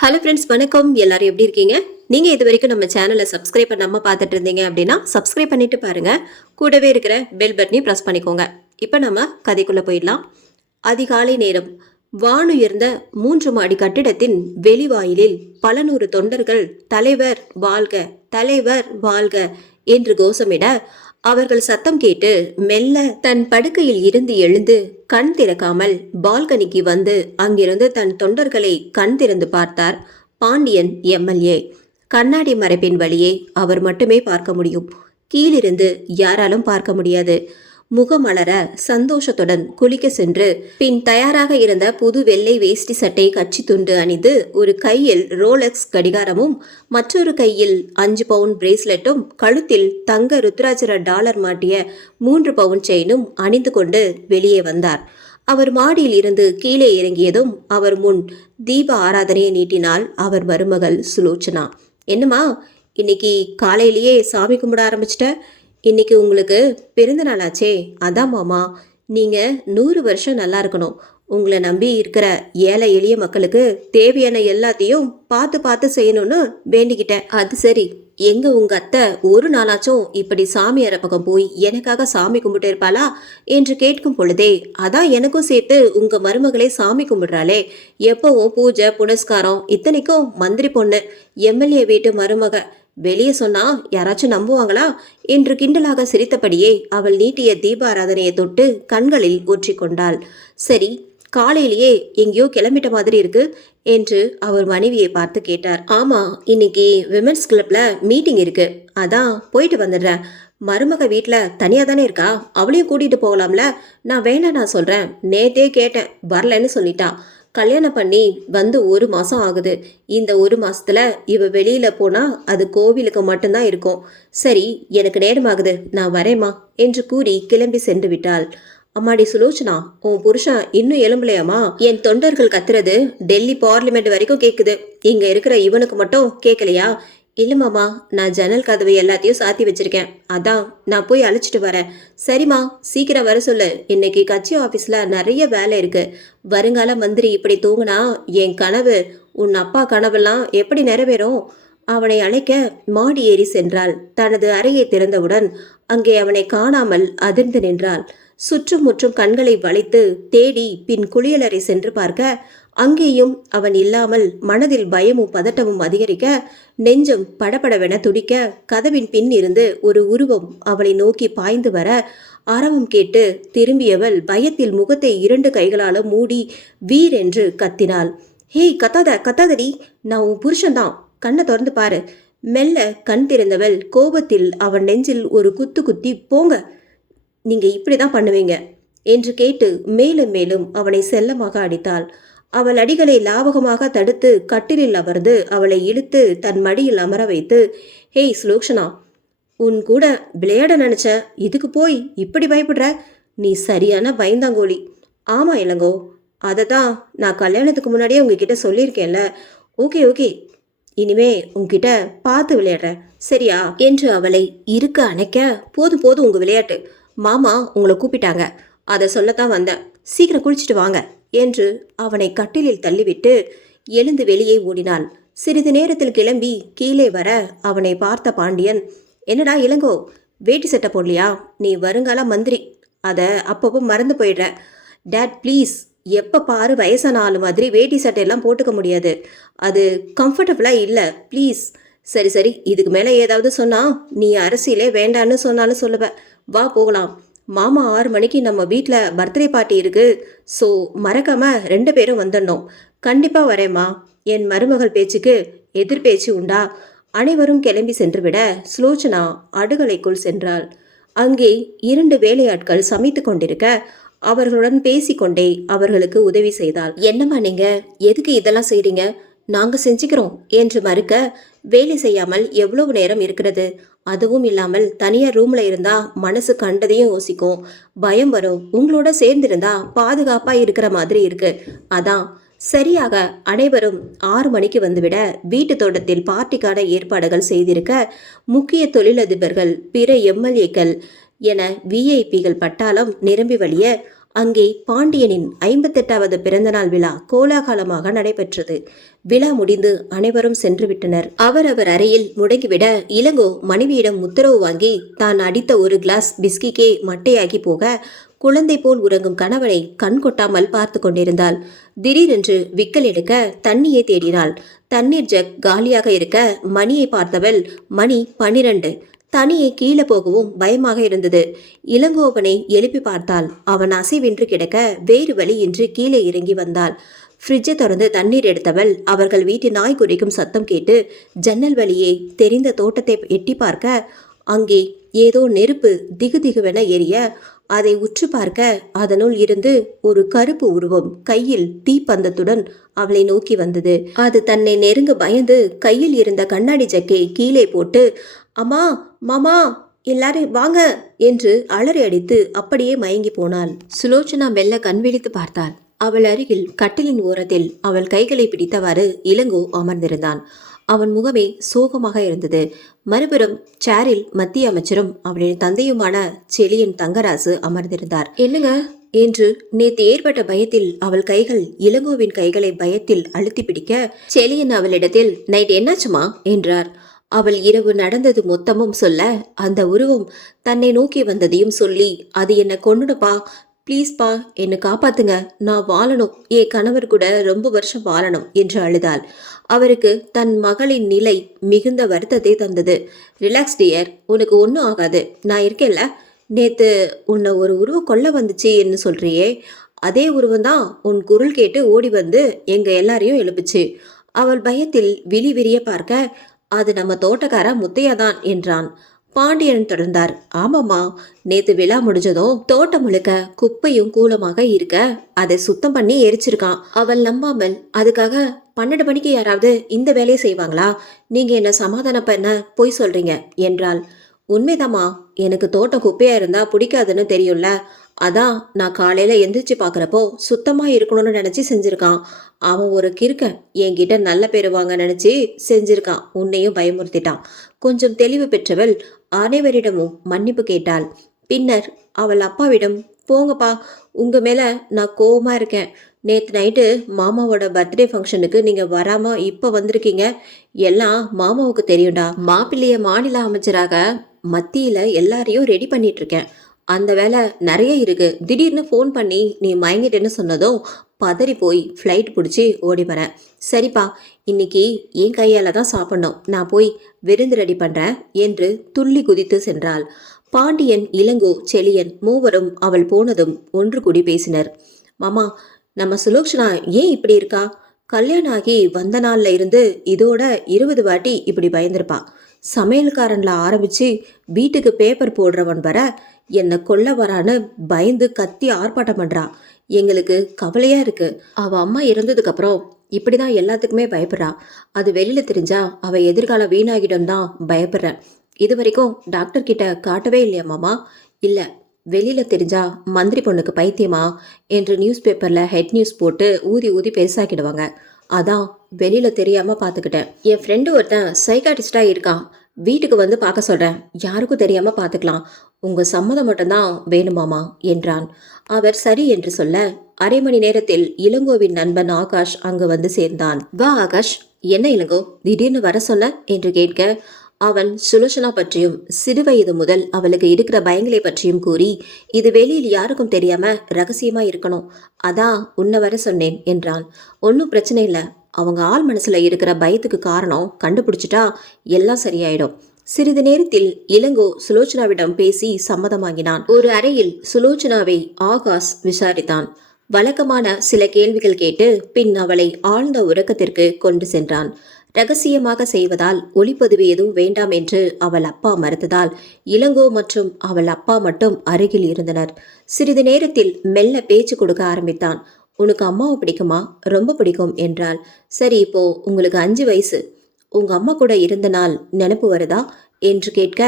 Hello friends, வணக்கம். எல்லாரும் எப்படி இருக்கீங்க? நீங்கள் இது வரைக்கும் நம்ம சேனலை சப்ஸ்கிரைப் பண்ணாமல் பார்த்துட்டு இருந்தீங்க அப்படின்னா சப்ஸ்கிரைப் பண்ணிட்டு பாருங்க. கூடவே இருக்கிற பெல் பட்டனையும் ப்ரெஸ் பண்ணிக்கோங்க. இப்போ நம்ம கதைக்குள்ளே போயிடலாம். அதிகாலை நேரம். வானுயர்ந்த 3 மாடி கட்டிடத்தின் வெளிவாயிலில் பல நூறு தொண்டர்கள் தலைவர் வாழ்க, தலைவர் வாழ்க என்று கோஷமிட அவர்கள் சத்தம் கேட்டு மெல்ல தன் படுக்கையில் இருந்து எழுந்து கண் திறக்காமல் பால்கனிக்கு வந்து அங்கிருந்து தன் தொண்டர்களை கண் திறந்து பார்த்தார் பாண்டியன் எம்எல்ஏ. கண்ணாடி மறைப்பின் வழியே அவர் மட்டுமே பார்க்க முடியும். கீழிருந்து யாராலும் பார்க்க முடியாது. முகமலர சந்தோஷத்துடன் குளிக்க சென்று பின் தயாராக இருந்த புது வெள்ளை வேஷ்டி சட்டை கட்சி துண்டு அணிந்து ஒரு கையில் ரோலக்ஸ் கடிகாரமும் மற்றொரு கையில் 5 பவுன் பிரேஸ்லெட்டும் கழுத்தில் தங்க ருத்ராட்சர டாலர் மாட்டிய 3 பவுன் செயினும் அணிந்து கொண்டு வெளியே வந்தார். அவர் மாடியில் இருந்து கீழே இறங்கியதும் அவர் முன் தீப ஆராதனையை நீட்டினாள் அவர் மருமகள் சுலோச்சனா. என்னம்மா, இன்னைக்கு காலையிலேயே சாமி கும்பிட ஆரம்பிச்சிட்ட? இன்னைக்கு உங்களுக்கு பிறந்த நாளாச்சே, அதான் மாமா. நீங்கள் 100 வருஷம் நல்லா இருக்கணும். உங்களை நம்பி இருக்கிற ஏழை எளிய மக்களுக்கு தேவையான எல்லாத்தையும் பார்த்து பார்த்து செய்யணும்னு வேண்டிக்கிட்டேன். அது சரி, எங்க உங்க அத்தை ஒரு நாளாச்சும் இப்படி சாமி பக்கம் போய் எனக்காக சாமி கும்பிட்டு இருப்பாளா என்று கேட்கும் பொழுதே, அதான் எனக்கும் சேர்த்து உங்க மருமகளே சாமி கும்பிடுறாளே, எப்பவும் பூஜை புனஸ்காரம், இத்தனைக்கும் மந்திரி பொண்ணு, எம்எல்ஏ வீட்டு மருமக, வெளியே சொன்னா யாராச்சும் நம்புவாங்களா என்று கிண்டலாக சிரித்தபடியே அவள் நீட்டிய தீபாராதனையை தொட்டு கண்களில் ஊற்றிக்கொண்டாள். சரி, காலையிலேயே எங்கேயோ கிளம்பிட்ட மாதிரி இருக்கு என்று அவர் மனைவியை பார்த்து கேட்டார். ஆமா, இன்னைக்கு விமென்ஸ் கிளப்ல மீட்டிங் இருக்கு, அதான் போயிட்டு வந்துடுறேன். மருமக வீட்டில் தனியாக தானே இருக்கா, அவளையும் கூட்டிகிட்டு போகலாம்ல? நான் வேண்டாம், நான் சொல்கிறேன். நேத்தே கேட்டேன், வரலன்னு சொல்லிட்டா. கல்யாணம் பண்ணி வந்து 1 மாதம் ஆகுது. இந்த 1 மாதத்தில் இவ வெளியில் போனால் அது கோவிலுக்கு மட்டும்தான் இருக்கும். சரி, எனக்கு நேரமாகுது, நான் வரேம்மா என்று கூறி கிளம்பி சென்று விட்டாள். அம்மாடி சுலோச்சனா, உன் புருஷன் இன்னும் எழும்பலையாமா? என் தொண்டர்கள் கத்துறது டெல்லி பார்லிமெண்ட் வரைக்கும் கேட்குது. இங்கே இருக்கிற இவனுக்கு மட்டும் கேட்கலையா? இல்லை மாமா, நான் ஜன்னல் கதவை எல்லாத்தையும் சாத்தி வச்சிருக்கேன், அதான் நான் போய் அழைச்சிட்டு வரேன். சரிம்மா, சீக்கிரம் வர சொல்லு. இன்னைக்கு கட்சி ஆஃபீஸில் நிறைய வேலை இருக்கு. வருங்கால மந்திரி இப்படி தூங்கினா என் கனவு, உன் அப்பா கனவெல்லாம் எப்படி நிறைவேறும்? அவனை அழைக்க மாடி ஏறி சென்றாள். தனது அறையை திறந்தவுடன் அங்கே அவனை காணாமல் அதிர்ந்து நின்றாள். சுற்றும் முற்றும் கண்களை வளைத்து தேடி பின் குளியலறை சென்று பார்க்க அங்கேயும் அவன் இல்லாமல் மனதில் பயமும் பதட்டமும் அதிகரிக்க நெஞ்சம் படபடவென துடிக்க கதவின் பின் இருந்து ஒரு உருவம் அவளை நோக்கி பாய்ந்து வர அரவம் கேட்டு திரும்பியவள் பயத்தில் முகத்தை 2 கைகளாலும் மூடி வீரென்று கத்தினாள். ஹேய், கத்தாதடி, நான் உன் புருஷன்தான், கண்ணை திறந்து பாரு. மெல்ல கண் திறந்தவள் கோபத்தில் அவன் நெஞ்சில் ஒரு குத்து குத்தி, போங்க, நீங்க இப்படிதான் பண்ணுவீங்க என்று கேட்டு மேலும் மேலும் அவனை செல்லமாக அடித்தாள். அவள் அடிகளை லாவகமாக தடுத்து கட்டிலில் அமர்ந்து அவளை இழுத்து தன் மடியில் அமர வைத்து, ஹேய் சுலோக்ஷனா, உன் கூட விளையாட நினைச்ச, இதுக்கு போய் இப்படி பயப்படுற? நீ சரியான பயந்தாங்கோலி. ஆமா இளங்கோ, அதை தான் நான் கல்யாணத்துக்கு முன்னாடியே உங்ககிட்ட சொல்லியிருக்கேன்ல. ஓகே, இனிமே உங்ககிட்ட பார்த்து விளையாடுறேன், சரியா என்று அவளை இருக்க அணைக்க, போதும் உங்க விளையாட்டு, மாமா உங்களை கூப்பிட்டாங்க, அதை சொல்லத்தான் வந்தேன், சீக்கிரம் குளிச்சுட்டு வாங்க என்று அவனை கட்டிலில் தள்ளிவிட்டு எழுந்து வெளியே ஓடினாள். சிறிது நேரத்தில் கிளம்பி கீழே வர அவனை பார்த்த பாண்டியன், என்னடா இளங்கோ, வேட்டி சட்டை போடலையா? நீ வருங்கால மந்திரி, அதை அப்பப்போ மறந்து போயிடுற. டேட் ப்ளீஸ், எப்போ பாரு வயசான ஆளு மாதிரி வேட்டி சட்டையெல்லாம் போட்டுக்க முடியாது, அது கம்ஃபர்டபுளாக இல்லை, ப்ளீஸ். சரி, இதுக்கு மேலே ஏதாவது சொன்னால் நீ அரசியலே வேண்டான்னு சொன்னாலும் சொல்லுவேன். வா போகலாம். மாமா 6 மணிக்கு நம்ம வீட்டில் பர்த்டே பார்ட்டி இருக்கு, ஸோ மறக்காம 2 பேரும் வந்துடணும். கண்டிப்பாக வரேம்மா. என் மருமகள் பேச்சுக்கு எதிர்பேச்சு உண்டா? அனைவரும் கிளம்பி சென்றுவிட சுலோச்சனா அடுகலைக்குள் சென்றாள். அங்கே 2 வேலையாட்கள் சமைத்து கொண்டிருக்க அவர்களுடன் பேசிக்கொண்டே அவர்களுக்கு உதவி செய்தாள். என்னம்மா நீங்க எதுக்கு இதெல்லாம் செய்றீங்க? நாங்கள் செஞ்சுக்கிறோம் என்று மறுக்க, வேலை செய்யாமல் எவ்வளவு நேரம் இருக்கிறது? அதுவும் இல்லாமல் தனியார் ரூம்ல இருந்தா மனசு கண்டதையும் யோசிக்கும், பயம் வரும். உங்களோட சேர்ந்திருந்தா பாதுகாப்பா இருக்கிற மாதிரி இருக்கு, அதான். சரியாக அனைவரும் 6 மணிக்கு வந்துவிட வீட்டு தோட்டத்தில் பார்ட்டிக்கான ஏற்பாடுகள் செய்திருக்க முக்கிய தொழிலதிபர்கள், பிற எம்எல்ஏக்கள் என விஐபிகள் பட்டாளம் நிரம்பி வழிய அங்கே பாண்டியனின் 58வது பிறந்தநாள் விழா கோலாகலமாக நடைபெற்றது. விழா முடிந்து அனைவரும் சென்று விட்டனர். அவரவர் அறையில் முடங்கிவிட இளங்கோ மனைவியிடம் உத்தரவு வாங்கி தான் அடித்த ஒரு கிளாஸ் பிஸ்கிக்கே மட்டையாகி போக குழந்தை போல் உறங்கும் கணவனை கண் கொட்டாமல் பார்த்து கொண்டிருந்தாள். திடீரென்று விக்கல் எடுக்க தண்ணியை தேடினாள். தண்ணீர் ஜக் காலியாக இருக்க மணியை பார்த்தவள் மணி 12. தனியே கீழே போகவும் பயமாக இருந்தது. இளங்கோவனை எழுப்பி பார்த்தாள். அவன் அசைவின்றி கிடக்க வேறு வழியின்றி கீழே இறங்கி வந்தாள். ஃப்ரிட்ஜை திறந்து தண்ணீர் எடுத்தவள் அவர்கள் வீட்டு நாய் குறைக்கும் சத்தம் கேட்டு ஜன்னல் வழியே தெரிந்த தோட்டத்தை எட்டி பார்க்க அங்கே ஏதோ நெருப்பு திகுதிகுவென எரிய அதை உற்று பார்க்க அதனுள் இருந்து ஒரு கருப்பு உருவம் கையில் தீப்பந்தத்துடன் அவளை நோக்கி வந்தது. அது தன்னை நெருங்க பயந்து கையில் இருந்த கண்ணாடி ஜக்கை கீழே போட்டு அம்மா மாமா எல்லாரும் வாங்க என்று அலறி அடித்து அப்படியே மயங்கி போனாள். சுலோச்சனா மெல்ல கண் விழித்து பார்த்தாள். அவள் அருகில் கட்டிலின் ஓரத்தில் அவள் கைகளை பிடித்தவாறு இளங்கோ அமர்ந்திருந்தான். அவன் முகமே சோகமாக இருந்தது. மறுபுறம் சேரில் மத்திய அமைச்சரும் அவளின் தந்தையுமான செலியன் தங்கராசு அமர்ந்திருந்தார். என்னங்க என்று நேத்து ஏற்பட்ட பயத்தில் அவள் கைகள் இளங்கோவின் கைகளை பயத்தில் அழுத்தி பிடிக்க செலியன் அவளிடத்தில் நைட் என்னாச்சுமா என்றார். அவள் இரவு நடந்தது மொத்தமும் சொல்ல அந்த உருவம் தன்னை நோக்கி வந்ததையும் சொல்லி அது என்னை கொன்னுடுப்பா, ப்ளீஸ்பா என்னை காப்பாத்துங்க, நான் வாழணும், என் கணவர் கூட ரொம்ப வருஷம் வாழணும் என்று அழுதாள். அவருக்கு தன் மகளின் நிலை மிகுந்த வருத்தத்தை தந்தது. ரிலாக்ஸ் டியர், உனக்கு ஒன்றும் ஆகாது, நான் இருக்கேன்ல. நேத்து உன்னை ஒரு உருவம் கொல்ல வந்துச்சு என்று சொல்றியே, அதே உருவம்தான் உன் குரல் கேட்டு ஓடி வந்து எங்க எல்லாரையும் எழுப்புச்சு. அவள் பயத்தில் விழி விரிய பார்க்க அது நம்ம தோட்டக்கார முத்தையாதான் என்றான். பாண்டியன் தொடர்ந்தார். ஆமாம்மா, நேத்து விழா முடிஞ்சதும் தோட்டம் முழுக்க குப்பையும் கூலமாக இருக்க அதை சுத்தம் பண்ணி எரிச்சிருக்கான். அவள் நம்பாமல் அதுக்காக 12 மணிக்கு யாராவது இந்த வேலையை செய்வாங்களா? நீங்க என்ன சமாதானம் பண்ண போய் சொல்றீங்க என்றாள். உண்மைதாம்மா, எனக்கு தோட்டம் குப்பையா இருந்தா பிடிக்காதுன்னு தெரியும்ல, அதான் நான் காலையில எந்திரிச்சு பாக்குறப்போ சுத்தமா இருக்கணும்னு நினைச்சு செஞ்சிருக்கான். அவன் ஒரு கிறுக்கன், என்கிட்ட நல்ல பேர் வாங்க நினைச்சு செஞ்சிருக்கான், உன்னையும் பயமுறுத்திட்டான். கொஞ்சம் தெளிவு பெற்றவள் அனைவரிடமும் மன்னிப்பு கேட்டாள். பின்னர் அவள் அப்பாவிடம் போங்கப்பா, உங்க மேல நான் கோவமா இருக்கேன். நேற்று நைட்டு மாமாவோட பர்த்டே ஃபங்க்ஷனுக்கு நீங்க வராம இப்ப வந்திருக்கீங்க, எல்லாம் மாமாவுக்கு தெரியும்டா. மாப்பிள்ளைய மாநில அமைச்சராக மத்தியில எல்லாரையும் ரெடி பண்ணிட்டு இருக்கேன். அந்த வேலை நிறைய இருக்கு. திடீர்னு ஃபோன் பண்ணி நீ மயங்கிட்டேன்னு சொன்னதும் பதறி போய் ஃப்ளைட் பிடிச்சி ஓடி வரேன். சரிப்பா, இன்னைக்கு என் கையால் தான் சாப்பிட்ணும், நான் போய் விருந்து ரெடி பண்ணுறேன் என்று துள்ளி குதித்து சென்றாள். பாண்டியன், இளங்கோ, செலியன் மூவரும் அவள் போனதும் ஒன்று கூடி பேசினர். மாமா, நம்ம சுலோச்சனா ஏன் இப்படி இருக்கா? கல்யாணம் ஆகி வந்த நாள்ல இருந்து இதோட 20 வாட்டி இப்படி பயந்திருப்பா. சமையல்காரன்ல ஆரம்பிச்சு வீட்டுக்கு பேப்பர் போடுறவன் வர என்னை கொல்ல வரான்னு பயந்து கத்தி ஆர்ப்பாட்டம் பண்றா. எங்களுக்கு கவலையா இருக்கு. அவ அம்மா இறந்ததுக்கு அப்புறம் இப்படிதான் எல்லாத்துக்குமே பயப்படுறா. அது வெளியில தெரிஞ்சா அவ எதிர்காலம் வீணாகிடும் தான் பயப்படுறேன். இது வரைக்கும் டாக்டர் கிட்ட காட்டவே இல்லையா மாமா? இல்ல, வெளியில தெரிஞ்சா மந்திரி பொண்ணுக்கு பைத்தியமா என்று நியூஸ் பேப்பர்ல ஹெட் நியூஸ் போட்டு ஊதி ஊதி பெருசாக்கிடுவாங்க. அதான் வெளியில தெரியாம பாத்துக்கிட்டேன். என் ஃப்ரெண்டு ஒருத்தன் சைக்காட்டிஸ்டா இருக்கான், வீட்டுக்கு வந்து பார்க்க சொல்றேன், யாருக்கும் தெரியாம பாத்துக்கலாம். உங்க சம்மதம் மட்டும்தான் வேணுமாமா என்றான். அவர் சரி என்று சொல்ல 1/2 மணி நேரத்தில் இளங்கோவின் நண்பன் ஆகாஷ் அங்கு வந்து சேர்ந்தான். வா ஆகாஷ், என்ன இளங்கோ திடீர்னு வர சொன்ன என்று கேட்க அவன் சுலோச்சனா பற்றியும் சிறுவயது முதல் அவளுக்கு இருக்கிற பயங்களை பற்றியும் கூறி இது வெளியில் யாருக்கும் தெரியாம ரகசியமா இருக்கணும், அதான் உன்னை வர சொன்னேன் என்றான். ஒன்றும் பிரச்சனை இல்லை, அவங்க ஆள் மனசுல இருக்கிற பயத்துக்கு காரணம் கண்டுபிடிச்சிட்டா எல்லாம் சரியாயிடும். சிறிது நேரத்தில் இளங்கோ சுலோச்சனாவிடம் பேசி சம்மதமாகினான். ஒரு அறையில் சுலோச்சனாவை ஆகாஷ் விசாரித்தான். வழக்கமான சில கேள்விகள் கேட்டு பின் அவளை ஆழ்ந்த உறக்கத்திற்கு கொண்டு சென்றான். ரகசியமாக செய்வதால் ஒளிப்பதிவு எதுவும் வேண்டாம் என்று அவள் அப்பா மறுத்ததால் இளங்கோ மற்றும் அவள் அப்பா மட்டும் அருகில் இருந்தனர். சிறிது நேரத்தில் மெல்ல பேச்சு கொடுக்க ஆரம்பித்தான். உனக்கு அம்மாவை பிடிக்குமா? ரொம்ப பிடிக்கும் என்றாள். சரி, இப்போ உங்களுக்கு 5 வயசு, உங்க அம்மா கூட இருந்த நாள் நினப்பு வருதா என்று கேட்க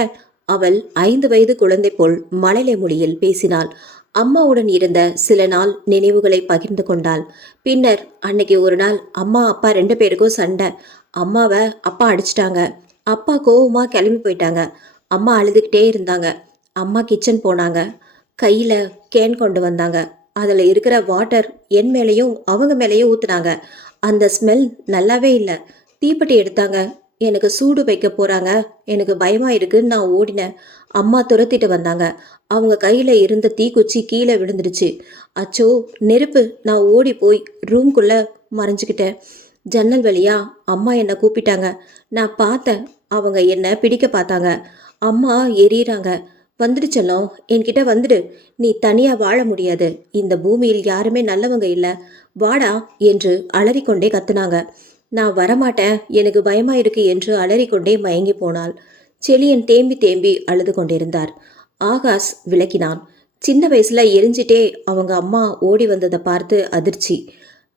அவள் 5 வயது குழந்தை போல் மழலை மொழியில் பேசினாள். அம்மாவுடன் இருந்த சில நாள் நினைவுகளை பகிர்ந்து கொண்டாள். பின்னர் அன்னைக்கு ஒரு நாள் அம்மா அப்பா 2 பேருக்கும் சண்டை. அம்மாவை அப்பா அடிச்சிட்டாங்க. அப்பா கோவமா கிளம்பி போயிட்டாங்க. அம்மா அழுதுகிட்டே இருந்தாங்க. அம்மா கிச்சன் போனாங்க. கையில கேன் கொண்டு வந்தாங்க. அதில் இருக்கிற வாட்டர் என் மேலேயும் அவங்க மேலேயும் ஊற்றுனாங்க. அந்த ஸ்மெல் நல்லாவே இல்லை. தீப்பெட்டி எடுத்தாங்க. எனக்கு சூடு வைக்க போகிறாங்க. எனக்கு பயமாக இருக்குன்னு நான் ஓடினேன். அம்மா துரத்திட்டு வந்தாங்க. அவங்க கையில் இருந்த தீக்குச்சி கீழே விழுந்துடுச்சு. அச்சோ நெருப்பு! நான் ஓடி போய் ரூம்குள்ளே மறைஞ்சிக்கிட்டேன். ஜன்னல் வழியா அம்மா என்னை கூப்பிட்டாங்க. நான் பார்த்தேன். அவங்க என்னை பிடிக்க பார்த்தாங்க. அம்மா எரியறாங்க. வந்துடு செல்லம், என்கிட்ட வந்துடு. நீ தனியாக வாழ முடியாது. இந்த பூமியில் யாருமே நல்லவங்க இல்லை. வாடா என்று அலறிக்கொண்டே கத்துனாங்க. நான் வரமாட்டேன், எனக்கு பயமா இருக்கு என்று அலறிக்கொண்டே மயங்கி போனாள். செலியன் தேம்பி தேம்பி அழுது கொண்டிருந்தார். ஆகாஷ் விளக்கினான். சின்ன வயசுல எரிஞ்சிட்டே அவங்க அம்மா ஓடி வந்ததை பார்த்து அதிர்ச்சி.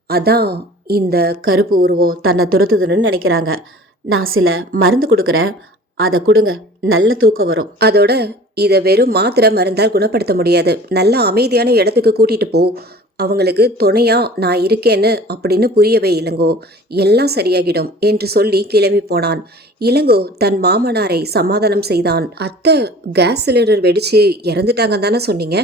அதான் இந்த கருப்பு உருவம் தன்னை துரத்துதுன்னு நினைக்கிறாங்க. நான் சில மருந்து கொடுக்குறேன், அதை கொடுங்க, நல்ல தூக்கம் வரும். அதோட இதை வெறும் மாத்திரை மருந்தால் குணப்படுத்த முடியாது. நல்ல அமைதியான இடத்துக்கு கூட்டிட்டு போ. அவங்களுக்கு துணையா நான் இருக்கேன்னு அப்படின்னு புரியவே இளங்கோ. எல்லாம் சரியாகிடும் என்று சொல்லி கிளம்பி போனான். இளங்கோ தன் மாமனாரை சமாதானம் செய்தான். அத்தை கேஸ் சிலிண்டர் வெடிச்சு இறந்துட்டாங்க தானே சொன்னீங்க?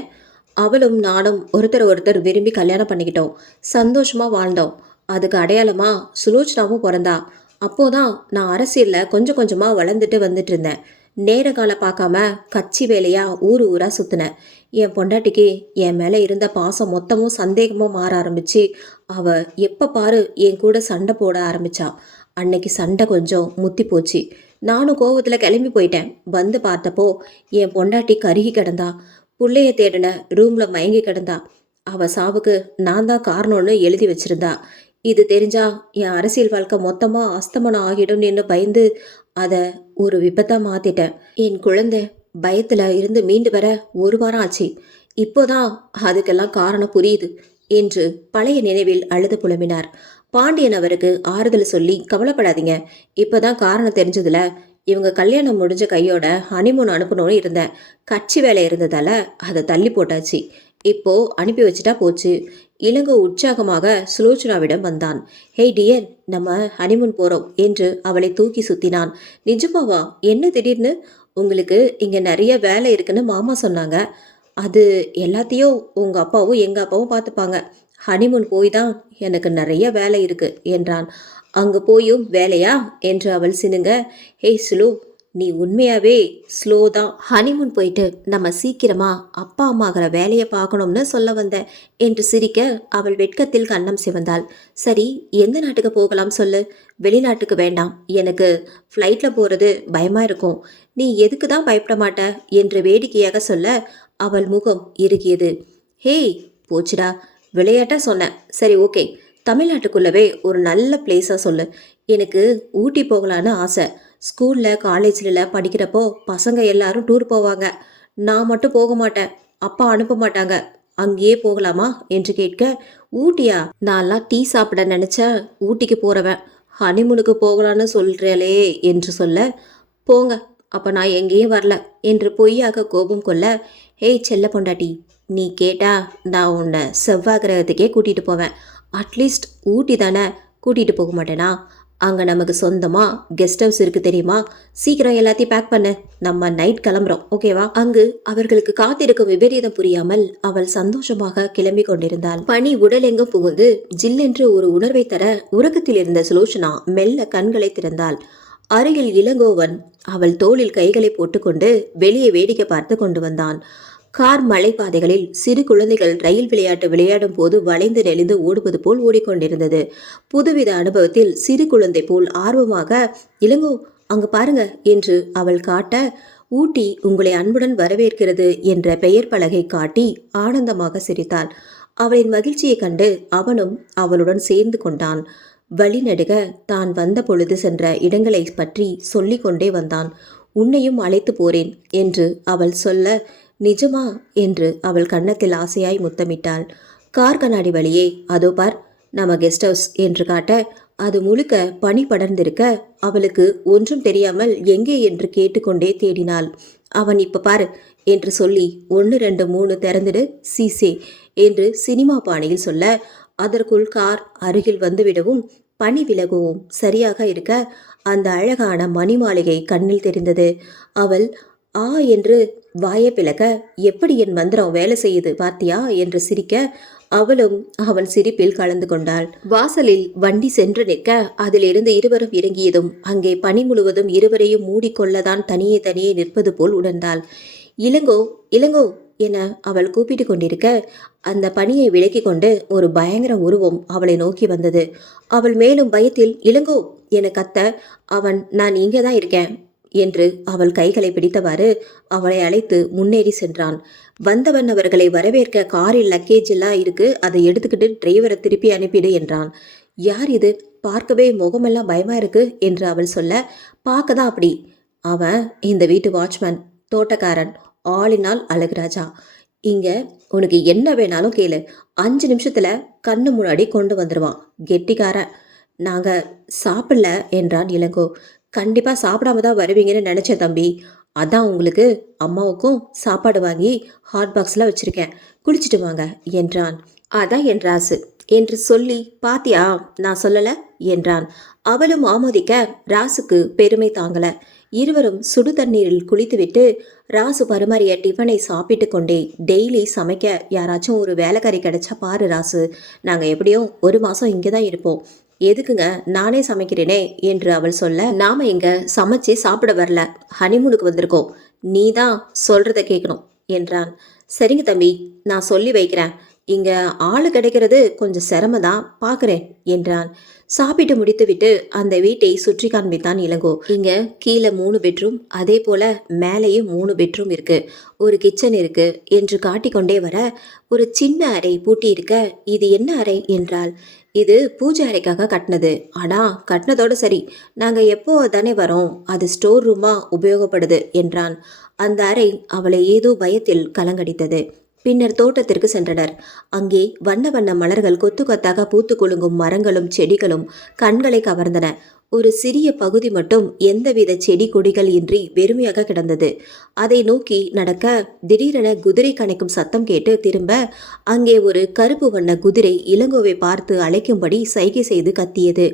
அவளும் நானும் ஒருத்தர் விரும்பி கல்யாணம் பண்ணிக்கிட்டோம். சந்தோஷமா வாழ்ந்தோம். அதுக்கு அடையாளமா சுலோச்சனாவும் பிறந்தா. அப்போதான் நான் அரசியலில் கொஞ்சம் கொஞ்சமாக வளர்ந்துட்டு வந்துட்டு இருந்தேன். நேர காலம் பார்க்காம கட்சி வேலையா ஊர் ஊரா சுத்தினேன். என் பொண்டாட்டிக்கு என் மேலே இருந்த பாசம் மொத்தமும் சந்தேகமும் மாற ஆரம்பிச்சு அவ எப்போ பாரு என் கூட சண்டை போட ஆரம்பிச்சா. அன்னைக்கு சண்டை கொஞ்சம் முத்தி போச்சு. நானும் கோவத்தில் கிளம்பி போயிட்டேன். வந்து பார்த்தப்போ என் பொண்டாட்டி கருகி கிடந்தா. புள்ளைய தேடின ரூமில் மயங்கி கிடந்தா. அவ சாவுக்கு நான் தான் காரணம்னு எழுதி வச்சிருந்தா. இது தெரிஞ்சா என் அரசியல் வாழ்க்கை மொத்தமாக அஸ்தமனம் ஆகிடும்னு பயந்து அதை ஒரு விபத்தாக மாற்றிட்டேன். என் குழந்தை பயத்தில் இருந்து மீண்டு வர 1 வாரம் ஆச்சு. இப்போதான் அதுக்கெல்லாம் காரணம் புரியுது என்று பழைய நினைவில் அழுது புலம்பினார். பாண்டியன் அவருக்கு ஆறுதல் சொல்லி, கவலைப்படாதீங்க, இப்போதான் காரணம் தெரிஞ்சதுல. இவங்க கல்யாணம் முடிஞ்ச கையோட ஹனிமூன் அனுப்பணும்னு இருந்தேன். கட்சி வேலை இருந்ததால அதை தள்ளி போட்டாச்சு. இப்போ அனுப்பி வச்சுட்டா போச்சு. இளங்கோ உற்சாகமாக சுலோச்சனாவிடம் வந்தான். ஹேய் டியர், நம்ம ஹனிமூன் போகிறோம் என்று அவளை தூக்கி சுத்தினான். நிஜமாவா? என்ன திடீர்னு? உங்களுக்கு இங்கே நிறைய வேலை இருக்குன்னு மாமா சொன்னாங்க. அது எல்லாத்தையும் உங்கள் அப்பாவும் எங்கள் அப்பாவும் பார்த்துப்பாங்க. ஹனிமூன் போய் தான் எனக்கு நிறைய வேலை இருக்கு என்றான். அங்கே போயும் வேலையா என்று அவள் சினுங்க. ஹேய் சுலோ, நீ உண்மையாவே ஸ்லோ தான். ஹனிமூன் போயிட்டு நம்ம சீக்கிரமா அப்பா அம்மாகிற வேலையை பார்க்கணும்னு சொல்ல வந்தேன் என்று சிரிக்க அவள் வெட்கத்தில் கன்னம் சிவந்தாள். சரி, எந்த நாட்டுக்கு போகலாம் சொல்லு. வெளிநாட்டுக்கு வேண்டாம், எனக்கு ஃப்ளைட்டில் போகிறது பயமாக இருக்கும். நீ எதுக்கு தான் பயப்பட மாட்ட என்று வேடிக்கையாக சொல்ல அவள் முகம் இறுகியது. ஹேய், போச்சுடா, விளையாட்டாக சொன்னேன். சரி ஓகே, தமிழ்நாட்டுக்குள்ளவே ஒரு நல்ல பிளேஸாக சொல்லு. எனக்கு ஊட்டி போகலான்னு ஆசை. ஸ்கூலில் காலேஜில் படிக்கிறப்போ பசங்க எல்லாரும் டூர் போவாங்க. நான் மட்டும் போக மாட்டேன். அப்பா அனுப்ப மாட்டாங்க. அங்கேயே போகலாமா என்று கேட்க, ஊட்டியா? நான்லாம் டீ சாப்பிட நினச்ச ஊட்டிக்கு போகிறவன். ஹனிமூனுக்கு போகலான்னு சொல்கிறேளே என்று சொல்ல, போங்க, அப்போ நான் எங்கேயும் வரல என்று பொய்யாக கோபம் கொள்ள, ஏய் செல்ல பொண்டாட்டி, நீ கேட்டா நான் உன்னை செவ்வாய் கிரகத்துக்கே கூட்டிகிட்டு போவேன். அட்லீஸ்ட் ஊட்டி தானே கூட்டிகிட்டு போக மாட்டேனா? அங்கே நமக்கு சொந்தமாக கெஸ்ட் ஹவுஸ் இருக்குது தெரியுமா? சீக்கிரம் எல்லாத்தையும் பேக் பண்ண, நம்ம நைட் கிளம்புறோம், ஓகேவா? அங்கு அவர்களுக்கு காத்திருக்கும் விபரீதம் புரியாமல் அவள் சந்தோஷமாக கிளம்பி கொண்டிருந்தாள். பனி உடலெங்கும் புகுந்து ஜில்லென்று ஒரு உணர்வை தர உறக்கத்தில் இருந்த சுலோச்சனா மெல்ல கண்களை திறந்தாள். அருகில் இளங்கோவன் அவள் தோளில் கைகளை போட்டுக்கொண்டு வெளியே வேடிக்கை பார்த்து கொண்டு வந்தான். கார் மலைப்பாதைகளில் சிறு குழந்தைகள் ரயில் விளையாட்டு விளையாடும் போது வளைந்து நெளிந்து ஓடுவது போல் ஓடிக்கொண்டிருந்தது. புதுவித அனுபவத்தில் சிறு குழந்தை போல் ஆர்வமாக, இளங்கோ அங்கு பாருங்க என்று அவள் காட்ட, ஊட்டி உங்களை அன்புடன் வரவேற்கிறது என்ற பெயர் பலகை காட்டி ஆனந்தமாக சிரித்தாள். அவளின் மகிழ்ச்சியை கண்டு அவனும் அவளுடன் சேர்ந்து கொண்டான். வழிநடுக தான் வந்த பொழுது சென்ற இடங்களை பற்றி சொல்லிக்கொண்டே வந்தான். உன்னையும் அழைத்து போறேன் என்று அவள் சொல்ல, நிஜமா என்று அவள் கன்னத்தில் ஆசையாய் முத்தமிட்டாள். கார் கண்ணாடி வழியே, அதோ பார் நம்ம கெஸ்ட் ஹவுஸ் என்று காட்ட, அது முழுக்க பனி படர்ந்திருக்க அவளுக்கு ஒன்றும் தெரியாமல் எங்கே என்று கேட்டுக்கொண்டே தேடினாள். அவன் இப்ப பாரு என்று சொல்லி 1 2 3 திறந்துடு சீசே என்று சினிமா பாணியில் சொல்ல, அதற்குள் கார் அருகில் வந்துவிடவும் பனி விலகவும் சரியாக இருக்க அந்த அழகான மணி மாளிகை கண்ணில் தெரிந்தது. அவள் ஆ என்று வாயை பிளக்க, எப்படி என் மந்திரம் வேலை செய்யுது பாத்தியா என்று சிரிக்க, அவளும் அவன் சிரிப்பில் கலந்து கொண்டாள். வாசலில் வண்டி சென்று நிற்க, அதிலிருந்து இருவரும் இறங்கியதும் அங்கே பனி முழுவதும் இருவரையும் மூடிக்கொள்ளதான் தனியே தனியே நிற்பது போல் உணர்ந்தாள். இளங்கோ, இளங்கோ என அவள் கூப்பிட்டு கொண்டிருக்க, அந்த பனியை விலக்கி கொண்டு ஒரு பயங்கர உருவம் அவளை நோக்கி வந்தது. அவள் மேலும் பயத்தில் இளங்கோ என கத்த, அவன் நான் இங்கே தான் இருக்கேன் என்று அவள் கைகளை பிடித்தவாறு அவளை அழைத்து முன்னேறி சென்றான். வந்தவன் அவர்களை வரவேற்க காரில் லக்கேஜ் எல்லாம் இருக்கு, அதை எடுத்துக்கிட்டு டிரைவரை திருப்பி அனுப்பிடு என்றான். யார் இது? பார்க்கவே முகமெல்லாம் பயமா இருக்கு என்று அவள் சொல்ல, பார்க்க தான் அப்படி. அவன் இந்த வீட்டு வாட்ச்மேன், தோட்டக்காரன், ஆளினால் அழகுராஜா. இங்க உனக்கு என்ன வேணாலும் கேளு, 5 நிமிஷத்துல கண்ணு முன்னாடி கொண்டு வந்துடுவான். கெட்டிக்காரன். நாங்க சாப்பிடல என்றான் இளங்கோ. கண்டிப்பா சாப்பிடாம தான் வருவீங்கன்னு நினைச்சேன் தம்பி. அதான் உங்களுக்கு அம்மாவுக்கும் சாப்பாடு வாங்கி ஹாட் பாக்ஸில் வச்சிருக்கேன், குளிச்சுட்டு வாங்க என்றான். அதான் என் ராசு என்று சொல்லி, பாத்தியா நான் சொல்லல என்றான். அவளும் ஆமோதிக்க ராசுக்கு பெருமை தாங்கல. இருவரும் சுடு தண்ணீரில் குளித்துவிட்டு ராசு பரிமாறிய டிஃபனை சாப்பிட்டு கொண்டே, டெய்லி சமைக்க யாராச்சும் ஒரு வேலைக்காரி கிடைச்சா பாரு ராசு, நாங்கள் எப்படியும் 1 மாதம் இங்கே தான் இருப்போம். எதுக்குங்க, நானே சமைக்கிறேனே என்று அவள் சொல்ல, நாம இங்க சமைச்சு சாப்பிட வரல, ஹனிமூனுக்கு வந்திருக்கோம், நீ தான் சொல்றத கேட்கணும் என்றான். சரிங்க தம்பி, நான் சொல்லி வைக்கிறேன். இங்க ஆளு கிடைக்கிறது கொஞ்சம் சிரமதான், பார்க்குறேன் என்றான். சாப்பிட்டு முடித்துவிட்டு அந்த வீட்டை சுற்றி காண்பித்தான் இளங்கோ. இங்க கீழே 3 பெட்ரூம், அதே போல மேலேயும் 3 பெட்ரூம் இருக்கு, ஒரு கிச்சன் இருக்கு என்று காட்டிக்கொண்டே வர, ஒரு சின்ன அறை பூட்டி இருக்க, இது என்ன அறை என்றால், இது பூஜை அறைக்காக கட்டினது. ஆனால் கட்டினதோடு சரி, நாங்கள் எப்போ தானே வரோம், அது ஸ்டோர் ரூமாக உபயோகப்படுது என்றான். அந்த அறை அவளை ஏதோ பயத்தில் கலங்கடித்தது. பின்னர் தோட்டத்திற்கு சென்றனர். அங்கே வண்ண வண்ண மலர்கள் கொத்து கொத்தாக பூத்து குலுங்கும் மரங்களும் செடிகளும் கண்களை கவர்ந்தன. ஒரு சிறிய பகுதி மட்டும் எந்தவித செடி கொடிகள் இன்றி வெறுமையாக கிடந்தது. அதை நோக்கி நடக்க திடீரென குதிரை கணைக்கும் சத்தம் கேட்டு திரும்ப, அங்கே ஒரு கருப்பு வண்ண குதிரை இளங்கோவை பார்த்து அழைக்கும்படி சைகை செய்து கத்தியது.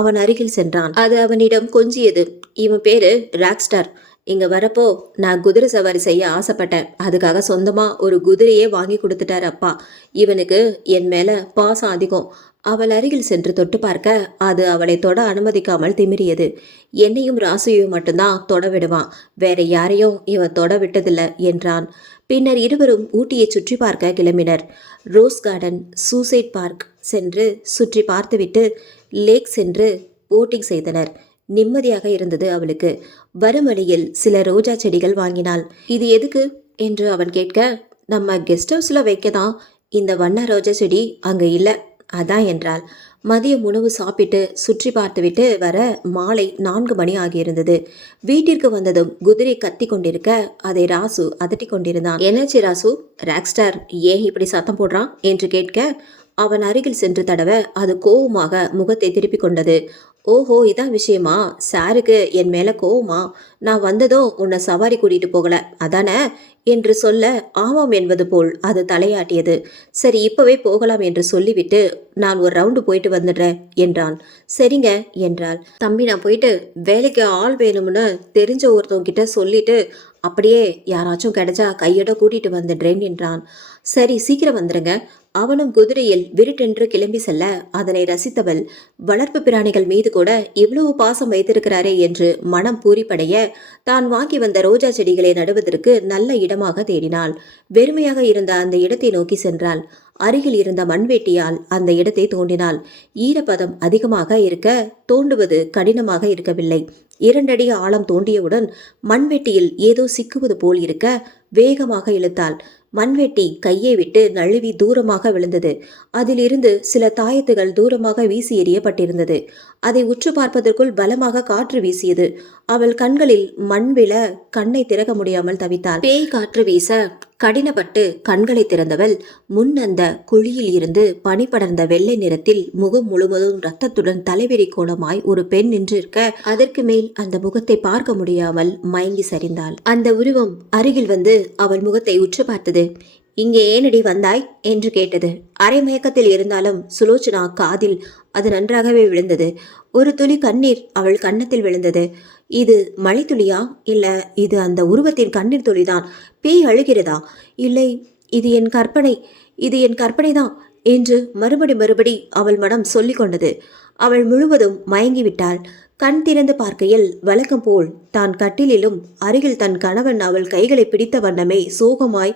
அவன் அருகில் சென்றான். அது அவனிடம் கொஞ்சியது. இவன் பேரு ராக்ஸ்டார். இங்க வரப்போ நான் குதிரை சவாரி செய்ய ஆசைப்பட்டேன், அதுக்காக சொந்தமா ஒரு குதிரையே வாங்கி கொடுத்துட்டார் அப்பா. இவனுக்கு என் மேல பாசம் அதிகம். அவள் அருகில் சென்று தொட்டு பார்க்க, அது அவளை தொட அனுமதிக்காமல் திமிரியது. என்னையும் ராசுவையும் மட்டும்தான் தொட விடுவான், வேற யாரையும் இவன் தொட விட்டதில்லை என்றான். பின்னர் இருவரும் ஊட்டியை சுற்றி பார்க்க கிளம்பினர். ரோஸ் கார்டன், சூசைட் பார்க் சென்று சுற்றி பார்த்துவிட்டு லேக் சென்று போட்டிங் செய்தனர். நிம்மதியாக இருந்தது அவளுக்கு. வரும் வழியில் சில ரோஜா செடிகள் வாங்கினாள். இது எதுக்கு என்று அவன் கேட்க, நம்ம கெஸ்ட் ஹவுஸில் வைக்கதான், இந்த வண்ண ரோஜா செடி அங்கே இல்லை, அதான் என்றாள். மதியம் உணவு சாப்பிட்டு சுற்றி பார்த்துவிட்டு வர மாலை 4 மணி ஆகியிருந்தது. வீட்டிற்கு வந்ததும் குதிரை கத்தி கொண்டிருக்க, அதை ராசு அதட்டி கொண்டிருந்தான். என்னாச்சு ராசு, ராக்ஸ்டார் ஏன் இப்படி சத்தம் போடுறான் என்று கேட்க, அவன் அருகில் சென்று தடவ அது கோவமாக முகத்தை திருப்பி கொண்டது. ஓஹோ, இதான் விஷயமா? சாருக்கு என் மேலே கோவமா? நான் வந்ததும் உன்னை சவாரி கூட்டிகிட்டு போகல அதானே என்று சொல்ல, ஆமாம் என்பது போல் அது தலையாட்டியது. சரி, இப்போவே போகலாம் என்று சொல்லிவிட்டு நான் ஒரு ரவுண்டு போயிட்டு வந்துடுறேன் என்றான். சரிங்க என்றாள். தம்பி, நான் போயிட்டு வேலைக்கு ஆள் வேணும்னு தெரிஞ்ச ஒருத்தவங்கிட்ட சொல்லிட்டு அப்படியே யாராச்சும் கிடைச்சா கையோட கூட்டிகிட்டு வந்துடுறேன் என்றான். சரி, சீக்கிரம் வந்துடுங்க. அவனும் குதிரையில் விருட்டென்று கிளம்பி செல்ல அதனை ரசித்தவள், வளர்ப்பு பிராணிகள் மீது கூட இவ்வளவு பாசம் வைத்திருக்கிறாரே என்று மனம் பூரிப்படைய தான் வாங்கி வந்த ரோஜா செடிகளை நடுவதற்கு நல்ல இடமாக தேடினாள். வெறுமையாக இருந்த அந்த இடத்தை நோக்கி சென்றாள். அருகில் இருந்த மண்வெட்டியால் அந்த இடத்தை தோண்டினாள். ஈரப்பதம் அதிகமாக இருக்க தோண்டுவது கடினமாக இருக்கவில்லை. 2 அடி ஆழம் தோண்டியவுடன் மண்வெட்டியில் ஏதோ சிக்குவது போல் இருக்க வேகமாக இழுத்தாள். மண்வெட்டி கையை விட்டு நழுவி தூரமாக விழுந்தது. அதிலிருந்து சில தாயத்துகள் தூரமாக வீசி எறியப்பட்டிருந்தது. அதை உற்று பார்ப்பதற்குள் பலமாக காற்று வீசியது. அவள் கண்களில் மண் விழ கண்ணை திறக்க முடியாமல் தவித்தாள். பேய் காற்று வீச கடினப்பட்டு கண்களை திறந்தவள் முன் அந்த குழியில் இருந்து பனி படர்ந்த வெள்ளை நிறத்தில் முகம் முழுவதும் இரத்தத்துடன் தலைவெறி கோலமாய் ஒரு பெண் நின்றிருக்க, அதற்கு மேல் அந்த முகத்தை பார்க்க முடியாமல் மயங்கி சரிந்தாள். அந்த உருவம் அருகில் வந்து அவள் முகத்தை உற்று பார்த்தது. இங்கே ஏனடி வந்தாய் என்று கேட்டது. அரை மயக்கத்தில் இருந்தாலும் சுலோச்சனா காதில் அது நன்றாகவே விழுந்தது. ஒரு துளி கண்ணீர் அவள் கன்னத்தில் விழுந்தது. இது மழை துளியா? இல்ல இது அந்த உருவத்தின் கண்ணீர் துளிதான்? பேய் அழுகிறதா? இல்லை, இது என் கற்பனை, இது என் கற்பனைதான் என்று மறுபடி அவள் மனம் சொல்லிக் கொண்டது. அவள் முழுவதும் மயங்கிவிட்டாள். கண் திறந்து பார்க்கையில் வழக்கம் போல் தான் கட்டிலிலும் அருகில் தன் கணவன் அவள் கைகளை பிடித்த வண்ணமே சோகமாய்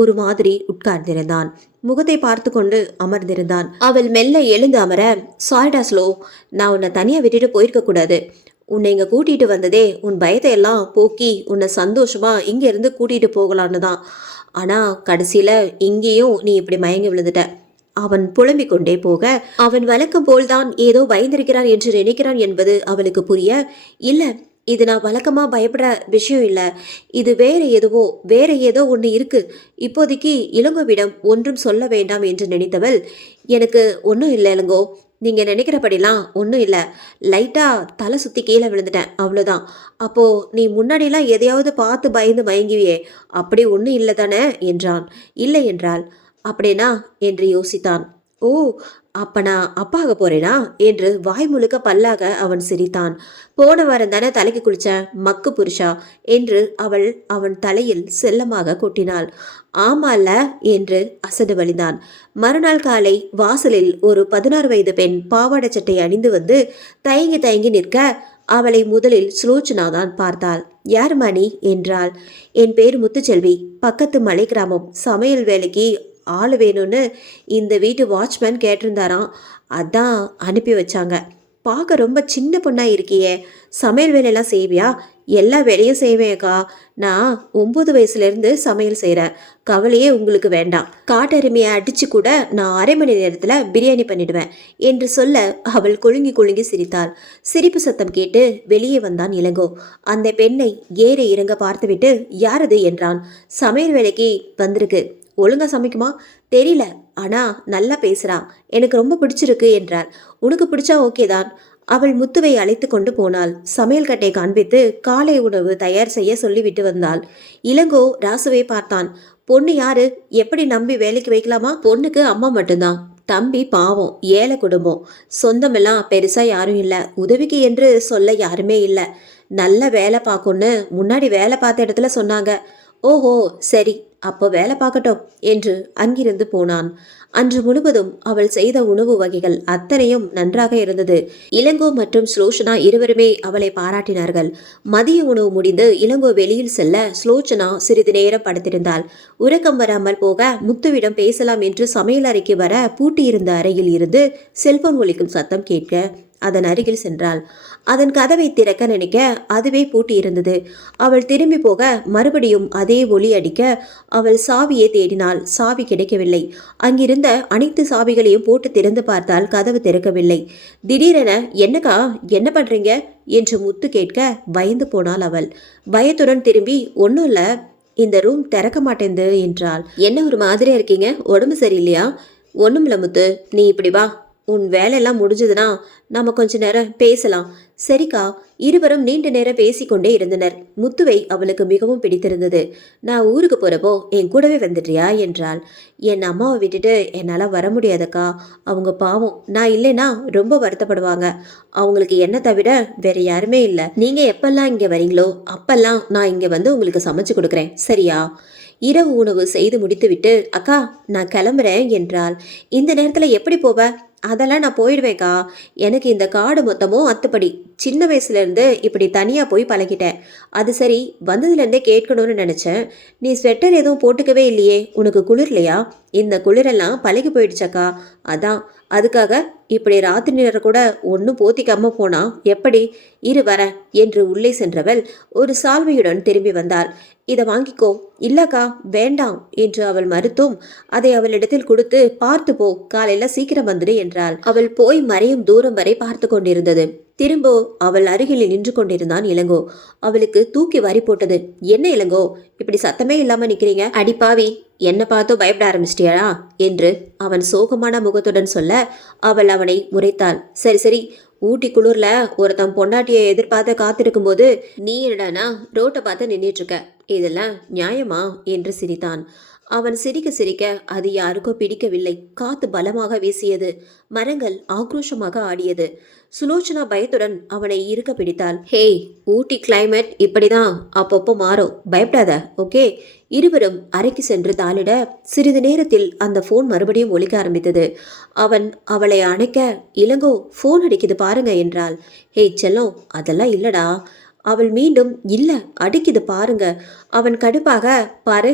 ஒரு மாதிரி உட்கார்ந்திருந்தான். முகத்தை பார்த்து கொண்டு அமர்ந்திருந்தான். அவள் மெல்ல எழுந்து அமர, சாரிடா ஸ்லோ, நான் உன்னை தனியா விட்டுட்டு போயிருக்க கூடாது. உன்னை இங்க கூட்டிட்டு வந்ததே உன் பயத்தை எல்லாம் போக்கி உன்னை சந்தோஷமா இங்க இருந்து கூட்டிட்டு போகலான்னு தான். ஆனா கடைசியில இங்கேயும் நீ இப்படி மயங்கி விழுந்துட்ட. அவன் புலம்பிக் கொண்டே போக, அவன் வழக்கம் போல்தான் ஏதோ பயந்திருக்கிறான் என்று நினைக்கிறான் என்பது அவளுக்கு புரிய, இல்ல இது நான் வழக்கமா பயப்படுற விஷயம் இல்ல, இது வேற ஏதோ ஒன்று இருக்கு. இப்போதைக்கு இளங்கோவிடம் ஒன்றும் சொல்ல வேண்டாம் என்று நினைத்தவள், எனக்கு ஒன்றும் இல்லை இளங்கோ, நீங்க நினைக்கிறபடிலாம் ஒன்றும் இல்லை, லைட்டா தலை சுத்தி கீழே விழுந்துட்டேன், அவ்வளோதான். அப்போ நீ முன்னாடிலாம் எதையாவது பார்த்து பயந்து மயங்குவியே, அப்படி ஒன்றும் இல்லை தானே என்றான். இல்லை என்றாள். அப்படின்னா என்று யோசித்தான். ஓ, அப்ப நான் அப்பாக போறேனா என்று வாய் முழுக்க பல்லாக அவன் சிரித்தான். போன வாரம் தானே தலைக்கு குளிச்ச மக்கு புருஷா என்று அவள் அவன் தலையில் செல்லமாக கொட்டினாள். ஆமால்ல என்று அசடு வழிந்தான். மறுநாள் காலை வாசலில் ஒரு 16 வயது பெண் பாவாடை சட்டை அணிந்து வந்து தயங்கி நிற்க, அவளை முதலில் சுலோச்சனா தான் பார்த்தாள். யார் மணி என்றாள். என் பேர் முத்துச்செல்வி, பக்கத்து மலை கிராமம், சமையல் வேலைக்கு ஆள் வேணும்னு இந்த வீட்டு வாட்ச்மேன் கேட்டிருந்தாராம், அதான் அனுப்பி வச்சாங்க. பார்க்க ரொம்ப சின்ன பொண்ணா இருக்கியே, சமையல் வேலையெல்லாம் செய்வியா? எல்லா வேலையும் செய்வேன்க்கா, நான் 9 வயசுலேருந்து சமையல் செய்கிறேன், கவலையே உங்களுக்கு வேண்டாம். காட்டெருமையை அடித்து கூட நான் அரை மணி நேரத்தில் பிரியாணி பண்ணிடுவேன் என்று சொல்ல அவள் குலுங்கி சிரித்தாள். சிரிப்பு சத்தம் கேட்டு வெளியே வந்தான் இளங்கோ. அந்த பெண்ணை ஏற இறங்க பார்த்துவிட்டு யாரது என்றான். சமையல் வேலைக்கு வந்திருக்கு, ஒழுங்கா சமைக்குமா? தெரியல, ஆனா நல்லா பேசுறா, எனக்கு ரொம்ப பிடிச்சிருக்கு என்றார். உனக்கு பிடிச்சா ஓகே தான். அவள் முத்துவை அழைத்து கொண்டு போனாள். சமையல் கட்டை காண்பித்து காலை உணவு தயார் செய்ய சொல்லிவிட்டு வந்தாள். இளங்கோ ராசுவை பார்த்தான். பொண்ணு யாரு? எப்படி நம்பி வேலைக்கு வைக்கலாமா? பொண்ணுக்கு அம்மா மட்டும்தான், தம்பி பாவம், ஏழை குடும்பம், சொந்தமெல்லாம் பெருசா யாரும் இல்லை, உதவிக்கு என்று சொல்ல யாருமே இல்லை, நல்ல வேலை பார்க்கும்னு முன்னாடி வேலை பார்த்த இடத்துல சொன்னாங்க. ஓஹோ சரி, அப்போ வேலை பார்க்கட்டும் என்று அங்கிருந்து போனான். அன்று முழுவதும் அவள் செய்த உணவு வகைகள் அத்தனையும் நன்றாக இருந்தது. இளங்கோ மற்றும் ஸ்லோச்சனா இருவருமே அவளை பாராட்டினார்கள். மதிய உணவு முடிந்து இளங்கோ வெளியில் செல்ல ஸ்லோச்சனா சிறிது நேரம் படுத்திருந்தாள். உறக்கம் வராமல் போக முத்துவிடம் பேசலாம் என்று சமையல் அறைக்கு வர பூட்டியிருந்த அறையில் இருந்து செல்போன் ஒலிக்கும் சத்தம் கேட்க அதன் அருகில் சென்றாள். அதன் கதவை திறக்க நினைக்க அதுவே பூட்டி இருந்தது. அவள் திரும்பி போக மறுபடியும் அதே ஒலி அடிக்க அவள் சாவியை தேடினாள். சாவி கிடைக்கவில்லை. அங்கிருந்த அனைத்து சாவிகளையும் போட்டு திறந்து பார்த்தால் கதவு திறக்கவில்லை. திடீரென என்னக்கா, என்ன பண்றீங்க என்று முத்து கேட்க பயந்து போனாள் அவள். பயத்துடன் திரும்பி, ஒன்றும் இல்லை, இந்த ரூம் திறக்க மாட்டேங்குது என்றாள். என்ன ஒரு மாதிரியா இருக்கீங்க, உடம்பு சரியில்லையா? ஒன்றுமில்ல முத்து, நீ இப்படி வா, உன் வேலையெல்லாம் முடிஞ்சதுன்னா நம்ம கொஞ்ச நேரம் பேசலாம். சரிக்கா. இருவரும் நீண்ட நேரம் பேசிக்கொண்டே இருந்தனர். முத்துவை அவளுக்கு மிகவும் பிடித்திருந்தது. நான் ஊருக்கு போறப்போ என் கூடவே வந்துடுறியா என்றாள். என் அம்மாவை விட்டுட்டு என்னால் வர முடியாதக்கா, அவங்க பாவம், நான் இல்லைன்னா ரொம்ப வருத்தப்படுவாங்க, அவங்களுக்கு என்ன தவிர வேற யாருமே இல்லை. நீங்க எப்பெல்லாம் இங்கே வரீங்களோ அப்பெல்லாம் நான் இங்கே வந்து உங்களுக்கு சமைச்சு கொடுக்குறேன், சரியா? இரவு உணவு செய்து முடித்துவிட்டு, அக்கா நான் கிளம்புறேன் என்றாள். இந்த நேரத்தில் எப்படி போவ? அதெல்லாம் நான் போயிடுவேக்கா, எனக்கு இந்த காடு மொத்தமும் அத்துப்படி, சின்ன வயசுலேருந்து இப்படி தனியாக போய் பழகிட்டேன். அது சரி, வந்ததுலேருந்தே கேட்கணும்னு நினச்சேன், நீ ஸ்வெட்டர் எதுவும் போட்டுக்கவே இல்லையே, உனக்கு குளிர்லையா? இந்த குளிரெல்லாம் பழகி போயிடுச்சக்கா, அதான், அதுக்காக இப்படி ராத்திரி நேரம் கூட ஒன்றும் போத்திக்காம போனா எப்படி? இரு வர என்று உள்ளே சென்றவள் ஒரு சால்வையுடன் திரும்பி வந்தாள். இதை வாங்கிக்கோ. இல்லக்கா வேண்டாம் என்று அவள் மறுத்தும் அதை அவளிடத்தில் கொடுத்து, பார்த்து போ, காலையில சீக்கிரம் வந்துடு என்றாள். அவள் போய் மறையும் தூரம் வரை பார்த்து கொண்டிருந்தது. திரும்ப அவள் அருகில் நின்று கொண்டிருந்தான் இளங்கோ. அவளுக்கு தூக்கி வாரி போட்டது. என்ன இளங்கோ, இப்படி சத்தமே இல்லாம நிக்கிறீங்க? அடிப்பாவி, என்ன பார்த்தோ பயப்பட ஆரம்பிச்சிட்டியா என்று அவன் சோகமான முகத்துடன் சொல்ல அவள் அவனை முறைத்தாள். சரி சரி, ஊட்டி குளிர்ல ஒருத்தன் பொண்டாட்டியை எதிர்பார்த்து காத்திருக்கும் போது நீ என்னடானா ரோட்டை பார்த்து நின்றுட்டு இருக்க, இதெல்லாம் நியாயமா என்று சிரித்தான். அவன் சிரிக்க சிரிக்க அது யாருக்கோ பிடிக்கவில்லை. காத்து பலமாக வீசியது. மரங்கள் ஆக்ரோஷமாக ஆடியது. சுலோச்சனா பயத்துடன் அவனை இறுக பிடித்தாள். ஹேய், ஊட்டி கிளைமேட் இப்படிதான் அப்பப்போ மாறும், பயப்படாத, ஓகே? இருவரும் அறைக்கு சென்று தாளிட சிறிது நேரத்தில் அந்த போன் மறுபடியும் ஒலிக்க ஆரம்பித்தது. அவன் அவளை அணைக்க, இளங்கோ ஃபோன் அடிக்குது பாருங்க என்றாள். ஹேய் செல்லம், அதெல்லாம் இல்லடா. அவள் மீண்டும் இல்ல, அடிக்குது பாருங்க. அவன் கடுப்பாக, பாரு,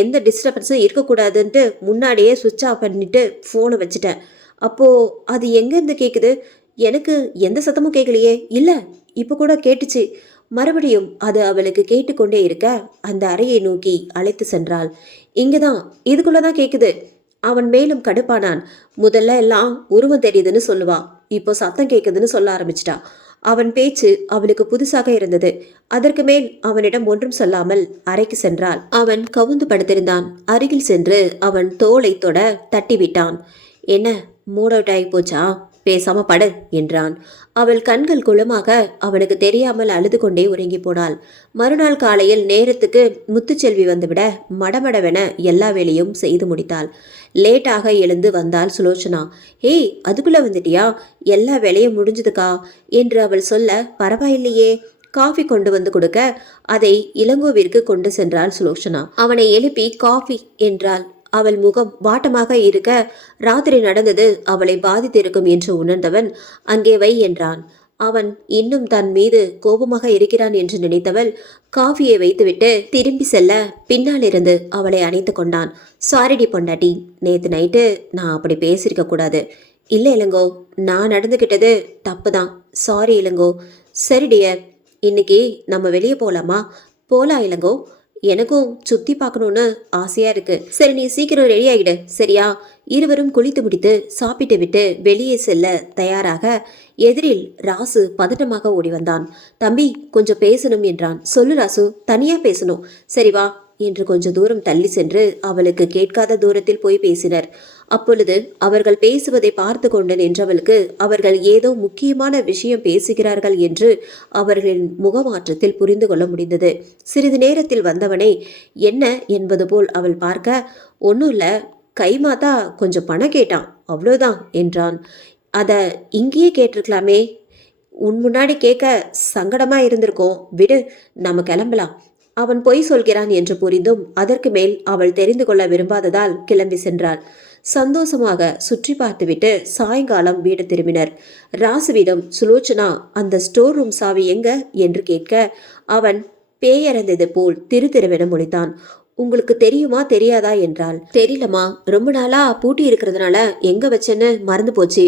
எந்த டிஸ்டர்பன்ஸும் இருக்கக்கூடாதுன்ட்டு முன்னாடியே சுவிட்ச் ஆஃப் பண்ணிட்டு ஃபோனை வச்சுட்டேன். அப்போது அது எங்கேருந்து கேட்குது? எனக்கு எந்த சத்தமும் கேட்கலையே. இல்லை, இப்போ கூட கேட்டுச்சு. மறுபடியும் அது அவளுக்கு கேட்டுக்கொண்டே இருக்க அந்த அறையை நோக்கி அழைத்து சென்றாள். இங்கே தான், இதுக்குள்ளே தான் கேட்குது. அவன் மேலும் கடுப்பானான். முதல்ல எல்லாம் உருவம் தெரியுதுன்னு சொல்லுவா, இப்போ சத்தம் கேட்குதுன்னு சொல்ல ஆரம்பிச்சிட்டா. அவன் பேச்சு அவளுக்கு புதுசாக இருந்தது. அதற்கு மேல் அவனிடம் ஒன்றும் சொல்லாமல் அறைக்கு சென்றாள். அவன் கவுந்து படுத்திருந்தான். அருகில் சென்று அவன் தோளை தொட தட்டிவிட்டான். என்ன, மூட் அவுட் ஆகி போச்சா? பேசாம படு என்றான். அவள் கண்கள் குளமாக அவனுக்கு தெரியாமல் அழுது கொண்டே உறங்கி போனாள். மறுநாள் காலையில் நேரத்துக்கு முத்துச்செல்வி வந்துவிட மடமடவென எல்லா வேலையும் செய்து முடித்தாள். லேட்டாக எழுந்து வந்தாள் சுலோச்சனா. ஏய், அதுக்குள்ள வந்துட்டியா? எல்லா வேலையும் முடிஞ்சுதுக்கா என்று அவள் சொல்ல, பரவாயில்லையே. காஃபி கொண்டு வந்து கொடுக்க அதை இளங்கோவிற்கு கொண்டு சென்றாள் சுலோச்சனா. அவனை எழுப்பி காஃபி என்றாள். அவள் முகம் வாட்டமாக இருக்க ராத்திரி நடந்தது அவளை பாதித்திருக்கும் என்று உணர்ந்தவன் அங்கே வை என்றான். அவன் இன்னும் தன் மீது கோபமாக இருக்கிறான் என்று நினைத்தவள் காஃபியை வைத்துவிட்டு திரும்பி செல்ல பின்னால் இருந்து அவளை அணைத்து கொண்டான். சாரிடி பொண்டாட்டி, நேற்று நைட்டு நான் அப்படி பேசியிருக்க கூடாது. இல்லை இளங்கோ, நான் நடந்துக்கிட்டது தப்பு தான். சாரி இளங்கோ. சரி டியர், இன்னைக்கு நம்ம வெளியே போகலாமா? போகலாம் இளங்கோ, எனக்கும் சுற்றி பார்க்கணுன்னு ஆசையாக இருக்கு. சரி, நீ சீக்கிரம் ரெடி ஆகிடு, சரியா? இருவரும் குளித்து முடித்து சாப்பிட்டு விட்டு வெளியே செல்ல தயாராக எதிரில் ராசு பதட்டமாக ஓடி வந்தான். தம்பி, கொஞ்சம் பேசணும் என்றான். சொல்லு ராசு, தனியாக பேசணும். சரி வா என்று கொஞ்சம் தூரம் தள்ளி சென்று அவளுக்கு கேட்காத தூரத்தில் போய் பேசினர். அப்பொழுது அவர்கள் பேசுவதை பார்த்து கொண்டு நின்றவளுக்கு அவர்கள் ஏதோ முக்கியமான விஷயம் பேசுகிறார்கள் என்று அவர்களின் முகமாற்றத்தில் புரிந்து கொள்ள முடிந்தது. சிறிது நேரத்தில் வந்தவனை என்ன என்பது போல் அவள் பார்க்க, ஒன்றும் இல்லை, கைமாத்தா கொஞ்சம் பணம் கேட்டான், அவ்வளோதான் என்றான். அதை இங்கேயே கேட்டிருக்கலாமே. உன் முன்னாடி கேட்க சங்கடமாக இருந்திருக்கோம், விடு, நம்ம கிளம்பலாம். அவன் பொய் சொல்கிறான் என்று புரிந்தும் அதற்கு மேல் அவள் தெரிந்து கொள்ள விரும்பாததால் கிளம்பி சென்றாள். சந்தோஷமாக சுற்றி பார்த்துவிட்டு சாயங்காலம் வீடு திரும்பினர். ராசுவிடம் சுலோச்சனா அந்த ஸ்டோர் ரூம் சாவி எங்க என்று கேட்க அவன் பேயறந்தது போல் திருவென முடித்தான். உங்களுக்கு தெரியுமா தெரியாதா என்றாள். தெரியலம்மா, ரொம்ப நாளா பூட்டி இருக்கிறதுனால எங்க வச்சேன்னு மறந்து போச்சு.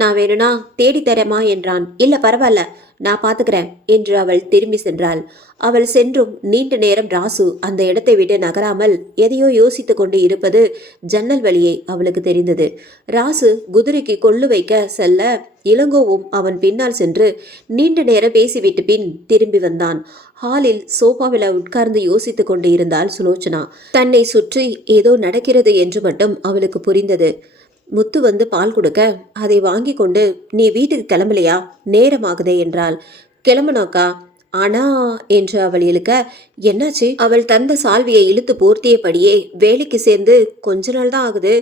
நான் வேணும்னா தேடி தரேம்மா என்றான். இல்ல பரவாயில்ல, நான் பார்த்துக்கிறேன் என்று அவள் திரும்பி சென்றாள். அவள் சென்றும் நீண்ட நேரம் ராசு அந்த இடத்தை விட்டு நகராமல் எதையோ யோசித்து கொண்டு இருப்பது ஜன்னல் வழியே அவளுக்கு தெரிந்தது. ராசு குதிரைக்கு கொள்ளு வைக்க செல்ல இளங்கோவும் அவன் பின்னால் சென்று நீண்ட நேரம் பேசிவிட்டு பின் திரும்பி வந்தான். ஹாலில் சோஃபாவில் உட்கார்ந்து யோசித்து கொண்டு இருந்தாள் சுலோச்சனா. தன்னை சுற்றி ஏதோ நடக்கிறது என்று மட்டும் அவளுக்கு புரிந்தது. முத்து வந்து பால் கொடுக்க அதை வாங்கி கொண்டு நீ வீட்டுக்கு கிளம்பலையா, நேரமாகுதே என்றாள். கிளம்புனாக்கா, ஆனா என்று அவள் இழுக்க, என்னாச்சு? அவள் தந்த சால்வியை இழுத்து போர்த்தியபடியே, வேலைக்கு சேர்ந்து கொஞ்ச நாள் தான் ஆகுது,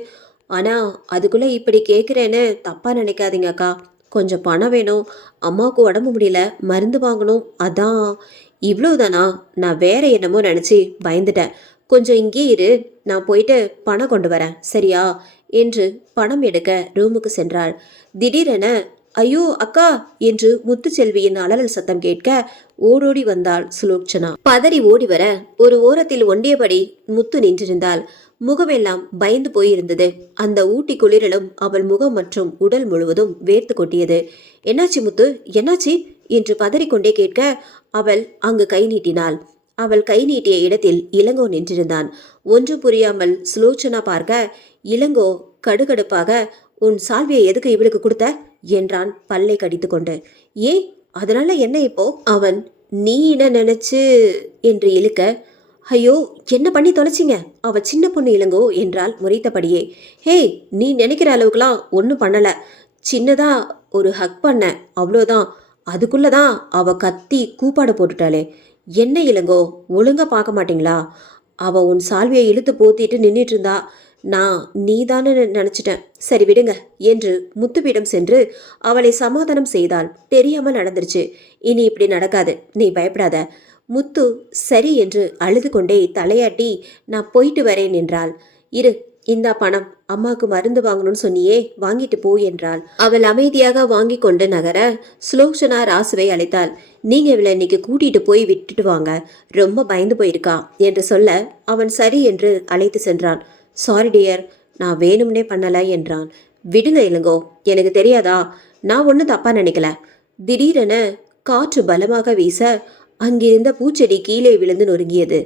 ஆனா அதுக்குள்ள இப்படி கேட்குறேன்னு தப்பா நினைக்காதீங்க அக்கா. கொஞ்சம் பணம் வேணும், அம்மாவுக்கு உடம்பு முடியல, மருந்து வாங்கணும், அதான். இவ்வளவுதானா? நான் வேற என்னமோ நினச்சி பயந்துட்டேன். கொஞ்சம் இங்கே இரு, நான் போயிட்டு பணம் கொண்டு வரேன், சரியா என்று பணம் எடுக்க ரூமுக்கு சென்றாள். திடீரென ஐயோ அக்கா என்று முத்துச்செல்வியின் அலறல் சத்தம் கேட்க ஓடோடி வந்தாள் சுலோச்சனா. பதறி ஓடி வர ஒரு ஓரத்தில் ஒண்டியபடி முத்து நின்றிருந்தாள். முகமெல்லாம் பயந்து போயிருந்தது. அந்த ஊட்டி குளிரலும் அவள் முகம் மற்றும் உடல் முழுவதும் வேர்த்து கொட்டியது. என்னாச்சு முத்து, என்னாச்சு என்று பதறிக்கொண்டே கேட்க அவள் அங்கு கை நீட்டினாள். அவள் கை நீட்டிய இடத்தில் இளங்கோ நின்றிருந்தான். ஒன்றும் புரியாமல் சுலோச்சனா பார்க்க இளங்கோ கடுகடுப்பாக, உன் சால்வியை எதுக்கு இவளுக்கு கொடுத்த என்றான் பல்லை கடித்து கொண்டு. ஏன், அதனால என்ன இப்போ? அவன் நீ என்ன நினைச்சு என்று இழுக்க, ஐயோ என்ன பண்ணி தொலைச்சிங்க, அவ சின்ன பொண்ணு இளங்கோ என்றால் முறைத்தபடியே. ஹே, நீ நினைக்கிற அளவுக்குலாம் ஒன்றும் பண்ணல, சின்னதா ஒரு ஹக் பண்ண, அவ்வளோதான். அதுக்குள்ளதான் அவ கத்தி கூப்பாடு போட்டுட்டாளே. என்ன இளங்கோ, ஒழுங்கா பார்க்க மாட்டீங்களா? அவ உன் சால்வையை இழுத்து போத்திட்டு நின்றுட்டு இருந்தா. நான் நீதானு நினச்சிட்டேன். சரி விடுங்க என்று முத்துவிடம் சென்று அவளை சமாதானம் செய்தாள். தெரியாமல் நடந்துருச்சு, இனி இப்படி நடக்காது, நீ பயப்படாத. முத்து சரி என்று அழுது கொண்டே தலையாட்டி நான் போயிட்டு வரேன் என்றாள். இரு, இந்தா பணம், அம்மாவுக்கு மருந்து வாங்கணும்னு சொன்னியே, வாங்கிட்டு போ என்றாள். அவள் அமைதியாக வாங்கி கொண்டு நகர சுலோச்சனா ராசுவை அழைத்தாள். நீங்க இவளை இன்னைக்கு கூட்டிட்டு போய் விட்டுட்டு வாங்க, ரொம்ப பயந்து போயிருக்கா என்று சொல்ல அவன் சரி என்று அழைத்து சென்றான். சாரி டியர், நான் வேணும்னே பண்ணல என்றான். விடுங்க இளங்கோ, எனக்கு தெரியாதா, நான் ஒன்றும் தப்பா நினைக்கல. திடீரென காற்று பலமாக வீச அங்கிருந்த பூச்செடி கீழே விழுந்து நொறுங்கியது.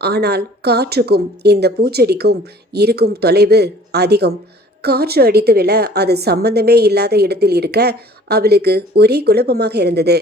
ஆனால் காற்றுக்கும் இந்த பூச்செடிக்கும் இருக்கும் தொலைவு அதிகம். காற்று அடித்து விழ அது சம்பந்தமே இல்லாத இடத்தில் இருக்க அவளுக்கு ஒரே குழப்பமாக இருந்தது.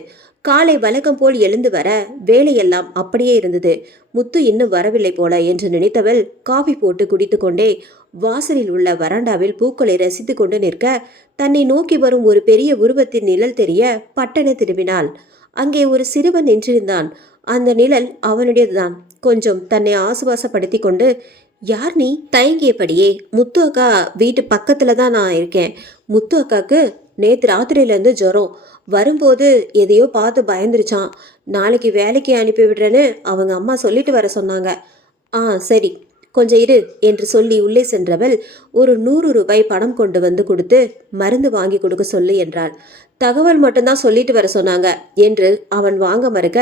காலை வழக்கம் போல் எழுந்து வர வேலையெல்லாம் அப்படியே இருந்தது. முத்து இன்னும் வரவில்லை போல என்று நினைத்தவள் காஃபி போட்டு குடித்து கொண்டே வாசலில் உள்ள வராண்டாவில் பூக்களை ரசித்து கொண்டு நிற்க தன்னை நோக்கி வரும் ஒரு பெரிய உருவத்தின் நிழல் தெரிய பட்டென திரும்பினாள். அங்கே ஒரு சிறுவன் நின்றிருந்தான். அந்த நிழல் அவனுடையதுதான். கொஞ்சம் தன்னை ஆசுவாசப்படுத்தி கொண்டு, யார் நீ? தயங்கியபடியே, முத்து அக்கா வீட்டு பக்கத்துல தான் நான் இருக்கேன். முத்து அக்காவுக்கு நேற்று ராத்திரியிலேருந்து ஜுரம். வரும்போது எதையோ பார்த்து பயந்துருச்சான். நாளைக்கு வேலைக்கு அனுப்பி விடுறேன்னு அவங்க அம்மா சொல்லிட்டு வர சொன்னாங்க. சரி, கொஞ்சம் இரு என்று சொல்லி உள்ளே சென்றவள் ஒரு 100 ரூபாய் பணம் கொண்டு வந்து கொடுத்து மருந்து வாங்கி கொடுக்க சொல்லு என்றாள். தகவல் மட்டும்தான் சொல்லிட்டு வர சொன்னாங்க என்று அவன் வாங்க மறுக்க,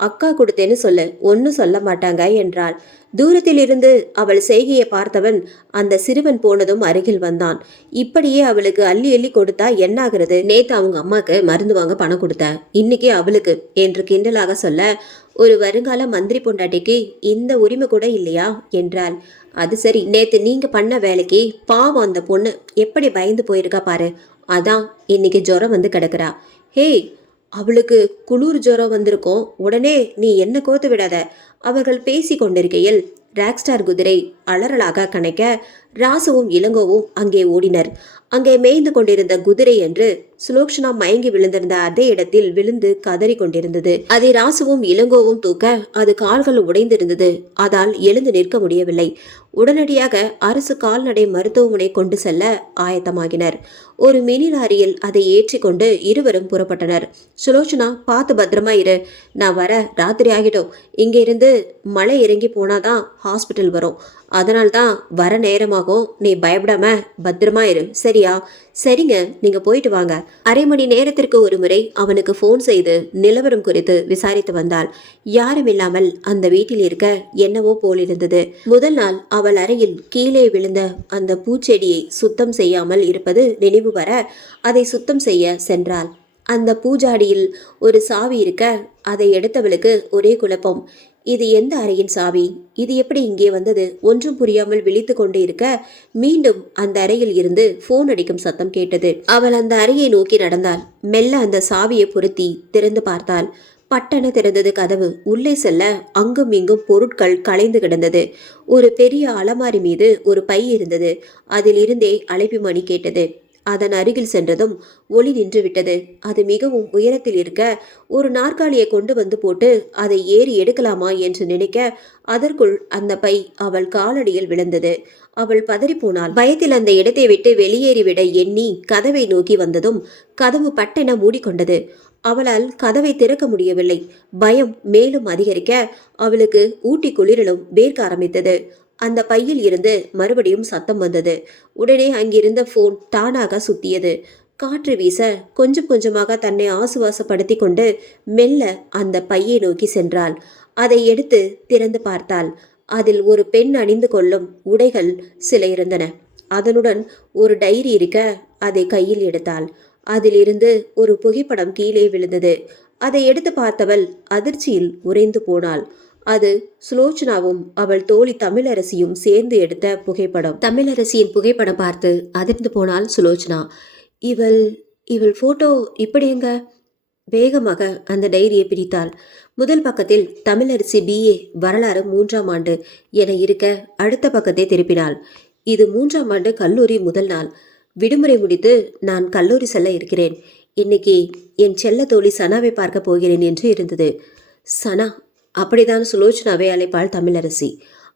அக்கா கொடுத்தேன்னு சொல்லு, ஒன்னும் சொல்ல மாட்டாங்க என்றாள். தூரத்தில் இருந்து அவள் செய்கையை பார்த்தவன் அந்த சிறுவன் போனதும் அருகில் வந்தான். இப்படியே அவளுக்கு அள்ளி அள்ளி கொடுத்தா என்னாகிறது? நேத்து அவங்க அம்மாக்கு மருந்து வாங்க பணம் கொடுத்த, இன்னைக்கு அவளுக்கு என்று கிண்டலாக சொல்ல, ஒரு வருங்கால மந்திரி பொண்டாட்டிக்கு இந்த உரிமை கூட இல்லையா என்றாள். அது சரி, நேத்து நீங்க பண்ண வேலைக்கு பாவம் அந்த பொண்ணு எப்படி பயந்து போயிருக்கா பாரு. அதான் இன்னைக்கு ஜுரம் வந்து கிடக்குறா. ஹே, அவளுக்கு குளிர் ஜுரம் வந்திருக்கும், உடனே நீ என்ன கோத்து விடாத. அவர்கள் பேசி கொண்டிருக்கையில் ராக்ஸ்டார் குதிரை அலறலாக கணைக்க ராசுவும் இளங்கோவும் அங்கே ஓடினர். அங்கே மேய்ந்து கொண்டிருந்த குதிரை என்று சுலோக்ஷனா மயங்கி விழுந்திருந்த அதே இடத்தில் விழுந்து கதறி கொண்டிருந்தது. அதை ராசுவும் இளங்கோவும் தூக்க அது கால்கள் உடைந்திருந்தது. அதால் எழுந்து நிற்க முடியவில்லை. உடனடியாக அரசு கால்நடை மருத்துவமனை கொண்டு செல்ல ஆயத்தமாகினர். ஒரு மினி லாரியில் அதை ஏற்றி கொண்டு இருவரும் புறப்பட்டனர். சுலோச்சனா, பார்த்து பத்திரமா இரு, நான் வர ராத்திரி ஆகிட்டோம். இங்க இருந்து மழை இறங்கி போனாதான் ஹாஸ்பிட்டல் வரும், அதனால்தான் வர நேரமாகும். நீ பயப்படாம பத்திரமா இரு, சரியா? சரிங்க, நீங்க போயிட்டு வாங்க. அரை மணி நேரத்திற்கு ஒரு முறை அவனுக்கு போன் செய்து நிலவரம் குறித்து விசாரித்து வந்தாள். யாரும் இல்லாமல் அந்த வீட்டில் இருக்க என்னவோ போலிருந்தது. முதல் நாள் அவள் அறையில் கீழே விழுந்த அந்த பூச்செடியை சுத்தம் செய்யாமல் இருப்பது நினைவு வர அதை சுத்தம் செய்ய சென்றாள். அந்த பூஜாடியில் ஒரு சாவி இருக்க அதை எடுத்தவளுக்கு ஒரே குழப்பம். இது எந்த அறையின் சாவி? இது எப்படி இங்கே வந்தது? ஒன்றும் புரியாமல் விழித்து கொண்டு இருக்க மீண்டும் அந்த அறையில் இருந்து போன் அடிக்கும் சத்தம் கேட்டது. அவள் அந்த அறையை நோக்கி நடந்தாள். மெல்ல அந்த சாவியை பொருத்தி திறந்து பார்த்தாள். பட்டென திறந்தது கதவு. உள்ளே செல்ல அங்கும் இங்கும் பொருட்கள் கலைந்து கிடந்தது. ஒரு பெரிய அலமாரி மீது ஒரு பை இருந்தது. அதில் இருந்தே அழைப்பு மணி கேட்டது. அதன் அருகில் சென்றதும் ஒளி நின்று விட்டது. அது மிகவும் உயரத்தில் இருக்க ஒரு நாற்காலியை கொண்டு வந்து போட்டு அதை ஏறி எடுக்கலாமா என்று நினைக்க அதற்குள் அந்த பை அவள் காலடியில் விழுந்தது. அவள் பதறிப்போனாள். பயத்தில் அந்த இடத்தை விட்டு வெளியேறிவிட எண்ணி கதவை நோக்கி வந்ததும் கதவு பட்டென மூடிக்கொண்டது. அவளால் கதவை திறக்க முடியவில்லை. பயம் மேலும் அதிகரிக்க அவளுக்கு ஊட்டி குளிரலும் வேர்க்க ஆரம்பித்தது. அந்த பையில் இருந்து மறுபடியும் சத்தம் வந்தது. உடனே அங்கிருந்த போன் தானாக சுத்தியது. காற்று வீச கொஞ்சம் கொஞ்சமாக தன்னை ஆசுவாசப்படுத்தி கொண்டு மெல்ல அந்த பையை நோக்கி சென்றாள். அதை எடுத்து திறந்து பார்த்தாள். அதில் ஒரு பெண் அணிந்து கொள்ளும் உடைகள் சில இருந்தன. அதனுடன் ஒரு டைரி இருக்க அதை கையில் எடுத்தாள். அதிலிருந்து ஒரு புகைப்படம் கீழே விழுந்தது. அதை எடுத்து பார்த்தவள் அதிர்ச்சியில் உறைந்து போனாள். அது சுலோச்சனாவும் அவள் தோழி தமிழரசியும் சேர்ந்து எடுத்த புகைப்படம். தமிழரசியின் புகைப்படம் பார்த்து அதிர்ந்து போனாள் சுலோச்சனா. இவள் இவள் போட்டோ இப்படி எங்க? வேகமாக அந்த டைரியை பிரித்தாள். முதல் பக்கத்தில் தமிழரசி BA வரலாறு 3ஆம் ஆண்டு என இருக்க அடுத்த பக்கத்தை திருப்பினாள். இது 3ஆம் ஆண்டு கல்லூரி முதல் நாள். விடுமுறை முடித்து நான் கல்லூரி செல்ல இருக்கிறேன். இன்னைக்கு என் செல்ல தோழி சனாவை பார்க்க போகிறேன் என்று இருந்தது. சனா, அப்படிதான் சுலோச்சனாவை அழைப்பாள் தமிழரசி.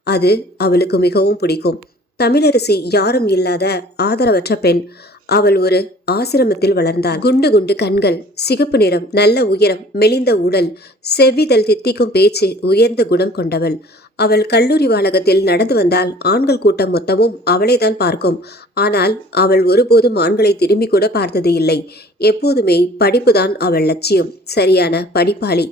அது அவளுக்கு மிகவும் பிடிக்கும். தமிழரசி யாரும் இல்லாத ஆதரவற்ற பெண். அவள் ஒரு ஆசிரமத்தில் வளர்ந்தாள். குண்டு குண்டு கண்கள், சிகப்பு நிறம், நல்ல உயரம், மெலிந்த உடல், செவ்விதழ் தித்திக்கும் பேச்சு, உயர்ந்த குணம் கொண்டவள். அவள் கல்லூரி வாளகத்தில் நடந்து வந்தால் ஆண்கள் கூட்டம் மொத்தமும் அவளைதான் பார்க்கும். ஆனால் அவள் ஒருபோதும் ஆண்களை திரும்பி கூட பார்த்தது இல்லை. எப்போதுமே படிப்புதான் அவள் லட்சியம். சரியான படிப்பாளி.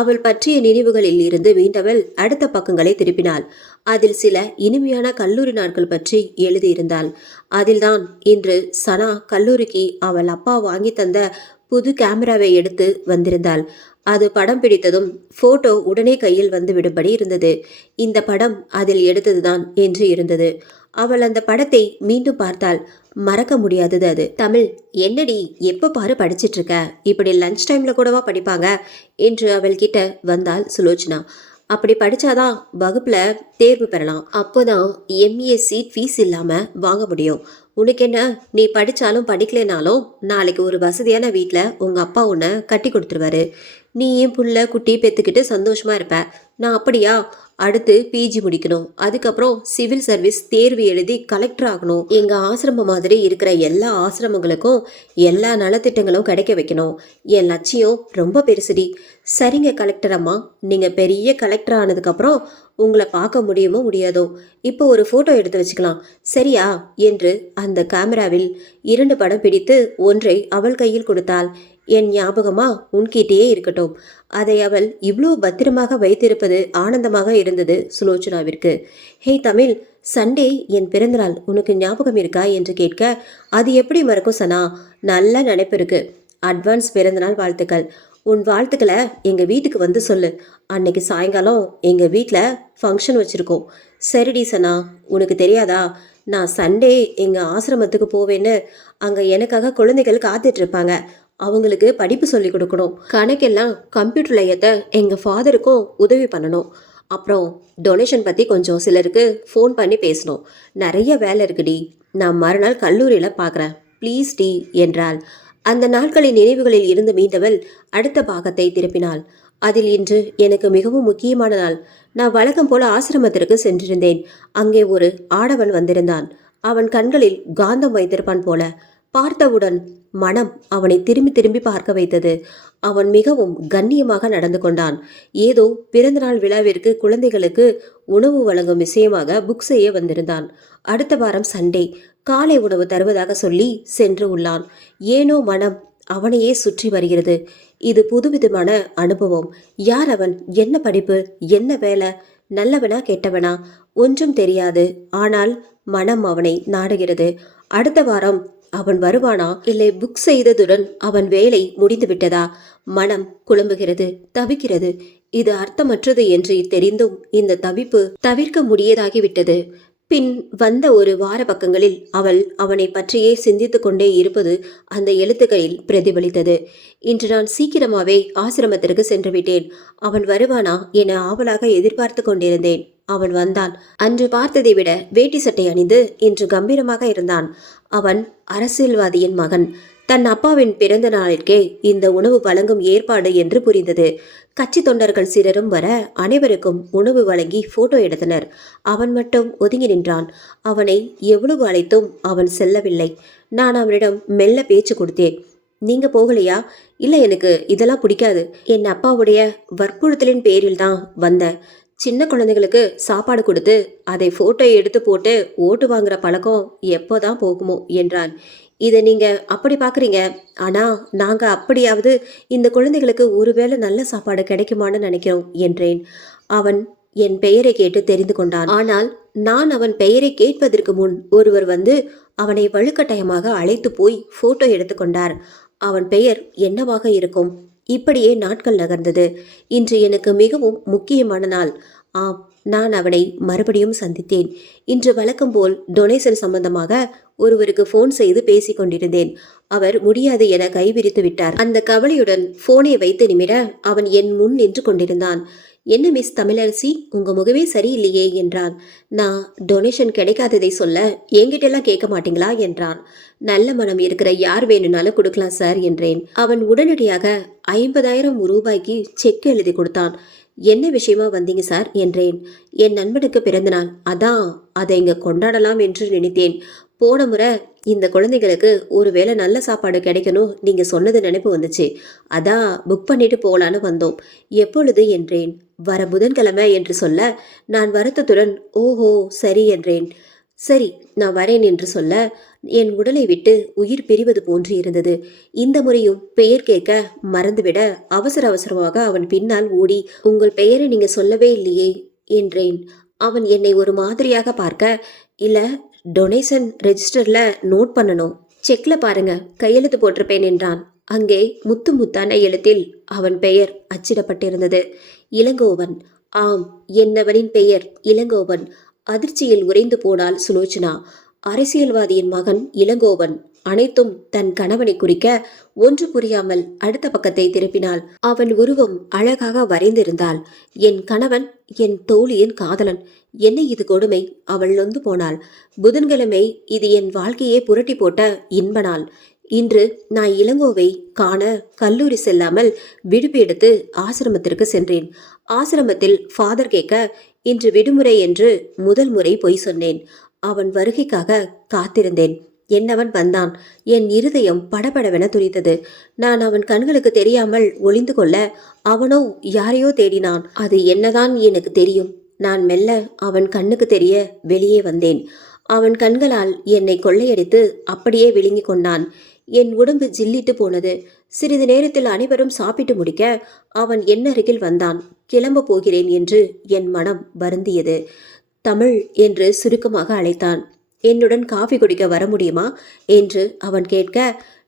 அவள் பற்றிய நினைவுகளில் இருந்து மீண்டவள் அடுத்த பக்கங்களை திருப்பினாள். அதில் சில இனிமையான கல்லூரி நாட்கள் பற்றி எழுதியிருந்தாள். அதில்தான் இன்று சனா கல்லூரிக்கு அவள் அப்பா வாங்கி தந்த புது கேமராவை எடுத்து வந்திருந்தாள். அது படம் பிடித்ததும் போட்டோ உடனே கையில் வந்து விடும்படி இருந்தது. இந்த படம் அதில் எடுத்ததுதான் என்று இருந்தது. அவள் அந்த படத்தை மீண்டும் பார்த்தாள். மறக்க முடியாதது அது. தமிழ், என்னடி எப்போ பாரு படிச்சிட்டு இருக்க? இப்படி லஞ்ச் டைம்ல கூடவா படிப்பாங்க என்று அவள் கிட்ட வந்தாள் சுலோச்சனா. அப்படி படிச்சாதான் வகுப்புல தேர்வு பெறலாம். அப்போதான் எம்ஏ சீட் ஃபீஸ் இல்லாம வாங்க முடியும். உனக்கு என்ன, நீ படிச்சாலும் படிக்கலைனாலும் நாளைக்கு ஒரு வசதியான வீட்டில் உங்க அப்பா உன்னை கட்டி கொடுத்துருவாரு. நீ ஏன் புள்ள குட்டி பெத்துக்கிட்டு சந்தோஷமா இருப்ப. நான் அப்படியா? அடுத்து பிஜி முடிக்கணும். அதுக்கப்புறம் சிவில் சர்வீஸ் தேர்வு எழுதி கலெக்டர் ஆகணும். எங்க ஆசிரமம் மாதிரி இருக்கிற எல்லா ஆசிரமங்களுக்கும் எல்லா நலத்திட்டங்களும் கிடைக்க வைக்கணும். என் லட்சியம் ரொம்ப பெருசுடி. சரிங்க கலெக்டர் அம்மா, நீங்க பெரிய கலெக்டர் ஆனதுக்கப்புறம் உங்களை பார்க்க முடியுமோ முடியாதோ, இப்போ ஒரு ஃபோட்டோ எடுத்து வச்சுக்கலாம், சரியா என்று அந்த கேமராவில் 2 படம் பிடித்து ஒன்றை அவள் கையில் கொடுத்தாள். என் ஞாபகமா உன்கிட்டயே இருக்கட்டும். அதை அவள் இவ்வளோ பத்திரமாக வைத்திருப்பது ஆனந்தமாக இருந்தது சுலோச்சனாவிற்கு. ஹே தமிழ், சண்டே என் பிறந்தநாள் உனக்கு ஞாபகம் இருக்கா என்று கேட்க, அது எப்படி மறக்கும் சனா, நல்ல நினைப்பு இருக்கு. அட்வான்ஸ் பிறந்தநாள் வாழ்த்துக்கள். உன் வாழ்த்துக்களை எங்கள் வீட்டுக்கு வந்து சொல்லு. அன்னைக்கு சாயங்காலம் எங்கள் வீட்டில் ஃபங்க்ஷன் வச்சுருக்கோம். சரிடி சனா, உனக்கு தெரியாதா, நான் சண்டே எங்கள் ஆசிரமத்துக்கு போவேன்னு அங்கே எனக்காக குழந்தைகள் காத்துட்ருப்பாங்க. அவங்களுக்கு படிப்பு சொல்லி கொடுக்கணும். கணக்கெல்லாம் கம்ப்யூட்டரில் ஏற்ற எங்கள் ஃபாதருக்கும் உதவி பண்ணணும். அப்புறம் டொனேஷன் பற்றி கொஞ்சம் சிலருக்கு ஃபோன் பண்ணி பேசணும். நிறைய வேலை இருக்குடி. நான் மறுநாள் கல்லூரியில் பார்க்குறேன், ப்ளீஸ் டி என்றாள். அந்த நாட்களின் நினைவுகளில் இருந்து மீண்டவள் அடுத்த பாகத்தை திருப்பினாள். அதில் இன்று எனக்கு மிகவும் முக்கியமான நாள். நான் வழக்கம் போல ஆசிரமத்திற்கு சென்றிருந்தேன். அங்கே ஒரு ஆடவன் வந்திருந்தான். அவன் கண்களில் காந்தம் வைத்திருப்பான் போல. பார்த்தவுடன் மனம் அவனை திரும்பி திரும்பி பார்க்க வைத்தது. அவன் மிகவும் கண்ணியமாக நடந்து கொண்டான். ஏதோ பிறந்தநாள் விழாவிற்கு குழந்தைகளுக்கு உணவு வழங்கும் விஷயமாக புக் செய்ய வந்திருந்தான். அடுத்த வாரம் சண்டே காலை உணவு தருவதாக சொல்லி சென்று உள்ளான். ஏனோ மனம் அவனையே சுற்றி வருகிறது. இது புதுவிதமான அனுபவம். யார் அவன்? என்ன படிப்பு? என்ன வேலை? நல்லவனா கெட்டவனா? ஒன்றும் தெரியாது. ஆனால் மனம் அவனை நாடுகிறது. அடுத்த வாரம் அவன் வருவானா, இல்லை புக் செய்ததுடன் அவன் வேலை முடிந்து விட்டதா? மனம் குழம்புகிறது, தவிக்கிறது. இது அர்த்தமற்றது என்று தெரிந்தும் இந்த தவிப்பு தவிர்க்க முடியதாகிவிட்டது. பின் வந்த ஒரு வார பக்கங்களில் அவள் அவனை பற்றியே சிந்தித்து கொண்டே இருப்பது அந்த எழுத்துக்களில் பிரதிபலித்தது. இன்று நான் சீக்கிரமாவே ஆசிரமத்திற்கு சென்று விட்டேன். அவன் வருவானா என ஆவலாக எதிர்பார்த்து கொண்டிருந்தேன். அவன் வந்தான். அன்று பார்த்ததை விட வேட்டி சட்டை அணிந்து இன்று கம்பீரமாக இருந்தான். அவன் அரசியல்வாதியின் மகன். தன் அப்பாவின் பிறந்த நாளிற்கே இந்த உணவு வழங்கும் ஏற்பாடு என்று புரிந்தது. கட்சி தொண்டர்கள் சிலரும் வர அனைவருக்கும் உணவு வழங்கி போட்டோ எடுத்தனர். அவன் மட்டும் ஒதுங்கி நின்றான். அவனை எவ்வளவு அழைத்தும் அவன் செல்லவில்லை. நான் அவனிடம் மெல்ல பேச்சு கொடுத்தேன். நீங்க போகலையா? இல்லை, எனக்கு இதெல்லாம் பிடிக்காது. என் அப்பாவுடைய வற்புறுத்தலின் பேரில் தான் வந்தேன். சின்ன குழந்தைகளுக்கு சாப்பாடு கொடுத்து அதை போட்டோ எடுத்து போட்டு ஓட்டு வாங்குற பழக்கம் எப்போதான் போகுமோ என்றான். இதை நீங்க அப்படி பார்க்குறீங்க, ஆனால் நாங்கள் அப்படியாவது இந்த குழந்தைகளுக்கு ஒருவேளை நல்ல சாப்பாடு கிடைக்குமான்னு நினைக்கிறோம் என்றேன். அவன் என் பெயரை கேட்டு தெரிந்து கொண்டான். ஆனால் நான் அவன் பெயரை கேட்பதற்கு முன் ஒருவர் வந்து அவனை வலுக்கட்டாயமாக அழைத்து போய் போட்டோ எடுத்துக்கொண்டார். அவன் பெயர் என்னவாக இருக்கும்? இப்படியே நாட்கள் நகர்ந்தது. இன்று எனக்கு மிகவும் முக்கியமான நாள். ஆம், நான் அவனை மறுபடியும் சந்தித்தேன். இன்று வழக்கம் போல் டொனேஷன் சம்பந்தமாக ஒருவருக்கு ஃபோன் செய்து பேசிக் கொண்டிருந்தேன். அவர் முடியாது என கைவிரித்து விட்டார். அந்த கவலையுடன் போனை வைத்து நிமிர அவன் என் முன் நின்று கொண்டிருந்தான். என்ன மிஸ் தமிழரசி, உங்க முகமே சரியில்லையே என்றான். நான் டொனேஷன் கிடைக்காததை சொல்ல என்கிட்டெல்லாம் கேட்க மாட்டீங்களா என்றான். நல்ல மனம் இருக்கிற யார் வேணும்னாலும் கொடுக்கலாம் சார் என்றேன். அவன் உடனடியாக 50,000 ரூபாய்க்கு செக் எழுதி கொடுத்தான். என்ன விஷயமா வந்தீங்க சார் என்றேன். என் நண்பனுக்கு பிறந்தநாள், அதான் அதை இங்க கொண்டாடலாம் என்று நினைத்தேன். போன முறை இந்த குழந்தைகளுக்கு ஒருவேளை நல்ல சாப்பாடு கிடைக்கணும் நீங்க சொன்னது நினைப்பு வந்துச்சு. அதான் புக் பண்ணிட்டு போகலான்னு வந்தோம். எப்பொழுது என்றேன். வர புதன்கிழமை என்று சொல்ல நான் வருத்தத்துடன் ஓஹோ சரி என்றேன். சரி நான் வரேன் என்று சொல்ல என் உடலை விட்டு உயிர் பிரிவது போன்று இருந்தது. இந்த முறையும் பெயர் கேட்க மறந்துவிட அவசர அவசரமாக அவன் பின்னால் ஓடி உங்கள் பெயரை நீங்க சொல்லவே இல்லையே என்றேன். அவன் என்னை ஒரு மாதிரியாக பார்க்க, இல்ல டொனேஷன் ரெஜிஸ்டர்ல நோட் பண்ணணும், செக்ல பாருங்க கையெழுத்து போட்டிருப்பேன் என்றான். அங்கே முத்து முத்தான எழுத்தில் அவன் பெயர் அச்சிடப்பட்டிருந்தது. இளங்கோவன். ஆம், என்னவனின் பெயர் இளங்கோவன். அதிர்ச்சியில் உறைந்து போனாள் சுலோச்சனா. அரசியல்வாதியின் மகன் இளங்கோவன். அனைத்தும் தன் கணவனை குறிக்க ஒன்று புரியாமல் அடுத்த பக்கத்தை திருப்பினாள். அவன் உருவம் அழகாக வரைந்திருந்தாள். என் கணவன், என் தோழியின் காதலன். என்ன இது கொடுமை? அவள் நொந்து போனாள். புதன்கிழமை இது என் வாழ்க்கையே புரட்டி போட்ட இன்ப நாள். இன்று நான் இளங்கோவை காண கல்லூரி செல்லாமல் விடுப்பு எடுத்து ஆசிரமத்திற்கு சென்றேன். ஆசிரமத்தில் ஃபாதர் கேட்க இன்று விடுமுறை என்று முதல் முறை பொய் சொன்னேன். அவன் வருகைக்காக காத்திருந்தேன். என்னவன் வந்தான். என் இருதயம் படபடவென துடித்தது. நான் அவன் கண்களுக்கு தெரியாமல் ஒளிந்து கொள்ள அவனோ யாரையோ தேடினான். அது என்னதான் எனக்கு தெரியும். நான் மெல்ல அவன் கண்ணுக்கு தெரிய வெளியே வந்தேன். அவன் கண்களால் என்னை கொள்ளையடித்து அப்படியே விழுங்கி கொண்டான். என் உடம்பு ஜில்லிட்டு போனது. சிறிது நேரத்தில் அனைவரும் சாப்பிட்டு முடிக்க அவன் என் அருகில் வந்தான். கிளம்ப போகிறேன் என்று என் மனம் வருந்தியது. தமிழ் என்று சுருக்கமாக அழைத்தான். என்னுடன் காஃபி குடிக்க வர முடியுமா என்று அவன் கேட்க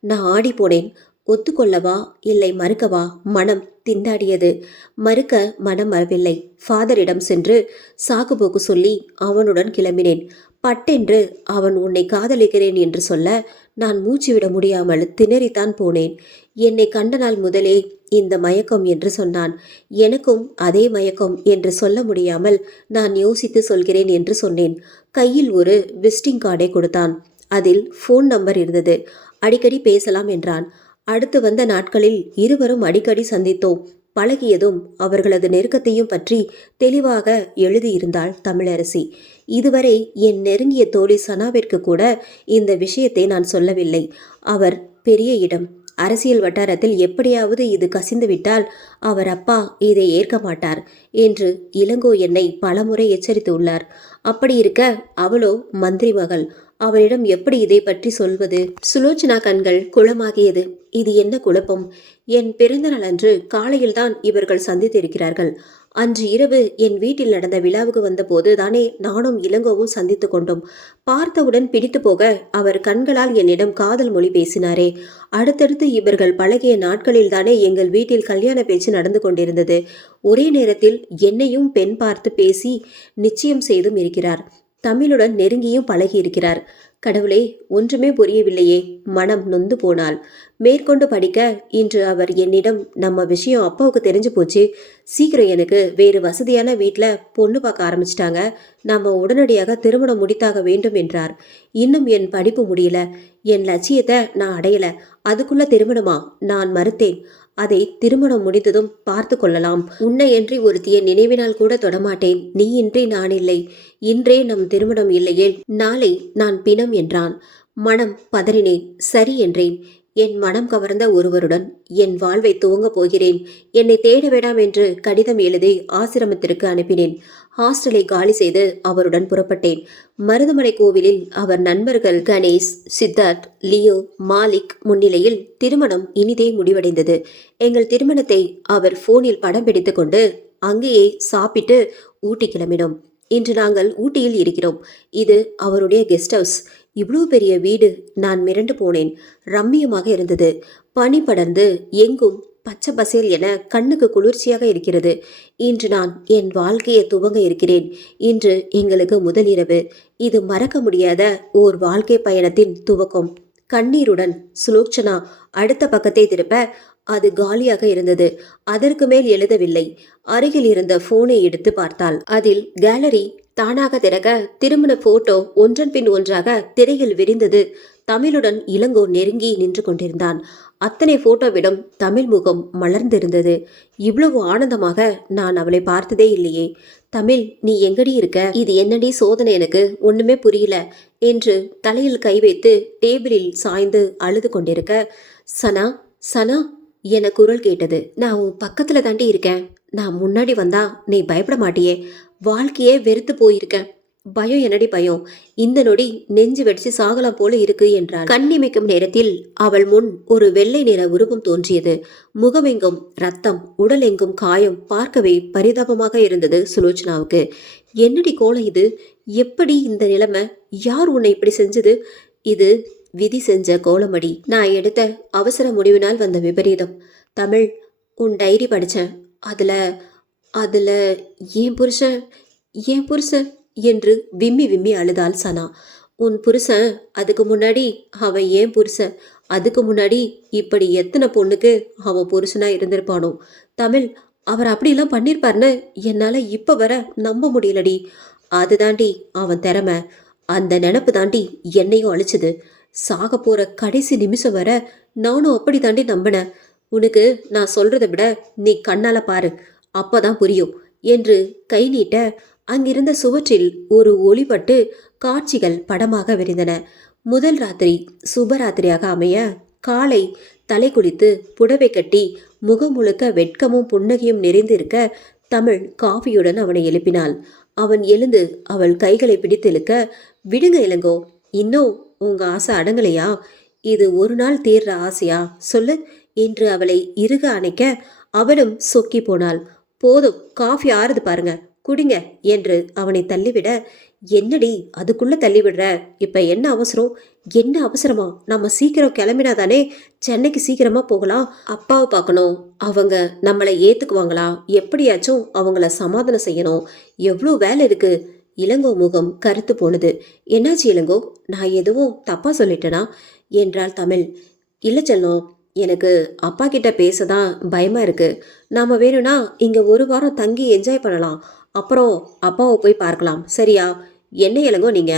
நான் ஆடி போனேன். ஒத்துக்கொள்ளவா இல்லை மறுக்கவா மனம் திண்டாடியது. மறுக்க மனம் வரவில்லை. ஃபாதரிடம் சென்று சாக்குபோக்கு சொல்லி அவனுடன் கிளம்பினேன். பட்டென்று அவன் உன்னை காதலிக்கிறேன் என்று சொல்ல நான் மூச்சு விட முடியாமல் திணறித்தான் போனேன். என்னை கண்ட நாள் முதலே இந்த மயக்கம் என்று சொன்னான். எனக்கும் அதே மயக்கம் என்று சொல்ல முடியாமல் நான் யோசித்து சொல்கிறேன் என்று சொன்னேன். கையில் ஒரு விசிட்டிங் கார்டை கொடுத்தான். அதில் ஃபோன் நம்பர் இருந்தது. அடிக்கடி பேசலாம் என்றான். அடுத்து வந்த நாட்களில் இருவரும் அடிக்கடி சந்தித்தோம். பழகியதும் அவர்களது நெருக்கத்தையும் பற்றி தெளிவாக எழுதியிருந்தாள் தமிழரசி. இதுவரை என் நெருங்கிய தோழி சனாவிற்கு கூட இந்த விஷயத்தை நான் சொல்லவில்லை. அவர் பெரிய இடம். அரசியல் வட்டாரத்தில் எப்படியாவது இது கசிந்துவிட்டால் அவர் அப்பா இதை ஏற்க மாட்டார் என்று இளங்கோ என்னை பலமுறை எச்சரித்துள்ளார். அப்படி இருக்க அவளோ மந்திரி மகள். அவரிடம் எப்படி இதை பற்றி சொல்வது? சுலோச்சனா கண்கள் குளமாகியது. இது என்ன குழப்பம்? என் பிறந்த நாள் அன்று காலையில்தான் இவர்கள் சந்தித்திருக்கிறார்கள். அன்று இரவு என் வீட்டில் நடந்த விழாவுக்கு வந்தபோது தானே நானும் இளங்கோவும் சந்தித்து கொண்டோம். பார்த்தவுடன் பிடித்து போக அவர் கண்களால் என்னிடம் காதல் மொழி பேசினாரே. அடுத்தடுத்து இவர்கள் பழகிய நாட்களில் தானே எங்கள் வீட்டில் கல்யாண பேச்சு நடந்து கொண்டிருந்தது. ஒரே நேரத்தில் என்னையும் பெண் பார்த்து பேசி நிச்சயம் செய்தும் இருக்கிறார். தமிழுடன் நெருங்கியும் பழகி இருக்கிறார். கடவுளே, ஒன்றுமே புரியவில்லையே. மனம் நொந்து போனாள். மேற்கொண்டு படிக்க இன்று அவர் என்னிடம் நம்ம விஷயம் அப்பாவுக்கு தெரிஞ்சு போச்சு. சீக்கிரம் எனக்கு வேறு வசதியான வீட்டில் பொண்ணு பார்க்க ஆரம்பிச்சிட்டாங்க. நம்ம உடனடியாக திருமணம் முடித்தாக வேண்டும் என்றார். இன்னும் என் படிப்பு முடியல. என் லட்சியத்தை நான் அடையல. அதுக்குள்ள திருமணமா? நான் மறுத்தேன். அதை திருமணம் முடிந்ததும் பார்த்து கொள்ளலாம். உன்னை என்று ஒருத்திய நினைவினால் கூட தொடமாட்டேன். நீ இன்றி நான் இல்லை. இன்றே நம் திருமணம் இல்லையே, நாளை நான் பிணம் என்றான். மனம் பதறினேன். சரி என்றேன். என் மனம் கவர்ந்த ஒருவருடன் என் வாழ்வை துவங்கப் போகிறேன். என்னை தேட வேண்டாம் என்று கடிதம் எழுதி ஆசிரமத்திற்கு அனுப்பினேன். ஹாஸ்டலை காலி செய்து அவருடன் புறப்பட்டேன். மருதமலை கோவிலில் அவர் நண்பர்கள் கணேஷ், சித்தார்த், லியோ, மாலிக் முன்னிலையில் திருமணம் இனிதே முடிவடைந்தது. எங்கள் திருமணத்தை அவர் போனில் படம் பிடித்து கொண்டு அங்கேயே சாப்பிட்டு ஊட்டி கிளம்பினோம். இன்று நாங்கள் ஊட்டியில் இருக்கிறோம். இது அவருடைய கெஸ்ட் ஹவுஸ். இவ்வளோ பெரிய வீடு. நான் மிரண்டு போனேன். ரம்மியமாக இருந்தது. பனி படர்ந்து எங்கும் பச்சை பசேல் என கண்ணுக்கு குளிர்ச்சியாக இருக்கிறது. இன்று நான் என் வாழ்க்கையை துவங்க இருக்கிறேன். இன்று எங்களுக்கு முதல் இரவு. இது மறக்க முடியாத ஓர் வாழ்க்கை பயணத்தின் துவக்கம். கண்ணீருடன் சுலோச்சனா அடுத்த பக்கத்தை திருப்ப அது காலியாக இருந்தது. அதற்கு மேல் எழுதவில்லை. அருகில் இருந்த போனை எடுத்து பார்த்தாள். அதில் கேலரி தானாக திறக்க திருமண போட்டோ ஒன்றன் பின் ஒன்றாக திரையில் விரிந்தது. தமிழுடன் இளங்கோ நெருங்கி நின்று கொண்டிருந்தான். அத்தனை போட்டோவிடம் தமிழ் முகம் மலர்ந்திருந்தது. இவ்வளவு ஆனந்தமாக நான் அவளை பார்த்ததே இல்லையே. தமிழ், நீ எங்கடி இருக்க? இது என்னடி சோதனை, எனக்கு ஒண்ணுமே புரியல என்று தலையில் கை வைத்து டேபிளில் சாய்ந்து அழுது கொண்டிருக்க, சனா சனா என குரல் கேட்டது. நான் உன் பக்கத்துல தாண்டி இருக்கேன். நான் முன்னாடி வந்தா நீ பயப்பட மாட்டியே. வாழ்க்கையே வெறுத்து போயிருக்க. பயம் என்னடி பயம்? இந்த நொடி நெஞ்சு வெடிச்சு சாகலாம் போல இருக்கு என்றாள். கண்ணிமைக்கும் நேரத்தில் அவள் முன் ஒரு வெள்ளை நிற உருவம் தோன்றியது. முகமெங்கும் ரத்தம், உடல் எங்கும் காயம். பார்க்கவே பரிதாபமாக இருந்தது சுலோச்சனாவுக்கு. என்னடி கோலம் இது? எப்படி இந்த நிலைமை? யார் உன்னை இப்படி செஞ்சது? இது விதி செஞ்ச கோலமடி. நான் எடுத்த அவசர முடிவினால் வந்த விபரீதம். தமிழ், உன் டைரி படித்தேன். அதுல அதுல ஏன் புருஷன் ஏன் புருஷன் என்று விம்மி விம்மி அழுதாள் சனா. உன் புருஷன், அதுக்கு முன்னாடி அவன் ஏன் புருஷன், அதுக்கு முன்னாடி இப்படி எத்தனை பொண்ணுக்கு அவன் புருஷனா இருந்திருப்பானோ. தமிழ், அவர் அப்படிலாம் பண்ணியிருப்பார்னு என்னால் இப்போ வர நம்ப முடியலடி. அது தாண்டி அவன் திறமை. அந்த நினப்பு தாண்டி என்னையும் அழிச்சுது. சாக போகிற கடைசி நிமிஷம் வர நானும் அப்படி தாண்டி நம்பினேன். உனக்கு நான் சொல்கிறத விட நீ கண்ணால் பாரு, அப்போதான் புரியும் என்று கை நீட்ட அங்கிருந்த சுவற்றில் ஒரு ஒளிபட்டு காட்சிகள் படமாக விரிந்தன. முதல் ராத்திரி சுபராத்திரியாக அமைய காலை தலை குளித்து புடவை கட்டி முகம் முழுக்க வெட்கமும் புன்னகையும் நிறைந்திருக்க தமிழ் காஃபியுடன் அவனை எழுப்பினாள். அவன் எழுந்து அவள் கைகளை பிடித்து இழுக்க, விடுங்க இளங்கோ, இன்னும் உங்க ஆசை அடங்கலையா? இது ஒரு நாள் தீர்ற ஆசையா சொல்லு என்று அவளை இறுக அணைக்க அவளும் சொக்கி போனாள். போதும், காஃபி ஆறுது பாருங்க, குடிங்க என்று அவனை தள்ளிவிட, என்னடி அதுக்குள்ள தள்ளிவிடுற? இப்ப என்ன அவசரம்? என்ன அவசரமா? நம்ம சீக்கிரம் கிளம்பினாதானே சென்னைக்கு சீக்கிரமா போகலாம். அப்பாவை பார்க்கணும், அவங்க நம்மளை ஏத்துக்குவாங்களா? எப்படியாச்சும் அவங்கள சமாதானம் செய்யணும். எவ்வளோ வேலை இருக்கு. இளங்கோ முகம் கருத்து போனது. என்னாச்சு இளங்கோ, நான் எதுவும் தப்பா சொல்லிட்டேனா என்றாள் தமிழ். இல்லை செல்லம், எனக்கு அப்பா கிட்ட பேசதான் பயமா இருக்கு. நாம வேணும்னா இங்க ஒரு வாரம் தங்கி என்ஜாய் பண்ணலாம். அப்புறம் அப்பாவை போய் பார்க்கலாம், சரியா? என்ன இளங்கோ நீங்க,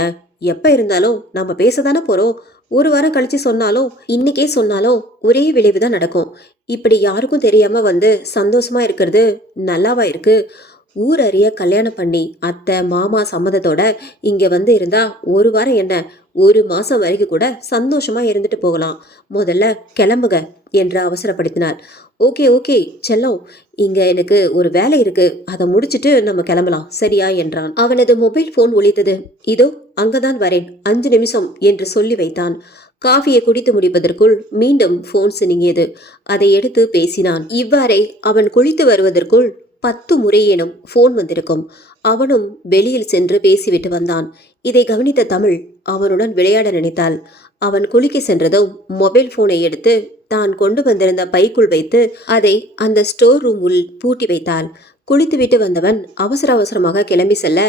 எப்ப இருந்தாலும் நம்ம பேசதானே போறோம். ஒரு வாரம் கழிச்சு சொன்னாலும் இன்னைக்கே சொன்னாலும் ஒரே விளைவு தான் நடக்கும். இப்படி யாருக்கும் தெரியாம வந்து சந்தோஷமா இருக்கிறது நல்லாவா இருக்கு? ஊர் அறிய கல்யாணம் பண்ணி அத்தை மாமா சம்மதத்தோட இங்க வந்து இருந்தா ஒரு வாரம் என்ன, ஒரு மாசம் வரைக்கும் கூட சந்தோஷமா இருந்துட்டு போகலாம். முதல்ல கிளம்புக என்று அவசரப்படுத்தினார். ஓகே ஓகே செல்லம், இங்க எனக்கு ஒரு வேலை இருக்கு, அதை முடிச்சிட்டு நம்ம கிளம்பலாம், சரியா என்றான். அவனது மொபைல் போன் ஒலித்தது. இதோ அங்கதான் வரேன், 5 நிமிஷம் என்று சொல்லி வைத்தான். காஃபியை குடித்து முடிப்பதற்குள் மீண்டும் போன் சினிங்கியது. அதை எடுத்து பேசினான். இவ்வாறே அவன் குளித்து வருவதற்குள் 10 முறையேனும் போன் வந்திருக்கும். அவனும் வெளியில் சென்று பேசிவிட்டு வந்தான். இதை கவனித்த தமிழ் அவனுடன் விளையாட நினைத்தாள். அவன் குளிக்க சென்றதும் மொபைல் போனை எடுத்து தான் கொண்டு வந்திருந்த பைக்குள் வைத்து அதை அந்த ஸ்டோர் ரூம் உள் பூட்டி வைத்தாள். குளித்துவிட்டு வந்தவன் அவசர அவசரமாக கிளம்பி செல்ல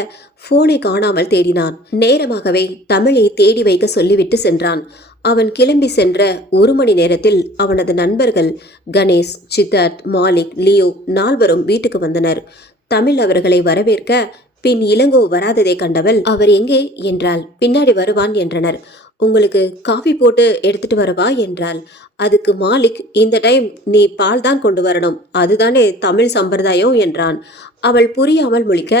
போனை காணாமல் தேடினான். நேரமாகவே தமிழை தேடி வைக்க சொல்லிவிட்டு சென்றான். அவன் கிளம்பி சென்ற 1 மணி நேரத்தில் அவனது நண்பர்கள் கணேஷ், சித்தார்த், மாலிக், லியோ 4வரும் வீட்டுக்கு வந்தனர். தமிழ் அவர்களை வரவேற்க பின் இளங்கோ வராததை கண்டவள், அவர் எங்கே என்றாள். பின்னாடி வருவான் என்றனர். உங்களுக்கு காஃபி போட்டு எடுத்துட்டு வரவா என்றாள். அதுக்கு மாலிக், இந்த டைம் நீ பால் தான் கொண்டு வரணும், அதுதானே தமிழ் சம்பிரதாயம் என்றான். அவள் புரியாமல் முழிக்க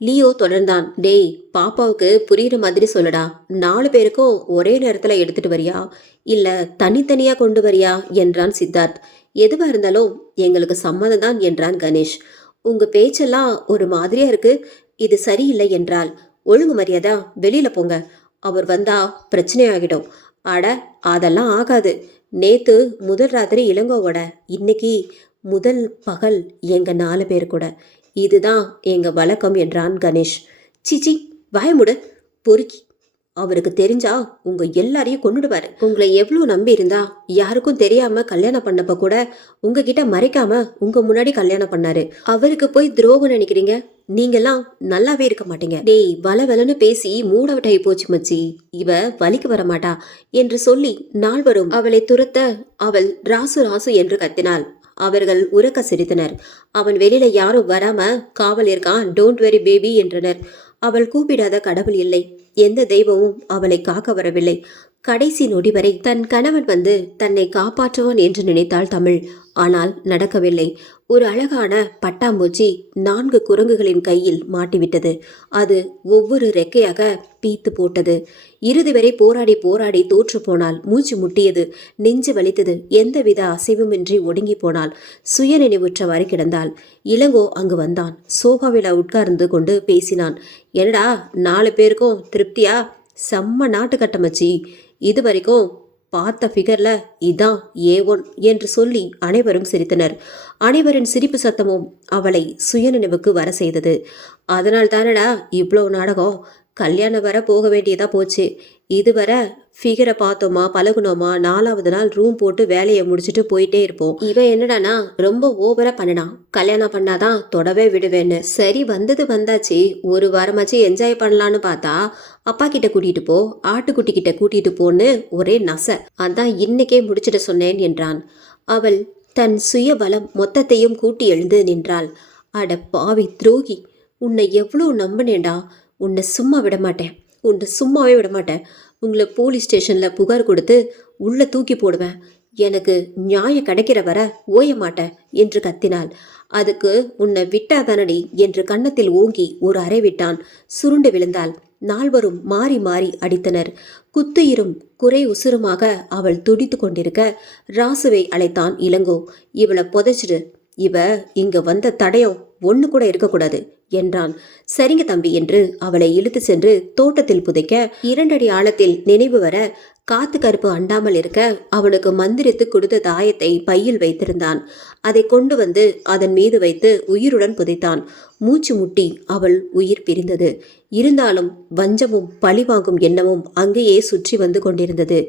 லியோ தொடர்ந்தான். டேய், பாப்பாவுக்கு புரியுற மாதிரி சொல்லுடா. 4 பேருக்கும் ஒரே நேரத்துல எடுத்துட்டு வரியா இல்ல தனித்தனியா கொண்டு வரியா என்றான் சித்தார்த். எதுவா இருந்தாலும் எங்களுக்கு சம்மதம் தான் என்றான் கணேஷ். உங்க பேச்செல்லாம் ஒரு மாதிரியா இருக்கு, இது சரியில்லை என்றாள். ஒழுங்கு மரியாதா வெளியில போங்க, அவர் வந்தா பிரச்சனை ஆகிடும். அட அதெல்லாம் ஆகாது. நேத்து முதல் ராத்திரி இளங்கோவோட, இன்னைக்கு முதல் பகல் எங்க 4 பேர் கூட. இதுதான் எங்க வழக்கம் என்றான் கணேஷ். சிச்சி பயமுடு பொறுக்கி, அவருக்கு தெரிஞ்சா உங்க எல்லாரையும் கொன்னுடுவாரு. உங்களை எவ்வளவு நம்பி இருந்தா யாருக்கும் தெரியாம கல்யாணம் பண்ணப்ப கூட உங்ககிட்ட மறைக்காம உங்க முன்னாடி கல்யாணம் பண்ணாரு. அவருக்கு போய் துரோகம் நினைக்கிறீங்க? நீங்கெல்லாம் நல்லாவே இருக்க மாட்டீங்க. டேய் வளவலன்னு பேசி மூடவட்டாயி போச்சு மச்சி, இவ வலிக்கு வர மாட்டா என்று சொல்லி நால்வரும் அவளை துரத்த அவள் ராசு ராசு என்று கத்தினாள். அவர்கள் உரக்க சிரித்தனர். அவன் வெளியில யாரும் வராம காவல் இருக்கான், டோன்ட் வெரி பேபி என்றனர். அவள் கூப்பிடாத கடவுள் இல்லை, எந்த தெய்வமும் அவளை காக்க வரவில்லை. கடைசி நொடி வரை தன் கணவன் வந்து தன்னை காப்பாற்றுவான் என்று நினைத்தாள் தமிழ். ஆனால் நடக்கவில்லை. ஒரு அழகான பட்டாம்பூச்சி 4 குரங்குகளின் கையில் மாட்டிவிட்டது. அது ஒவ்வொரு ரெக்கையாக பீத்து போட்டது. இறுதி வரை போராடி போராடி தோற்று போனாள். மூச்சு முட்டியது, நெஞ்சு வலித்தது. எந்தவித அசைவுமின்றி ஒடுங்கி போனாள். சுயநினைவுற்றவாறு கிடந்தாள். இளங்கோ அங்கு வந்தான். சோஃபாவில் உட்கார்ந்து கொண்டு பேசினான். என்னடா 4 பேருக்கும் திருப்தியா? செம்ம நாட்டு கட்டமச்சி, இது வரைக்கும் பார்த்த ஃபிகர்ல இதான் A1 என்று சொல்லி அனைவரும் சிரித்தனர். அனைவரின் சிரிப்பு சத்தமும் அவளை சுயநினைவுக்கு வர செய்தது. அதனால் தானடா இவ்வளோ நாடகம். கல்யாணம் வர போக வேண்டியதா போச்சு. இதுவரை ஃபிகரை பார்த்தோமா பழகுனோமா, 4வது நாள் ரூம் போட்டு வேலையை முடிச்சுட்டு போயிட்டே இருப்போம். இவன் என்னடானா ரொம்ப ஓவரா பண்ணினான். கல்யாணம் பண்ணாதான் தொடவே விடுவேன்னு. சரி வந்தது வந்தாச்சு, ஒரு வாரமாச்சு என்ஜாய் பண்ணலான்னு பார்த்தா அப்பா கிட்ட கூட்டிட்டு போ, ஆட்டுக்குட்டி கிட்ட கூட்டிட்டு போன்னு ஒரே நசை. அதான் இன்னைக்கே முடிச்சிட சொன்னேன் என்றான். அவள் தன் சுய பலம் மொத்தத்தையும் கூட்டி எழுந்து நின்றாள். அட பாவி துரோகி, உன்னை எவ்வளோ நம்பினேண்டா. உன்னை சும்மா விட மாட்டேன், உன்னை சும்மாவே விட மாட்டேன். உங்களை போலீஸ் ஸ்டேஷனில் புகார் கொடுத்து உள்ளே தூக்கி போடுவேன். எனக்கு நியாயம் கிடைக்கிற வர ஓய மாட்டேன் என்று கத்தினாள். அதுக்கு உன்னை விட்டாதானடி என்று கன்னத்தில் ஓங்கி ஒரு அறை விட்டான். சுருண்டு விழுந்தாள். 4வரும் மாறி மாறி அடித்தனர். குத்துயிரும் குறை உசுருமாக அவள் துடித்து கொண்டிருக்க ராசுவை அழைத்தான் இளங்கோ. இவளை புதைச்சிடு, இவ இங்க வந்த தடயம் ஒன்று கூட இருக்கக்கூடாது என்றான். சரிங்க தம்பி என்று அவளை இழுத்து சென்று தோட்டத்தில் புதைக்க 2 அடி ஆழத்தில் நினைவு வர காத்து கருப்பு அண்டாமல் இருக்க அவனுக்கு மந்திரித்து கொடுத்த தாயத்தை பையில் வைத்திருந்தான். அதை கொண்டு வந்து அதன் மீது வைத்து உயிருடன் புதைத்தான். மூச்சு முட்டி அவள் உயிர் பிரிந்தது. இருந்தாலும் வஞ்சமும் பழிவாங்கும் எண்ணமும் அங்கேயே சுற்றி வந்து கொண்டிருந்தது.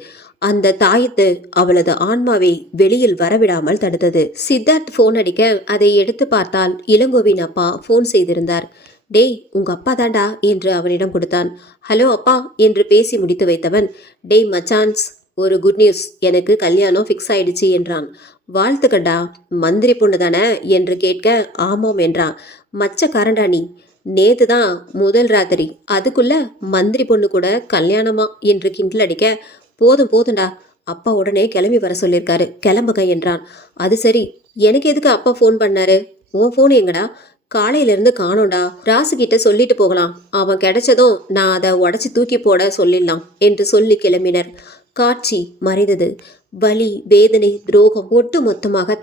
அந்த தாயத்து அவளது ஆன்மாவை வெளியில் வரவிடாமல் தடுத்தது. சித்தார்த் போன் அடிக்க அதை எடுத்து பார்த்தால் இளங்கோவின் அப்பா போன் செய்திருந்தார். டேய் உங்க அப்பா தாண்டா என்று அவனிடம் கொடுத்தான். ஹலோ அப்பா என்று பேசி முடித்து வைத்தவன், டேய் மச்சான்ஸ், ஒரு குட் நியூஸ், எனக்கு கல்யாணம் ஃபிக்ஸ் ஆயிடுச்சு என்றான். வாழ்த்துக்கண்டா, மந்திரி பொண்ணு தானே என்று கேட்க ஆமாம் என்றான். மச்ச காரண்டா நீ, நேத்து தான் முதல் ராத்திரி, அதுக்குள்ள மந்திரி பொண்ணு கூட கல்யாணமா என்று கிண்டல் அடிக்க, போதும் போதும்டா, அப்பா உடனே கிளம்பி வர சொல்லியிருக்காரு, கிளம்புக என்றான். அது சரி, எனக்கு எதுக்கு அப்பா ஃபோன் பண்ணாரு? உன் ஃபோன் எங்கடா? காலையிலேருந்து காணோண்டா. ராசுகிட்ட சொல்லிட்டு போகலாம், அவன் கிடைச்சதும் நான் அதை உடச்சி தூக்கி போட சொல்லிடலாம் என்று சொல்லி கிளம்பினர். காட்சி மறைந்தது. வலி, வேதனை, துரோகம் ஒட்டு மொத்தமாக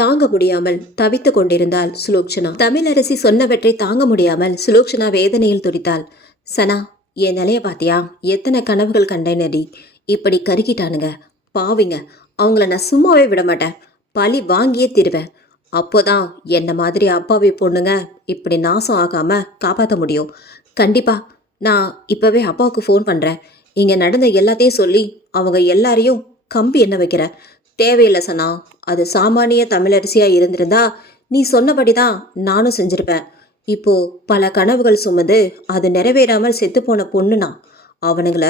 தாங்க முடியாமல் தவித்து கொண்டிருந்தாள் சுலோச்சனா. தமிழரசி சொன்னவற்றை தாங்க முடியாமல் சுலோச்சனா வேதனையில் துடித்தாள். சனா, என் நிலைய பாத்தியா? எத்தனை கனவுகள் கண்டேனடி, இப்படி கருக்கிட்டானுங்க பாவிங்க. அவங்கள நான் சும்மாவே விட மாட்டேன், பழி வாங்கியே தருவேன். அப்போதான் என்ன மாதிரி அப்பாவி பொண்ணுங்க இப்படி நாசம் ஆகாம காப்பாற்ற முடியும். கண்டிப்பா நான் இப்பவே அப்பாவுக்கு ஃபோன் பண்றேன். இங்க நடந்த எல்லாத்தையும் சொல்லி அவங்க எல்லாரையும் கம்பி என்ன வைக்கிறேன். தேவையில்லை சனா, அது சாமானிய தமிழரசியா இருந்திருந்தா நீ சொன்னபடிதான் நானும் செஞ்சிருப்பேன். இப்போ பல கனவுகள் சுமந்து அது நிறைவேறாமல் செத்து போன பொண்ணுனா அவனுங்கள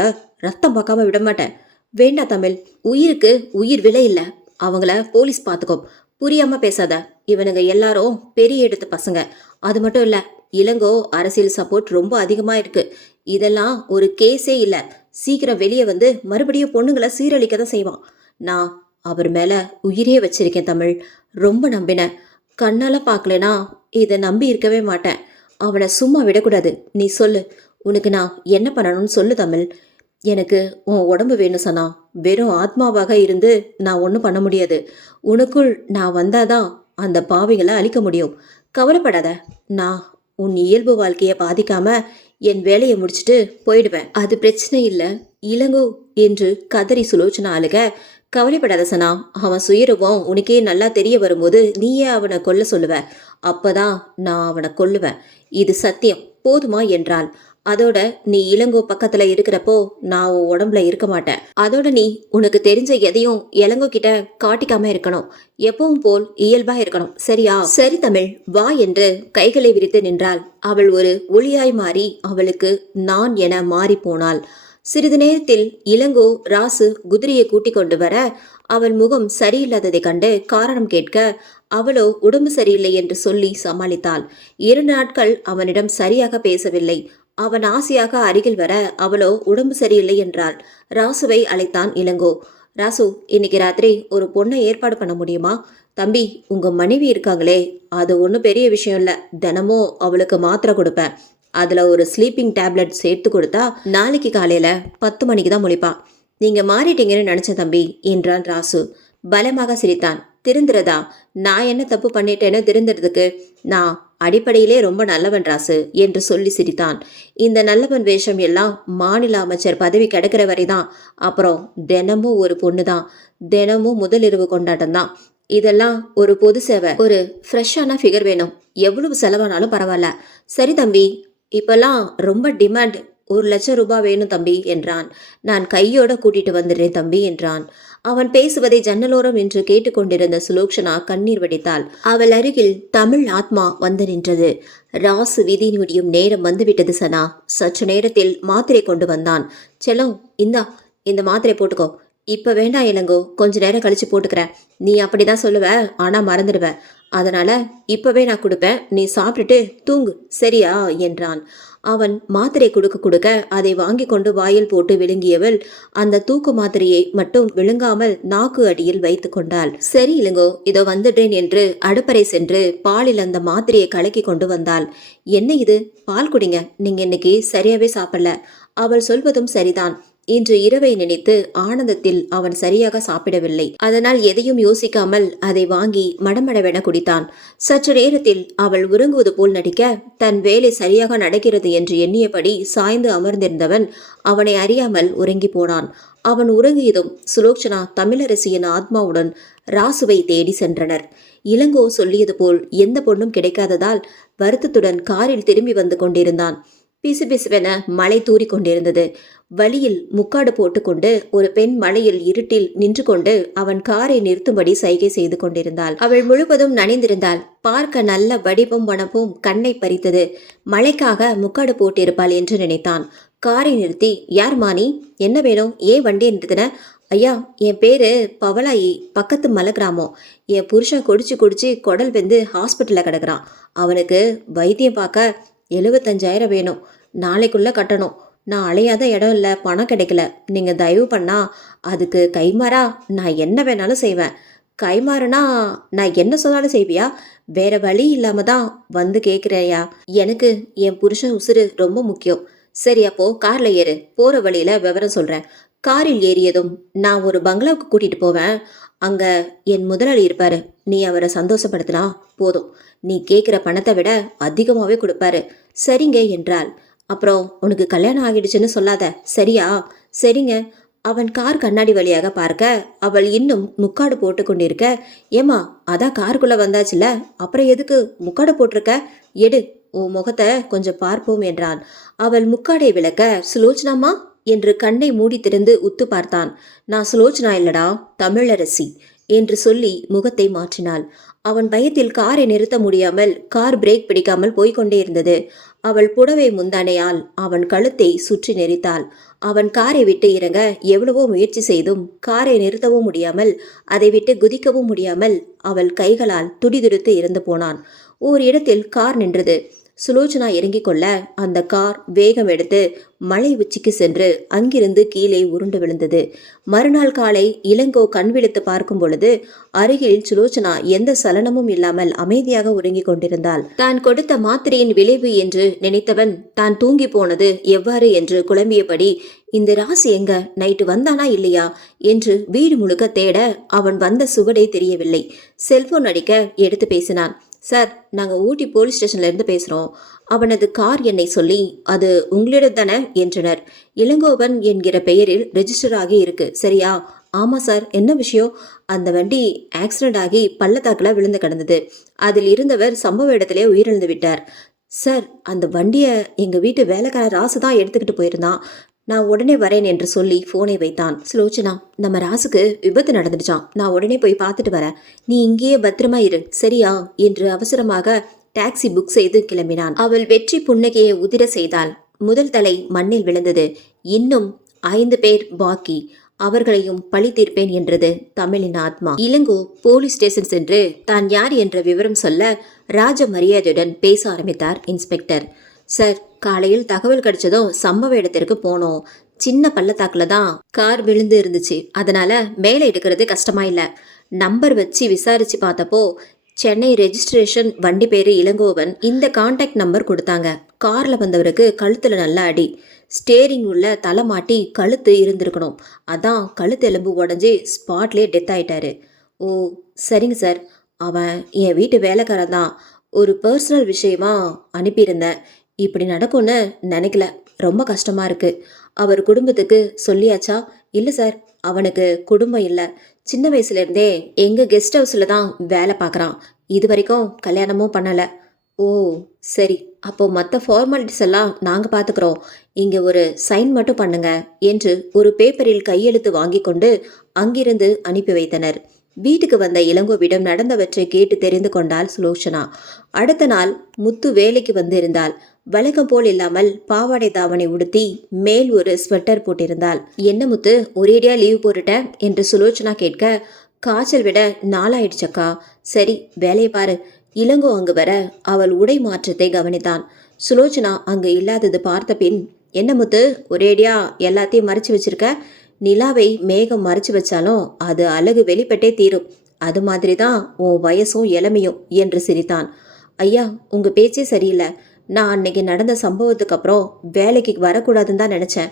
ரத்தம் பார்க்காம விட மாட்டேன். வேண்டாம் தமிழ், உயிருக்கு உயிர் விலை இல்லை. அவங்கள போலீஸ் பார்த்துக்கோ. புரியாம பேசாத. இவனுங்க எல்லாரும் பெரிய எடுத்த பசங்க. அது மட்டும் இல்ல, இளங்கோ அரசியல் சப்போர்ட் ரொம்ப அதிகமா இருக்கு. இதெல்லாம் ஒரு கேஸே இல்லை. சீக்கிரம் வெளியே வந்து மறுபடியும் பொண்ணுங்களை சீரழிக்க தான் செய்வான். நான் அவர் மேல உயிரே வச்சிருக்கேன் தமிழ், ரொம்ப நம்பினேன். கண்ணால பார்க்கலனா இதை நம்பி இருக்கவே மாட்டேன். அவனை சும்மா விடக்கூடாது. நீ சொல்லு, உனக்கு நான் என்ன பண்ணணும்னு சொல்லு தமிழ். எனக்கு உன் உடம்பு வேணும் சனா. வெறும் ஆத்மாவாக இருந்து நான் ஒன்றும் பண்ண முடியாது. உனக்குள் நான் வந்தாதான் அந்த பாவிகளை அழிக்க முடியும். கவலைப்படாத, நான் உன் இயல்பு வாழ்க்கையை பாதிக்காம என் வேலையை முடிச்சுட்டு போயிடுவேன். அது பிரச்சனை இல்லை இளங்கோ என்று கதறி சுலோச்சனா அழுக. கவலைப்படாத சனா, அவன் சுயரூபம் உனக்கே நல்லா தெரிய வரும்போது நீயே அவனை கொல்ல சொல்லுவ. அப்பதான் நான் அவனை கொல்லுவேன். இது சத்தியம், போதுமா என்றாள். அதோட நீ இளங்கோ பக்கத்துல இருக்கிறப்போ நான் உன் உடம்புல இருக்க மாட்டேன். அதோட நீ உனக்கு தெரிஞ்ச எதையும் இளங்கோ கிட்ட காட்டிக்காம இருக்கணும். எப்பவும் போல் இயல்பா இருக்கணும். சரியா? சரி தமிழ், வா என்று கைகளை விரித்து நின்றாள். அவள் ஒரு ஒளியாய் மாறி அவளுக்கு நான் என மாறி போனாள். சிறிது நேரத்தில் இளங்கோ ராசு குதிரையை கூட்டிக் கொண்டு வர அவள் முகம் சரியில்லாததை கண்டு காரணம் கேட்க அவளோ உடம்பு சரியில்லை என்று சொல்லி சமாளித்தாள். 2 நாட்கள் அவனிடம் சரியாக பேசவில்லை. அவன் ஆசையாக அருகில் வர அவளோ உடம்பு சரியில்லை என்றாள். ராசுவை அழைத்தான் இளங்கோ. ராசு, இன்னைக்கு ராத்திரி ஒரு பொண்ணை ஏற்பாடு பண்ண முடியுமா? தம்பி, உங்க மனைவி இருக்காங்களே, அது ஒன்றும் பெரிய விஷயம் இல்லை. தினமும் அவளுக்கு மாத்திரை கொடுப்பேன். அதுல ஒரு ஸ்லீப்பிங் டேப்லெட் சேர்த்து கொடுத்தா நாளைக்கு காலையில 10 மணிக்கு தான் முழிப்பா. நீங்க மாறிட்டீங்கன்னு நினைச்ச தம்பி என்றான் ராசு. பலமாக சிரித்தான். திருந்துறதா? நான் என்ன தப்பு பண்ணிட்டேன்னு திருந்துறதுக்கு? நான் அடிப்படையிலே ரொம்ப நல்லவன் ராசு என்று சொல்லி சிரித்தான். இந்த நல்லவன் வேஷம் எல்லாம் மாநில அமைச்சர் பதவி கிடைக்கிற வரைதான். அப்புறம் தினமும் ஒரு பொண்ணு தான், தினமும் முதலிரவு கொண்டாட்டம் தான். இதெல்லாம் ஒரு பொது சேவை. ஒரு ஃப்ரெஷ்ஷான ஃபிகர் வேணும். எவ்வளவு செலவானாலும் பரவாயில்ல. சரி தம்பி, இப்பெல்லாம் ரொம்ப டிமாண்ட். 1,00,000 ரூபாய் வேணும் தம்பி என்றான். நான் கையோட கூட்டிட்டு வந்துடுறேன் தம்பி என்றான். அவன் பேசுவதை ஜன்னலோரம் நின்று கேட்டுக்கொண்டிருந்த சுலோக்ஷனா கண்ணீர் வடித்தாள். அவள் அருகில் தமிழ் ஆத்மா வந்து நின்றது. ராசு விதி முடியும் நேரம் வந்துவிட்டது சனா. சற்று நேரத்தில் மாத்திரை கொண்டு வந்தான். செல்லம், இந்த மாத்திரை போட்டுக்கோ. இப்ப வேண்டாம் இளங்கோ, கொஞ்ச நேரம் கழிச்சு போட்டுக்கிறேன். நீ அப்படிதான் சொல்லுவ, ஆனா மறந்துடுவ. அதனால இப்பவே நான் கொடுப்பேன், நீ சாப்பிட்டுட்டு தூங்கு, சரியா என்றான். அவன் மாத்திரை கொடுக்க அதை வாங்கி கொண்டு வாயில் போட்டு விழுங்கியவள் அந்த தூக்கு மாத்திரையை மட்டும் விழுங்காமல் நாக்கு அடியில் வைத்து கொண்டாள். சரி இளங்கோ, இதோ வந்துடுறேன் என்று அடுப்பறை சென்று பாலில் அந்த மாத்திரையை கலக்கி கொண்டு வந்தாள். என்ன இது? பால் குடிங்க, நீங்க இன்னைக்கு சரியாவே சாப்பிடல. அவள் சொல்வதும் சரிதான். இன்று இரவை நினைத்து ஆனந்தத்தில் அவன் சரியாக சாப்பிடவில்லை. அதனால் எதையும் யோசிக்காமல் அதை வாங்கி மடமடவென குடித்தான். சற்று நேரத்தில் அவள் உறங்குவது போல் நடிக்க தன் வேலை சரியாக நடக்கிறது என்று எண்ணியபடி சாய்ந்து அமர்ந்திருந்தவன் அவனை அறியாமல் உறங்கி போனான். அவன் உறங்கியதும் சுலோச்சனா தமிழரசியின் ஆத்மாவுடன் ராசுவை தேடி சென்றனர். இளங்கோ சொல்லியது போல் எந்த பொண்ணும் கிடைக்காததால் வருத்தத்துடன் காரில் திரும்பி வந்து கொண்டிருந்தான். பிசுபிசுவென மழை தூறி கொண்டிருந்தது. வழியில் முக்காடு போட்டுக்கொண்டு ஒரு பெண் மழையில் இருட்டில் நின்று கொண்டு அவன் காரை நிறுத்தும்படி சைகை செய்து கொண்டிருந்தாள். அவள் முழுவதும் நனைந்திருந்தாள். பார்க்க நல்ல வடிவம் வனப்பும் கண்ணை பறித்தது. மழைக்காக முக்காடு போட்டிருப்பாள் என்று நினைத்தான். காரை நிறுத்தி, யார் மாணி, என்ன வேணும், ஏன் வண்டி நிறுத்தின? ஐயா, என் பேரு பவளாயி, பக்கத்து மலை கிராமம். என் புருஷன் குடிச்சு குடல் வெந்து ஹாஸ்பிட்டலில் கிடக்குறான். அவனுக்கு வைத்தியம் பார்க்க 75,000 வேணும். நாளைக்குள்ள கட்டணும். நான் அலையாத இடம் இல்லை, பணம் கிடைக்கல. நீங்கள் தயவு பண்ணா அதுக்கு கைமாறா நான் என்ன வேணாலும் செய்வேன். கைமாறுனா நான் என்ன சொன்னாலும் செய்வியா? வேற வழி இல்லாம தான் வந்து கேட்குறேயா. எனக்கு என் புருஷன் உசுறு ரொம்ப முக்கியம். சரி, அப்போ கார்ல ஏறு, போற வழியில விவரம் சொல்றேன். காரில் ஏறியதும் நான் ஒரு பங்களாவுக்கு கூட்டிட்டு போவேன். அங்க என் முதலாளி இருப்பாரு. நீ அவரை சந்தோஷப்படுத்தினா போதும். நீ கேட்குற பணத்தை விட அதிகமாகவே கொடுப்பாரு. சரிங்க என்றாள். அப்புறம் உனக்கு கல்யாணம் ஆகிடுச்சுன்னு சொல்லாத, சரியா? சரிங்க. அவன் கார் கண்ணாடி வழியாக பார்க்க அவள் இன்னும் முக்காடு போட்டு கொண்டிருக்க, ஏமா அதான் காருக்குள்ள வந்தாச்சுல, அப்புறம் எதுக்கு முக்காடு போட்டிருக்க? எடு, உன் முகத்தை கொஞ்சம் பார்ப்போம் என்றான். அவள் முக்காடை விளக்க, சுலோச்சனாமா என்று கண்ணை மூடி திறந்து உத்து பார்த்தான். நான் சுலோச்சனா இல்லடா, தமிழரசி என்று சொல்லி முகத்தை மாற்றினாள். அவன் பயத்தில் காரை நிறுத்த முடியாமல் கார் பிரேக் பிடிக்காமல் போய்கொண்டே இருந்தது. அவள் புடவை முந்தானையால் அவன் கழுத்தை சுற்றி நெரித்தாள். அவன் காரை விட்டு இறங்க எவ்வளவோ முயற்சி செய்தும் காரை நிறுத்தவும் முடியாமல் அதை விட்டு குதிக்கவும் முடியாமல் அவள் கைகளால் துடிதுடித்து இறந்து போனான். ஓர் இடத்தில் கார் நின்றது. சுலோச்சனா இறங்கிக் கொள்ள அந்த கார் வேகம் எடுத்து மலை உச்சிக்கு சென்று அங்கிருந்து கீழே உருண்டு விழுந்தது. மறுநாள் காலை இளங்கோ கண் விழித்து பார்க்கும் பொழுது அருகில் சுலோச்சனா எந்த சலனமும் இல்லாமல் அமைதியாக உறங்கிக் கொண்டிருந்தாள். தான் கொடுத்த மாத்திரையின் விளைவு என்று நினைத்தவன் தான் தூங்கி போனது எவ்வாறு என்று குழம்பியபடி, இந்த ராசி எங்க, நைட்டு வந்தானா இல்லையா என்று வீடு முழுக்க தேட அவன் வந்த சுவடே தெரியவில்லை. செல்போன் அடிக்க எடுத்து பேசினான். சார், நாங்கள் ஊட்டி போலீஸ் ஸ்டேஷன்லேருந்து பேசுகிறோம். அவனது கார் எண்ணை சொல்லி அது உங்களிடம் தானே என்றனர். இளங்கோவன் என்கிற பெயரில் ரெஜிஸ்டர் ஆகி இருக்கு, சரியா? ஆமாம் சார். என்ன விஷயம்? அந்த வண்டி ஆக்சிடென்ட் ஆகி பள்ளத்தாக்கில் விழுந்து கிடந்தது. அதில் இருந்தவர் சம்பவ இடத்திலே உயிரிழந்து விட்டார். சார், அந்த வண்டியை எங்கள் வீட்டு வேலைக்கார ராசு தான் எடுத்துக்கிட்டு போயிருந்தான். நான் உடனே வரேன் என்று சொல்லி ஃபோனை வைத்தான். சுலோச்சனா, நம்ம ராசுக்கு விபத்து நடந்துடுச்சான். நான் உடனே போய் பார்த்துட்டு வரேன். நீ இங்கேயே பத்திரமா இரு, சரியா என்று அவசரமாக டாக்ஸி புக் செய்து கிளம்பினான். அவள் வெற்றி புன்னகையை உதிர செய்தாள். முதல் தலை மண்ணில் விழுந்தது. இன்னும் 5 பேர் பாக்கி. அவர்களையும் பழி தீர்ப்பேன் என்றது தமிழின் ஆத்மா. இளங்கோ போலீஸ் ஸ்டேஷன் சென்று தான் யார் என்ற விவரம் சொல்ல ராஜ மரியாதையுடன் பேச ஆரம்பித்தார் இன்ஸ்பெக்டர். சார், காலையில் தகவல் கிடைச்சதும் சம்பவ இடத்திற்கு போனோம். சின்ன பள்ளத்தாக்குல தான் கார் விழுந்து இருந்துச்சு. அதனால மேலே எடுக்கிறது கஷ்டமா இல்லை. நம்பர் வச்சு விசாரிச்சு பார்த்தப்போ சென்னை ரெஜிஸ்ட்ரேஷன் வண்டி பேரு இளங்கோவன். இந்த கான்டாக்ட் நம்பர் கொடுத்தாங்க. கார்ல வந்தவருக்கு கழுத்துல நல்ல அடி. ஸ்டேரிங் உள்ள தலை மாட்டி கழுத்து இருந்திருக்கணும். அதான் கழுத்து எலும்பு உடஞ்சி ஸ்பாட்லேயே டெத் ஆயிட்டாரு. ஓ, சரிங்க சார். அவன் என் வீட்டு வேலைக்காரன் தான். ஒரு பர்சனல் விஷயமா அனுப்பியிருந்தேன். இப்படி நடக்கும்னு நினைக்கல. ரொம்ப கஷ்டமா இருக்கு. அவர் குடும்பத்துக்கு சொல்லியாச்சா? இல்லை சார், அவனுக்கு குடும்பம் இல்லை. சின்ன வயசுலேருந்தே எங்கள் கெஸ்ட் ஹவுஸில் தான் வேலை பார்க்குறான். இது வரைக்கும் கல்யாணமும் பண்ணலை. ஓ, சரி. அப்போ மற்ற ஃபார்மாலிட்டிஸ் எல்லாம் நாங்கள் பார்த்துக்குறோம். இங்கே ஒரு சைன் மட்டும் பண்ணுங்க என்று ஒரு பேப்பரில் கையெழுத்து வாங்கி கொண்டு அங்கிருந்து அனுப்பி வைத்தனர். வீட்டுக்கு வந்த இளங்கோவிடம் நடந்தவற்றை கேட்டு தெரிந்து கொண்டாள் சுலோச்சனா. அடுத்த நாள் முத்து வேலைக்கு வந்திருந்தாள். வழக்கம் போல் இல்லாமல் பாவாடை தாவணி உடுத்தி மேல் ஒரு ஸ்வெட்டர் போட்டிருந்தாள். என்ன முத்து, ஒரேடியா லீவ் போட்டுட்ட என்று சுலோச்சனா கேட்க, காய்ச்சல் விட நாளாயிடுச்சக்கா. சரி, வேலையை பாரு. இளங்கோ அங்கு வர அவள் உடை மாற்றத்தை கவனித்தான். சுலோச்சனா அங்கு இல்லாதது பார்த்த பின், என்ன முத்து, ஒரேடியா எல்லாத்தையும் மறைச்சு வச்சிருக்க? நிலாவை மேகம் மறைச்சு வச்சாலும் அது அழகு வெளிப்பட்டே தீரும். அது மாதிரி தான் உன் வயசும் இளமையும் என்று சிரித்தான். ஐயா, உங்க பேச்சே சரியில்லை. நான் அன்னைக்கு நடந்த சம்பவத்துக்கு அப்புறம் வேலைக்கு வரக்கூடாதுன்னு தான் நினச்சேன்.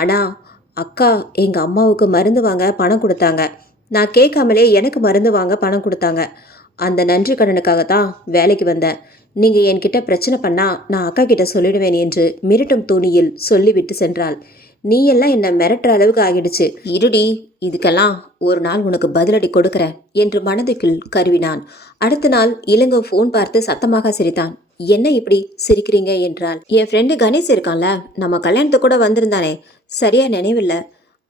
ஆனால் அக்கா எங்கள் அம்மாவுக்கு மருந்து வாங்க பணம் கொடுத்தாங்க. நான் கேட்காமலே எனக்கு மருந்து வாங்க பணம் கொடுத்தாங்க. அந்த நன்றி கடனுக்காக தான் வேலைக்கு வந்தேன். நீங்கள் என்கிட்ட பிரச்சனை பண்ணால் நான் அக்கா கிட்ட சொல்லிடுவேன் என்று மிரட்டும் துணியில் சொல்லிவிட்டு சென்றாள். நீ எல்லாம் என்னை மிரட்டுற அளவுக்கு ஆகிடுச்சு. இருடி, இதுக்கெல்லாம் ஒரு நாள் உனக்கு பதிலடி கொடுக்குறேன் என்று மனதுக்குள் கருவினான். அடுத்த நாள் இளங்கோ ஃபோன் பார்த்து சத்தமாக சிரித்தான். என்ன இப்படி சிரிக்கிறீங்க என்றாள். என் ஃப்ரெண்டு கணேஷ் இருக்கான்ல, நம்ம கல்யாணத்துக்கு கூட வந்திருந்தானே, சரியா நினைவில்லை.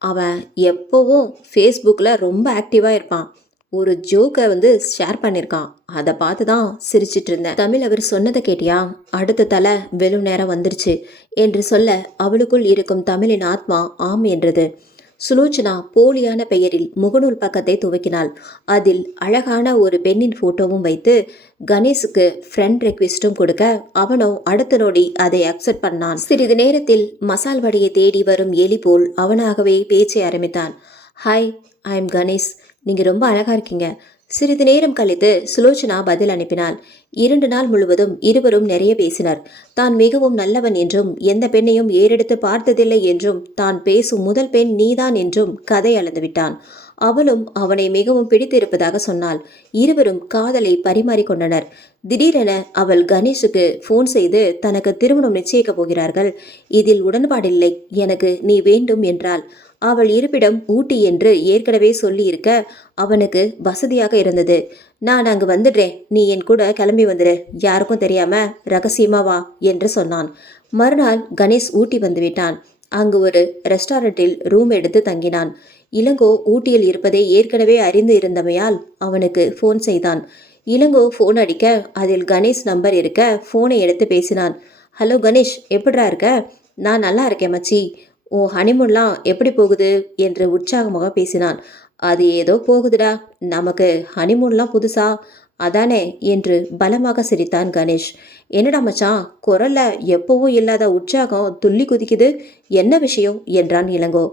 அவன் எப்போவும் ஃபேஸ்புக்கில் ரொம்ப ஆக்டிவாக இருப்பான். ஒரு ஜோக்கை ஷேர் பண்ணியிருக்கான். அதை பார்த்து தான் சிரிச்சிட்டு இருந்தேன். தமிழ், அவர் சொன்னதை கேட்டியா? அடுத்த தலை வெறும் நேரம் வந்துருச்சு என்று சொல்ல அவளுக்குள் இருக்கும் தமிழின் ஆத்மா ஆம் என்றது. சுலோச்சனா போலியான பெயரில் முகநூல் பக்கத்தை துவக்கினாள். அதில் அழகான ஒரு பெண்ணின் போட்டோவும் வைத்து கணேஷுக்கு ஃப்ரெண்ட் ரெக்வெஸ்டும் கொடுக்க அவனோ அடுத்த நொடி அதை அக்செப்ட் பண்ணான். சிறிது நேரத்தில் மசால் வடையை தேடி வரும் எலி போல் அவனாகவே பேச்சை ஆரம்பித்தான். Hi, I am Ganesh. நீங்கள் ரொம்ப அழகாக இருக்கீங்க. சிறிது நேரம் கழித்து சுலோச்சனா பதில் அனுப்பினாள். 2 நாள் முழுவதும் இருவரும் நிறைய பேசினர். தான் மிகவும் நல்லவன் என்றும் எந்த பெண்ணையும் ஏறெடுத்து பார்த்ததில்லை என்றும் தான் பேசும் முதல் பெண் நீதான் என்றும் கதை அளந்துவிட்டான். அவளும் அவனை மிகவும் பிடித்திருப்பதாக சொன்னாள். இருவரும் காதலை பரிமாறிக்கொண்டனர். திடீரென அவள் கணேஷுக்கு ஃபோன் செய்து தனக்கு திருமணம் நிச்சயிக்கப் போகிறார்கள், இதில் உடன்பாடில்லை, எனக்கு நீ வேண்டும் என்றாள். அவள் இருப்பிடம் ஊட்டி என்று ஏற்கனவே சொல்லியிருக்க அவனுக்கு வசதியாக இருந்தது. நான் அங்கு வந்துடுறேன், நீ என் கூட கிளம்பி வந்துடு, யாருக்கும் தெரியாம ரகசியமா வா என்று சொன்னான். மறுநாள் கணேஷ் ஊட்டி வந்துவிட்டான். அங்கு ஒரு ரெஸ்டாரண்டில் ரூம் எடுத்து தங்கினான். இளங்கோ ஊட்டியில் இருப்பதை ஏற்கனவே அறிந்து இருந்தமையால் அவனுக்கு ஃபோன் செய்தான். இளங்கோ ஃபோன் அடிக்க அதில் கணேஷ் நம்பர் இருக்க ஃபோனை எடுத்து பேசினான். ஹலோ கணேஷ், எப்படிடா இருக்க? நான் நல்லா இருக்கேன் மச்சி. ஓ, ஹனிமூன்லாம் எப்படி போகுது என்று உற்சாகமாக பேசினான். அது ஏதோ போகுதுடா, நமக்கு ஹனிமூன்லாம் புதுசா அதானே என்று பலமாக சிரித்தான் கணேஷ். என்னடா மச்சான், குரல்ல எப்பவும் இல்லாத உற்சாகம் துள்ளி குதிக்குது, என்ன விஷயம் என்றான் இளங்கோ.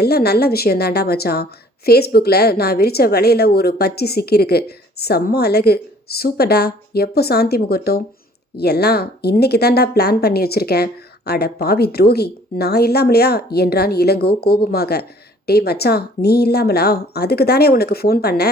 எல்லாம் நல்ல விஷயம்தான்டா மச்சான். ஃபேஸ்புக்கில் நான் விரித்த வலையில் ஒரு பச்சி சிக்கியிருக்கு, செம்ம அழகு, சூப்பர்டா. எப்போ சாந்தி முகூர்த்தம்? எல்லாம் இன்னைக்கு தான்டா பிளான் பண்ணி வச்சுருக்கேன். அட பாவி துரோகி, நான் இல்லாமலையா என்றான் இளங்கோ கோபமாக. டேய் மச்சான், நீ இல்லாமலா? அதுக்கு தானே உனக்கு ஃபோன் பண்ண.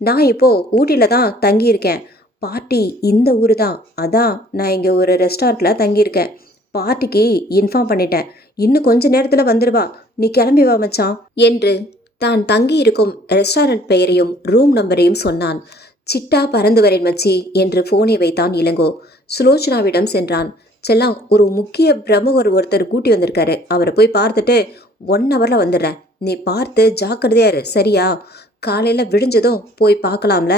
நான் இப்போ ஊட்டியில் தான் தங்கியிருக்கேன். பார்ட்டி இந்த ஊர் தான், அதான் நான் இங்கே ஒரு ரெஸ்டாரண்ட்டில் தங்கியிருக்கேன். பார்ட்டிக்கு இன்ஃபார்ம் பண்ணிட்டேன், இன்னும் கொஞ்ச நேரத்தில் வந்துடுவா, நீ கிளம்பி வா மச்சான் என்று தான் தங்கியிருக்கும் ரெஸ்டாரண்ட் பெயரையும் ரூம் நம்பரையும் சொன்னான். சிட்டா பறந்து வரேன் மச்சி என்று போனை வைத்தான் இளங்கோ. சுலோச்சனாவிடம் சென்றான். செல்லம், ஒரு முக்கிய பிரமுகர் ஒருத்தர் கூட்டி வந்திருக்காரு, அவரை போய் பார்த்துட்டு 1 ஹவர்ல வந்துடுறேன். நீ பார்த்து ஜாக்கிரதையா இரு, சரியா? காலையில விடிஞ்சதும் போய் பார்க்கலாம்ல,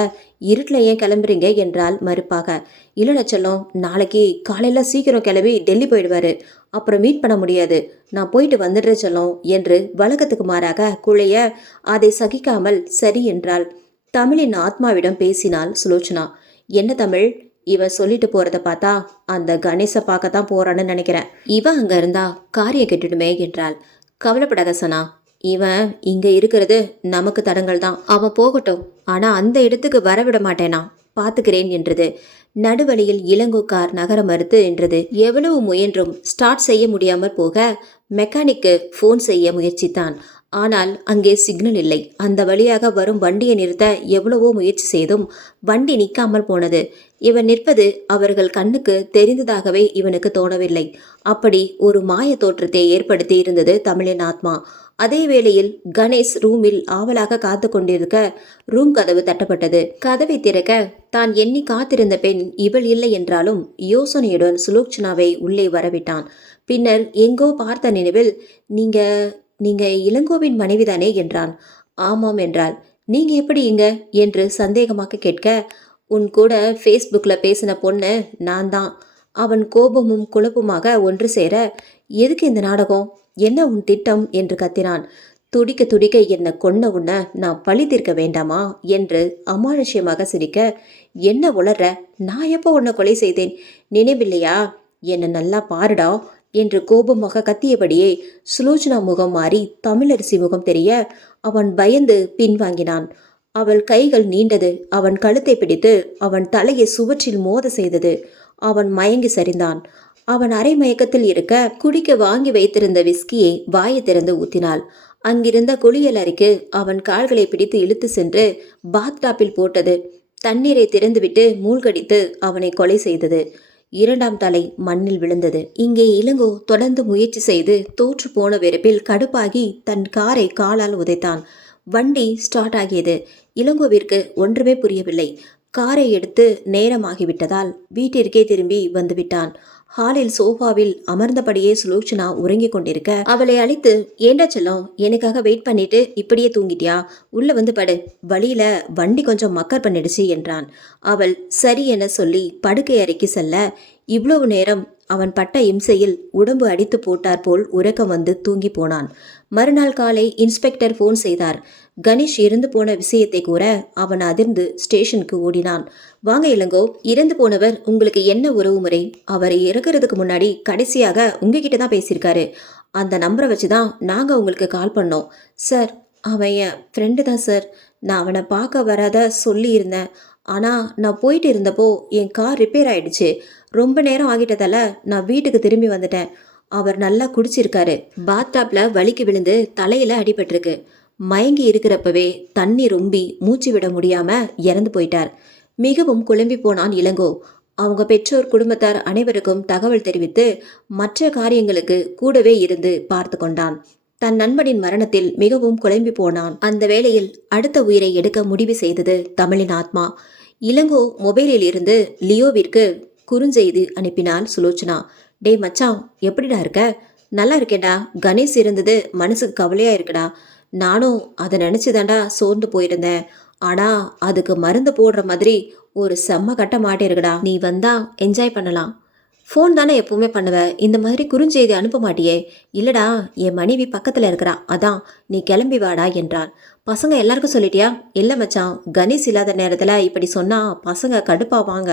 இருட்டில் ஏன் கிளம்புறீங்க என்றால் மறுப்பாக. இல்லைடா செல்லம், நாளைக்கு காலையில சீக்கிரம் கிளம்பி டெல்லி போயிடுவாரு, அப்புறம் மீட் பண்ண முடியாது, நான் போயிட்டு வந்துடுறேன் செல்லம் என்று வழக்கத்துக்கு மாறாக குழைய அதை சகிக்காமல் சரி என்றாள். தமிழின் ஆத்மாவிடம் பேசினாள் சுலோச்சனா. என்ன தமிழ், இவன் சொல்லிட்டு போறத பார்த்தா அந்த கணேச பார்க்கத்தான் போறான்னு நினைக்கிறேன். இவன் அங்க இருந்தா காரியம் கெட்டுடுமே என்றாள். கவலைப்படாத சனா, இவன் இங்க இருக்கிறது நமக்கு தடங்கள் தான். அவன் போகட்டும், ஆனா அந்த இடத்துக்கு வரவிட மாட்டேனா, பாத்துக்கிறேன் என்றது. நடுவழியில் இளங்கோ கார் நகர மறுத்து நின்றது. எவ்வளவு முயன்றும் ஸ்டார்ட் செய்ய முடியாமற் போக மெக்கானிக்கு ஃபோன் செய்ய முயற்சித்தான். ஆனால் அங்கே சிக்னல் இல்லை. அந்த வழியாக வரும் வண்டியை நிறுத்த எவ்வளவோ முயற்சி செய்தும் வண்டி நிற்காமல் போனது. இவன் நிற்பது அவர்கள் கண்ணுக்கு தெரிந்ததாகவே இவனுக்கு தோணவில்லை. அப்படி ஒரு மாய தோற்றத்தை ஏற்படுத்தி இருந்தது தமிழின் ஆத்மா. அதே வேளையில் கணேஷ் ரூமில் ஆவலாக காத்து கொண்டிருக்க ரூம் கதவு தட்டப்பட்டது. கதவை திறக்க தான் எண்ணி காத்திருந்த பெண் இவள் இல்லை என்றாலும் யோசனையுடன் சுலோச்சனாவை உள்ளே வரவிட்டான். பின்னர் எங்கோ பார்த்த நினைவில், நீங்க இளங்கோவின் மனைவிதானே என்றான். ஆமாம் என்றாள். நீங்க எப்படி இங்க என்று சந்தேகமாக கேட்க, உன் கூட ஃபேஸ்புக்கில் பேசின பொண்ணு நான் தான். அவன் கோபமும் குழப்பமாக ஒன்று சேர, எதுக்கு இந்த நாடகம், என்ன உன் திட்டம் என்று கத்தினான். துடிக்க துடிக்க என்ன கொன்ன உன்னை நான் பழி தீர்க்க வேண்டாமா என்று அமானுஷ்யமாக சிரிக்க, என்ன உளர்ற, நான் எப்போ உன்னை கொலை செய்தேன், நினைவில்லையா, என்னை நல்லா பாருடா என்று கோபமாக கத்தியபடியே சுலோச்சனா முகம் மாறி தமிழரசி முகம் தெரிய அவன் பயந்து பின்வாங்கினான். அவள் கைகள் நீண்டது. அவன் கழுத்தை பிடித்து அவன் தலையை சுவற்றில் மோத செய்தது. அவன் மயங்கி சரிந்தான். அவன் அரை மயக்கத்தில் இருக்க குடிக்க வாங்கி வைத்திருந்த விஸ்கியை வாயை திறந்து ஊத்தினாள். அங்கிருந்த குளியல் அறைக்கு அவன் கால்களை பிடித்து இழுத்து சென்று பாத்டாப்பில் போட்டது. தண்ணீரை திறந்துவிட்டு மூழ்கடித்து அவனை கொலை செய்தது. 2ஆம் தலை மண்ணில் விழுந்தது. இங்கே இளங்கோ தொடர்ந்து முயற்சி செய்து தோற்று போன வெறுப்பில் கடுப்பாகி தன் காரை காலால் உதைத்தான். வண்டி ஸ்டார்ட் ஆகியது. இளங்கோவிற்கு ஒன்றுமே புரியவில்லை. காரை எடுத்து நேரமாகிவிட்டதால் வீட்டிற்கே திரும்பி வந்துவிட்டான். ஹாலில் சோஃபாவில் அமர்ந்தபடியே சுலோச்சனா உறங்கிக் கொண்டிருக்க அவளை அழைத்து, ஏண்டா செல்லம், எனக்காக வெயிட் பண்ணிட்டு இப்படியே தூங்கிட்டியா, உள்ள வந்து படு, வழியில வண்டி கொஞ்சம் மக்கர் பண்ணிடுச்சு என்றான். அவள் சரி என சொல்லி படுக்கை அறைக்கு செல்ல இவ்வளவு நேரம் அவன் பட்ட இம்சையில் உடம்பு அடித்து போட்டார் போல் உறக்கம் வந்து தூங்கி போனான். மறுநாள் காலை இன்ஸ்பெக்டர் போன் செய்தார். கணேஷ் இறந்து போன விஷயத்தை கூற அவன் அதிர்ந்து ஸ்டேஷனுக்கு ஓடினான். வாங்க இளங்கோ, இறந்து போனவர் உங்களுக்கு என்ன உறவு முறை, அவர் இறக்குறதுக்கு முன்னாடி கடைசியாக உங்ககிட்ட தான் பேசியிருக்காரு, அந்த நம்பரை வச்சு தான் நாங்கள் உங்களுக்கு கால் பண்ணோம். சார், அவன் என் ஃப்ரெண்டு தான் சார், நான் அவனை பார்க்க வராத சொல்லியிருந்தேன், ஆனால் நான் போயிட்டு இருந்தப்போ என் கார் ரிப்பேர் ஆயிடுச்சு, ரொம்ப நேரம் ஆகிட்டதால நான் வீட்டுக்கு திரும்பி வந்துட்டேன். அவர் நல்லா குடிச்சிருக்காரு. பாத்டாப்ல வலிக்கு விழுந்து தலையில அடிபட்டிருக்கு. மயங்கி இருக்கிறப்பவே தண்ணி ரொம்பி மூச்சு விட முடியாம இறந்து போயிட்டார். மிகவும் குழம்பி போனான் இளங்கோ. அவங்க பெற்றோர் குடும்பத்தார் அனைவருக்கும் தகவல் தெரிவித்து மற்ற காரியங்களுக்கு கூடவே இருந்து பார்த்து கொண்டான். தன் நண்பனின் மரணத்தில் மிகவும் குழம்பி போனான். அந்த வேளையில் அடுத்த உயிரை எடுக்க முடிவு செய்தது தமிழின் ஆத்மா. இளங்கோ மொபைலில் இருந்து லியோவிற்கு குறுஞ்செய்தி அனுப்பினாள் சுலோச்சனா. டே மச்சான், எப்படிடா இருக்க? நல்லா இருக்கேடா. கணேஷ் இருந்தது மனசுக்கு கவலையா இருக்குடா. நானும் அதை நினச்சிதாண்டா சோர்ந்து போயிருந்தேன். ஆனால் அதுக்கு மருந்து போடுற மாதிரி ஒரு செம்ம கட்ட மாட்டேருக்குடா. நீ வந்தா என்ஜாய் பண்ணலாம். ஃபோன் தானே எப்பவுமே பண்ணுவ, இந்த மாதிரி குறுஞ்செய்தி அனுப்ப மாட்டியே. இல்லடா, என் மனைவி பக்கத்தில் இருக்கிறா, அதான் நீ கிளம்பி வாடா என்றான். பசங்க எல்லாருக்கும் சொல்லிட்டியா? இல்லை மச்சான், கணேஷ் இல்லாத நேரத்தில் இப்படி சொன்னால் பசங்க கடுப்பாவாங்க,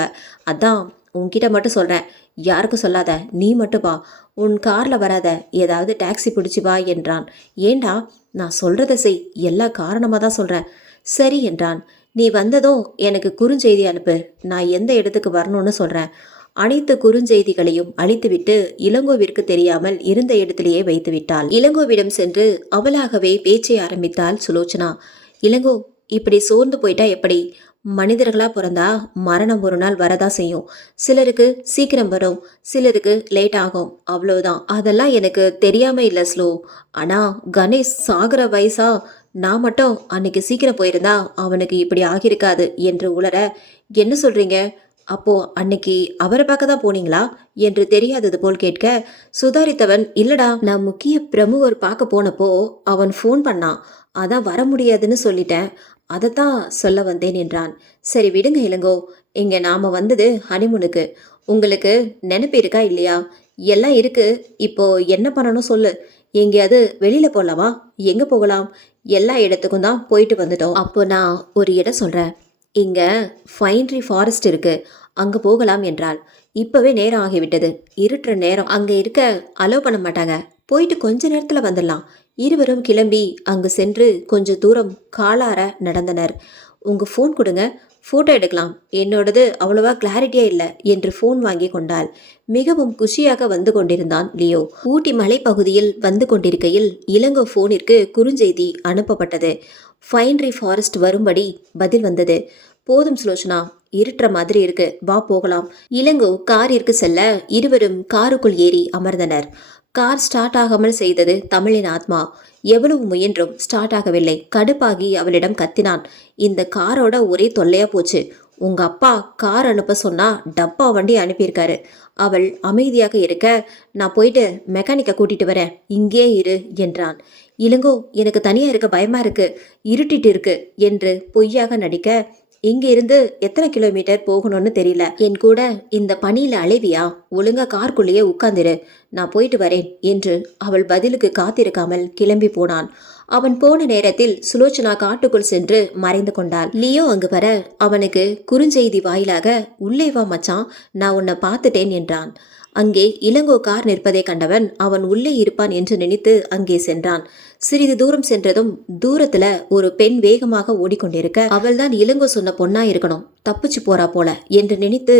அதான் உன்கிட்ட மட்டும் சொல்கிறேன். யாருக்கும் சொல்லாத, நீ மட்டும் வா, உன் காரில் வராத, ஏதாவது டாக்ஸி பிடிச்சி வா என்றான். ஏண்டா, நான் சொல்கிறத செய், எல்லா காரணமாக தான் சொல்கிறேன். சரி என்றான். நீ வந்ததும் எனக்கு குறுஞ்செய்தி அனுப்பு, நான் எந்த இடத்துக்கு வரணும்னு சொல்கிறேன். அனைத்து குறுஞ்செய்திகளையும் அழித்துவிட்டு இளங்கோவிற்கு தெரியாமல் இருந்த இடத்திலேயே வைத்து விட்டாள். இளங்கோவிடம் சென்று அவளாகவே பேச்சை ஆரம்பித்தாள் சுலோச்சனா. இளங்கோ, இப்படி சோர்ந்து போயிட்டா எப்படி? மனிதர்களா பிறந்தா மரணம் ஒரு நாள் வரதா செய்யும். சிலருக்கு சீக்கிரம் வரும், சிலருக்கு லேட் ஆகும், அவ்வளோதான். அதெல்லாம் எனக்கு தெரியாம இல்லை ஸ்லோ. ஆனா கணேஷ் சாகிற வயசா நான் மட்டும் அன்னைக்கு சீக்கிரம் போயிருந்தா அவனுக்கு இப்படி ஆகியிருக்காது என்று உளர, என்ன சொல்றீங்க? அப்போ அன்னைக்கு அவரை பார்க்க தான் போனீங்களா என்று தெரியாதது போல் கேட்க, சுதாரித்தவன், இல்லடா, நான் முக்கிய பிரமுகர் பார்க்க போனப்போ அவன் ஃபோன் பண்ணான். அதான் வர முடியாதுன்னு சொல்லிட்டேன். அதைத்தான் சொல்ல வந்தேன் என்றான். சரி விடுங்க இளங்கோ, இங்க நாம வந்தது ஹனிமூனுக்கு. உங்களுக்கு நினைப்பு இருக்கா இல்லையா? எல்லாம் இருக்கு. இப்போ என்ன பண்ணணும் சொல்லு. எங்கேயாவது வெளியில போலாமா? எங்க போகலாம்? எல்லா இடத்துக்கும் தான் போயிட்டு வந்துட்டோம். அப்போ நான் ஒரு இடம் சொல்றேன். இங்க ஃபைன்ட்ரி ஃபாரஸ்ட் இருக்கு, அங்க போகலாம் என்றாள். இப்பவே நேரம் ஆகிவிட்டது. இருட்டுற நேரம், அங்க இருக்க அலோவ் பண்ண மாட்டாங்க. போயிட்டு கொஞ்ச நேரத்துல வந்துடலாம். இருவரும் கிளம்பி அங்கு சென்று கொஞ்ச தூரம் காலார நடந்தனர். உங்க ஃபோன் கொடுங்க, போட்டோ எடுக்கலாம். என்னோடது அவ்வளவா கிளாரிட்டியா இல்லை என்று ஃபோன் வாங்கி கொண்டாள். மிகவும் குஷியாக வந்து கொண்டிருந்தான் லியோ. ஊட்டி மலைப்பகுதியில் வந்து கொண்டிருக்கையில் இளங்கோ ஃபோனிற்கு குறுஞ்செய்தி அனுப்பப்பட்டது. ஃபைன்ட்ரி ஃபாரஸ்ட் வரும்படி பதில் வந்தது. போதும் சுலோச்சனா, இருட்டுற மாதிரி இருக்கு, வா போகலாம். இளங்கோ காரிற்கு செல்ல இருவரும் காருக்குள் ஏறி அமர்ந்தனர். கார் ஸ்டார்ட் ஆகாமல் செய்தது தமிழின் ஆத்மா. எவ்வளவு முயன்றும் ஸ்டார்ட் ஆகவில்லை. கடுப்பாகி அவளிடம் கத்தினான். இந்த காரோட ஒரே தொல்லையா போச்சு. உங்க அப்பா கார் அனுப்ப சொன்னா டப்பா வண்டி அனுப்பியிருக்காரு. அவள் அமைதியாக இருக்க, நான் போயிட்டு மெக்கானிக்கை கூட்டிட்டு வரேன், இங்கே இரு என்றான். இளங்கோ, எனக்கு தனியா இருக்க பயமா இருக்கு, இருட்டிட்டு இருக்கு என்று பொய்யாக நடிக்க, இங்க இருந்து எத்தனை கிலோமீட்டர் போகணும்னு தெரியல. என் கூட இந்த பனியில அலைவியா? ஒழுங்கா கார்க்குள்ளேயே உட்கார்ந்துரு, நான் போயிட்டு வரேன் என்று அவள் பதிலுக்கு காத்திருக்காமல் கிளம்பி போனான். அவன் போன நேரத்தில் சுலோச்சனா காட்டுக்குள் சென்று மறைந்து கொண்டாள். லியோ அங்கு வர அவனுக்கு குறுஞ்செய்தி வாயிலாக, உள்ளே வா மச்சான், நான் உன்னை பார்த்துட்டேன் என்றான். அங்கே இளங்கோ கார் நிற்பதை கண்டவன் அவன் உள்ளே இருப்பான் என்று நினைத்து அங்கே சென்றான். சிறிது தூரம் சென்றதும் தூரத்துல ஒரு பெண் வேகமாக ஓடிக்கொண்டிருக்க, அவள்தான் இளங்கோ சொன்ன பொண்ணா இருக்கணும், தப்பிச்சு போறா போல என்று நினைத்து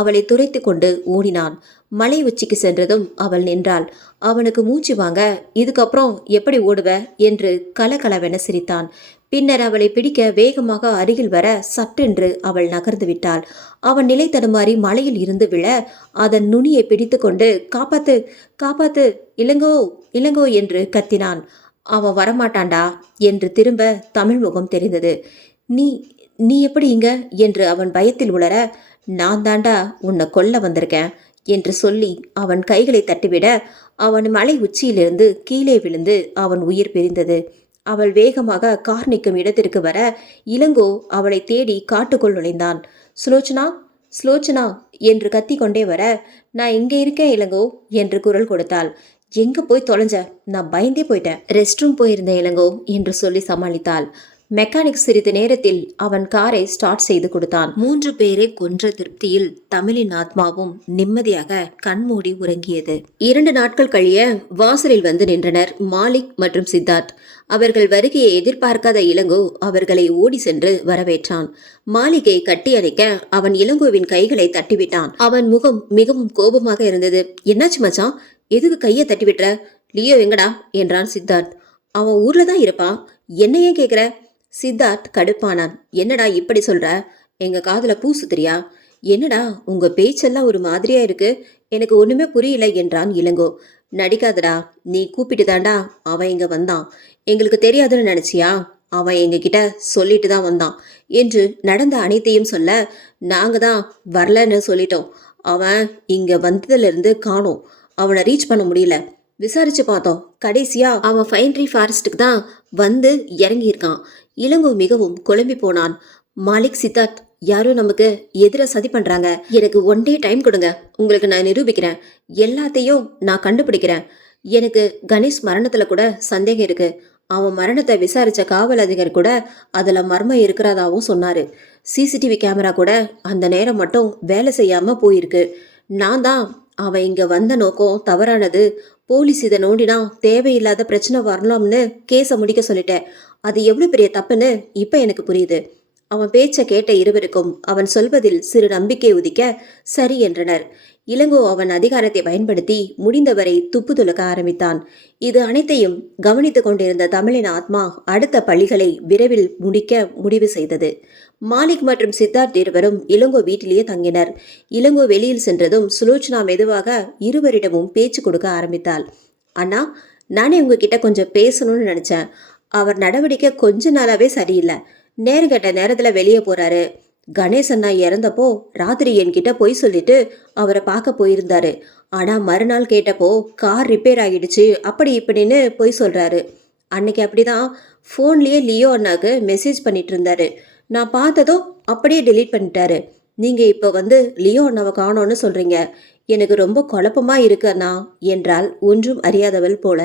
அவளை துரைத்து கொண்டு ஓடினான். மலை உச்சிக்கு சென்றதும் அவள் நின்றாள். அவனுக்கு மூச்சு வாங்க, இதுக்கப்புறம் எப்படி ஓடுவ என்று கலகலவென சிரித்தான். பின்னர் அவளை பிடிக்க வேகமாக அருகில் வர சட்டென்று அவள் நகர்ந்து விட்டாள். அவன் நிலை தடுமாறி மலையில் இருந்து விழ அதன் நுனியை பிடித்து கொண்டு, காப்பாத்து காப்பாத்து, இளங்கோ இளங்கோ என்று கத்தினான். அவன் வரமாட்டான்டா என்று திரும்ப தமிழ் முகம் தெரிந்தது. நீ நீ எப்படி இங்க என்று அவன் பயத்தில் உளர, நான் தாண்டா உன்னை கொல்ல வந்திருக்கேன் என்று சொல்லி அவன் கைகளை தட்டிவிட அவன் மலை உச்சியிலிருந்து கீழே விழுந்து அவன் உயிர் பிரிந்தது. அவள் வேகமாக கார் நிற்கும் இடத்திற்கு வர இளங்கோ அவளை தேடி காட்டுக்குள் நுழைந்தான். சுலோச்சனா சுலோச்சனா என்று கத்திக்கொண்டே வர, நான் இங்கே இருக்கேன் இளங்கோ என்று குரல் கொடுத்தாள். எங்க போய் தொலைஞ்ச? நான் பயந்தே போயிட்டேன், ரெஸ்ட் ரூம் போயிருந்தேன் இளங்கோ என்று சொல்லி சமாளித்தாள். மெக்கானிக் சிறிது நேரத்தில் அவன் காரை ஸ்டார்ட் செய்து கொடுத்தான். 3 பேரை கொன்ற திருப்தியில் தமிழின் ஆத்மாவும் நிம்மதியாக கண்மூடி உறங்கியது. 2 நாட்கள் கழிய வாசலில் வந்து நின்றனர் மாலிக் மற்றும் சித்தார்த். அவர்கள் வருகையை எதிர்பார்க்காத இளங்கோ அவர்களை ஓடி சென்று வரவேற்றான். மாலிகை கட்டி அணைக்க அவன் இளங்கோவின் கைகளை தட்டிவிட்டான். அவன் முகம் மிகவும் கோபமாக இருந்தது. என்னாச்சு மச்சான், எதுக்கு கையை தட்டிவிட்டுற? லியோ எங்கடா என்றான் சித்தார்த். அவன் ஊர்ல தான் இருப்பான், என்ன ஏன் கேட்குற? சித்தார்த் கடுப்பானான். என்னடா இப்படி சொல்ற? எங்க காதுல பூ சுத்துறியா? என்னடா உங்க பேச்செல்லாம் ஒரு மாதிரியா இருக்கு, எனக்கு ஒண்ணுமே புரியல என்றான் இளங்கோ. நடிக்காதடா, நீ கூப்பிட்டு தாண்டா அவன் இங்க வந்தான். எங்களுக்கு தெரியாதுன்னு நினைச்சியா? அவன் எங்க கிட்ட சொல்லிட்டு தான் வந்தான் என்று நடந்த அனைத்தையும் சொல்ல, நாங்க தான் வரலன்னு சொல்லிட்டோம். அவன் இங்க வந்ததுல இருந்து காணோம், அவனை ரீச் பண்ண முடியல. விசாரிச்சு பார்த்தோம், கடைசியா அவன் ஃபைன்ட்ரி ஃபாரஸ்ட்டுக்கு தான் வந்து இறங்கியிருக்கான். இளங்கோ மிகவும் குழம்பி போனான். மாலிக், சித்தார்த், யாரோ நமக்கு எதிர சதி பண்றாங்க. எனக்கு 1 டே டைம் கொடுங்க, உங்களுக்கு நான் நிரூபிக்கிறேன், எல்லாத்தையும் நான் கண்டுபிடிக்கிறேன். எனக்கு கணேஷ் மரணத்துல கூட சந்தேகம் இருக்கு. அவன் மரணத்தை விசாரிச்ச காவல் அதிகாரி கூட அதுல மர்மம் இருக்கிறதாவும் சொன்னாரு. சிசிடிவி கேமரா கூட அந்த நேரம் மட்டும் வேலை செய்யாம போயிருக்கு. நான் தான் அவன் இங்க வந்த நோக்கம் தவறானது, போலீஸ் இதை நோண்டினா தேவையில்லாத பிரச்சனை வரலாம்னு கேஸை முடிக்க சொல்லிட்டேன். அது எவ்வளவு பெரிய தப்புன்னு இப்ப எனக்கு புரியுது. அவன் பேச்ச கேட்ட இருவருக்கும் அவன் சொல்வதில் சிறு நம்பிக்கை உதிக்க சரி என்றனர். இளங்கோ அவன் அதிகாரத்தை பயன்படுத்தி முடிந்தவரை துப்பு துலக்க ஆரம்பித்தான். இது அனைத்தையும் கவனித்துக் கொண்டிருந்த தமிழின் ஆத்மா அடுத்த பள்ளிகளை விரைவில் முடிக்க முடிவு செய்தது. மாலிக் மற்றும் சித்தார்த் இருவரும் இளங்கோ வீட்டிலேயே தங்கினர். இளங்கோ வெளியில் சென்றதும் சுலோச்சனா மெதுவாக இருவரிடமும் பேச்சு கொடுக்க ஆரம்பித்தாள். அண்ணா, நானே உங்ககிட்ட கொஞ்சம் பேசணும்னு நினைச்சேன். அவர் நடவடிக்கை கொஞ்ச நாளாவே சரியில்லை. நேரங்கெட்ட நேரத்துல வெளியே போறாரு. கணேசன் நான் இறந்தப்போ ராத்திரி என்கிட்ட பொய் சொல்லிட்டு அவரை பார்க்க போயிருந்தாரு. ஆனா மறுநாள் கேட்டப்போ கார் ரிப்பேர் ஆகிடுச்சு அப்படி இப்படின்னு பொய் சொல்றாரு. அன்னைக்கு அப்படிதான் ஃபோன்லயே லியோ அண்ணாக்கு மெசேஜ் பண்ணிட்டு இருந்தாரு. நான் பார்த்ததும் அப்படியே டெலீட் பண்ணிட்டாரு. நீங்க இப்போ வந்து லியோ அண்ணாவை காணோன்னு சொல்றீங்க. எனக்கு ரொம்ப குழப்பமா இருக்கு அண்ணா என்றாள் ஒன்றும் அறியாதவள் போல.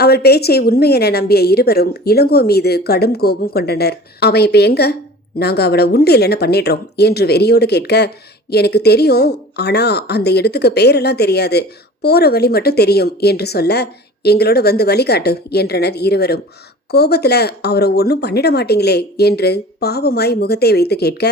அவள் பேச்சை உண்மை என நம்பிய இருவரும் இளங்கோ மீது கடும் கோபம் கொண்டனர். அவன் இப்ப எங்க? நாங்க அவளை உண்டு இல்லைன்னு பண்ணிடுறோம் என்று வெறியோடு கேட்க, எனக்கு தெரியும், ஆனா அந்த இடத்துக்கு பேரெல்லாம் தெரியாது, போற வழி மட்டும் தெரியும் என்று சொல்ல, எங்களோட வந்து வழிகாட்டு என்றனர் இருவரும். கோபத்துல அவரை ஒன்றும் பண்ணிட மாட்டீங்களே என்று பாவமாய் முகத்தை வைத்து கேட்க,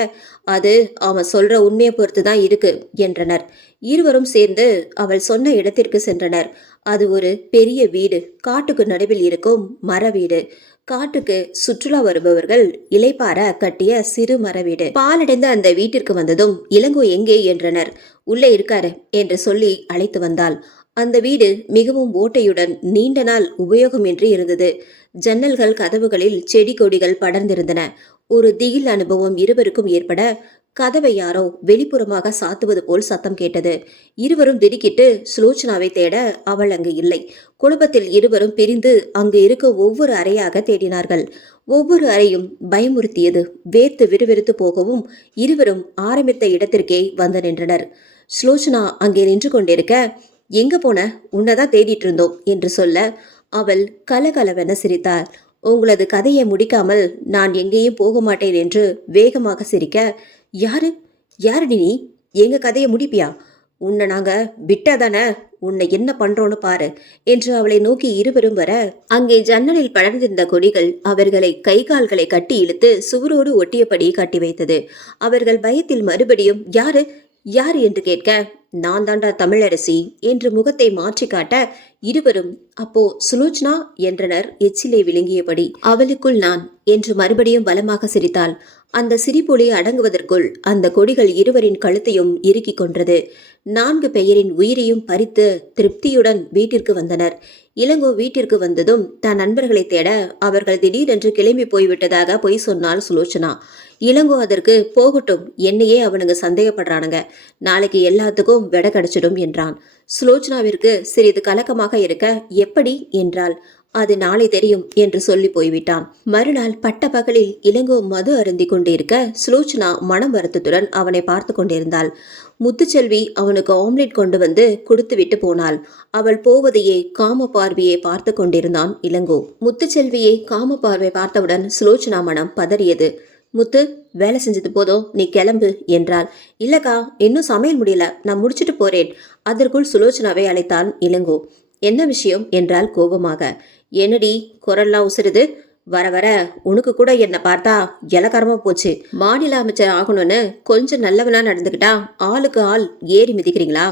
அது அவன் சொல்ற உண்மையை பொறுத்து தான் இருக்கு என்றனர். இருவரும் சேர்ந்து அவள் சொன்ன இடத்திற்கு சென்றனர். அது ஒரு பெரிய வீடு, காட்டுக்கு நடுவில் இருக்கும் மர வீடு. காட்டுக்கு சுற்றுலா வருபவர்கள் இலைப்பார கட்டிய சிறு மர வீடு. பாலடைந்த அந்த வீட்டிற்கு வந்ததும் இளங்கோ எங்கே என்றனர். உள்ளே இருக்காரு என்று சொல்லி அழைத்து வந்தாள். அந்த வீடு மிகவும் ஓட்டையுடன் நீண்ட நாள் உபயோகமின்றி இருந்தது. ஜன்னல்கள் கதவுகளில் செடி கொடிகள் படர்ந்திருந்தன. ஒரு திகில் அனுபவம் இருவருக்கும் ஏற்பட கதவை யாரோ வெளிப்புறமாக சாத்துவது போல் சத்தம் கேட்டது. இருவரும் திடுக்கிட்டு சுலோச்சனாவை தேட அவள் அங்கு இல்லை. குழப்பத்தில் இருவரும் பிரிந்து அங்கு இருக்க ஒவ்வொரு அறையாக தேடினார்கள். ஒவ்வொரு அறையும் பயமுறுத்தியது. வேர்த்து விறுவிறுத்து போகவும் இருவரும் ஆரம்பித்த இடத்திற்கே வந்து நின்றனர். சுலோச்சனா அங்கே நின்று கொண்டிருக்க, எங்க போன, உன்னதான் தேடிட்டு இருந்தோம் என்று சொல்ல அவள் கலகலவென சிரித்தாள். உங்களது கதையை முடிக்காமல் நான் எங்கேயும் போக மாட்டேன் என்று வேகமாக சிரிக்க, யாரு யாருடி நீ? எங்க கதையை முடிப்பியா? உன்னை நாங்க விட்டாதானே, உன்னை என்ன பண்றோன்னு பாரு என்று அவளை நோக்கி இருவரும் வர, அங்கே ஜன்னலில் படர்ந்திருந்த கொடிகள் அவர்களை கை கால்களை கட்டி இழுத்து சுவரோடு ஒட்டியபடி கட்டி வைத்தது. அவர்கள் பயத்தில் மறுபடியும் யாரு யாரு என்று கேட்க, நான் தாண்டா தமிழரசி என்று முகத்தை மாற்றி காட்ட, இருவரும் அப்போ சுலோச்சனா என்றனர் எச்சிலை விழுங்கியபடி. அவளுக்குள் நான் என்று மறுபடியும் பலமாக சிரித்தாள். அந்த சிரிப்பொலி அடங்குவதற்குள் அந்த கொடிகள் இருவரின் கழுத்தையும் இறுக்கிக் கொன்றது. 4 பெயரின் உயிரையும் பறித்து திருப்தியுடன் வீட்டிற்கு வந்தனர். இளங்கோ வீட்டிற்கு வந்ததும் தன் நண்பர்களை தேட அவர்கள் திடீரென்று கிளம்பி போய்விட்டதாக பொய் சொன்னாள் சுலோச்சனா. இளங்கோ அதற்கு போகட்டும், என்னையே அவனுங்க சந்தேகப்படுறானுங்க, நாளைக்கு எல்லாத்துக்கும் விட கிடைச்சிடும் என்றான். சுலோச்சனாவிற்கு சிறிது கலக்கமாக இருக்க, எப்படி என்றாள். அது நாளை தெரியும் என்று சொல்லி போய்விட்டான். மறுநாள் பட்ட பகலில் இளங்கோ மது அருந்தி கொண்டிருக்க சுலோச்சனா மனம் வருத்தத்துடன் அவனை பார்த்து கொண்டிருந்தாள். முத்துச்செல்வி அவனுக்கு ஆம்லெட் கொண்டு வந்து கொடுத்து விட்டு போனாள். அவள் போவதையே காம பார்வையை பார்த்து கொண்டிருந்தான் இளங்கோ. முத்துச்செல்வியை காம பார்வை பார்த்தவுடன் சுலோச்சனா மனம் பதறியது. முத்து, வேலை செஞ்சது போதும், நீ கிளம்பு என்றாள். இல்லக்கா, இன்னும் சமையல் முடியல, நான் முடிச்சுட்டு போறேன். அதற்குள் சுலோச்சனாவை அழைத்தான் இளங்கோ. என்ன விஷயம் என்றால் கோபமாக. என்னடி குரல்லாம் உசுருது? வர வர உனக்கு கூட என்ன பார்த்தா இலக்காரமா போச்சு. மாநில அமைச்சர் ஆகணும்னு கொஞ்சம் நல்லவனா நடந்துக்கிட்டா ஆளுக்கு ஆள் ஏறி மிதிக்கிறீங்களா?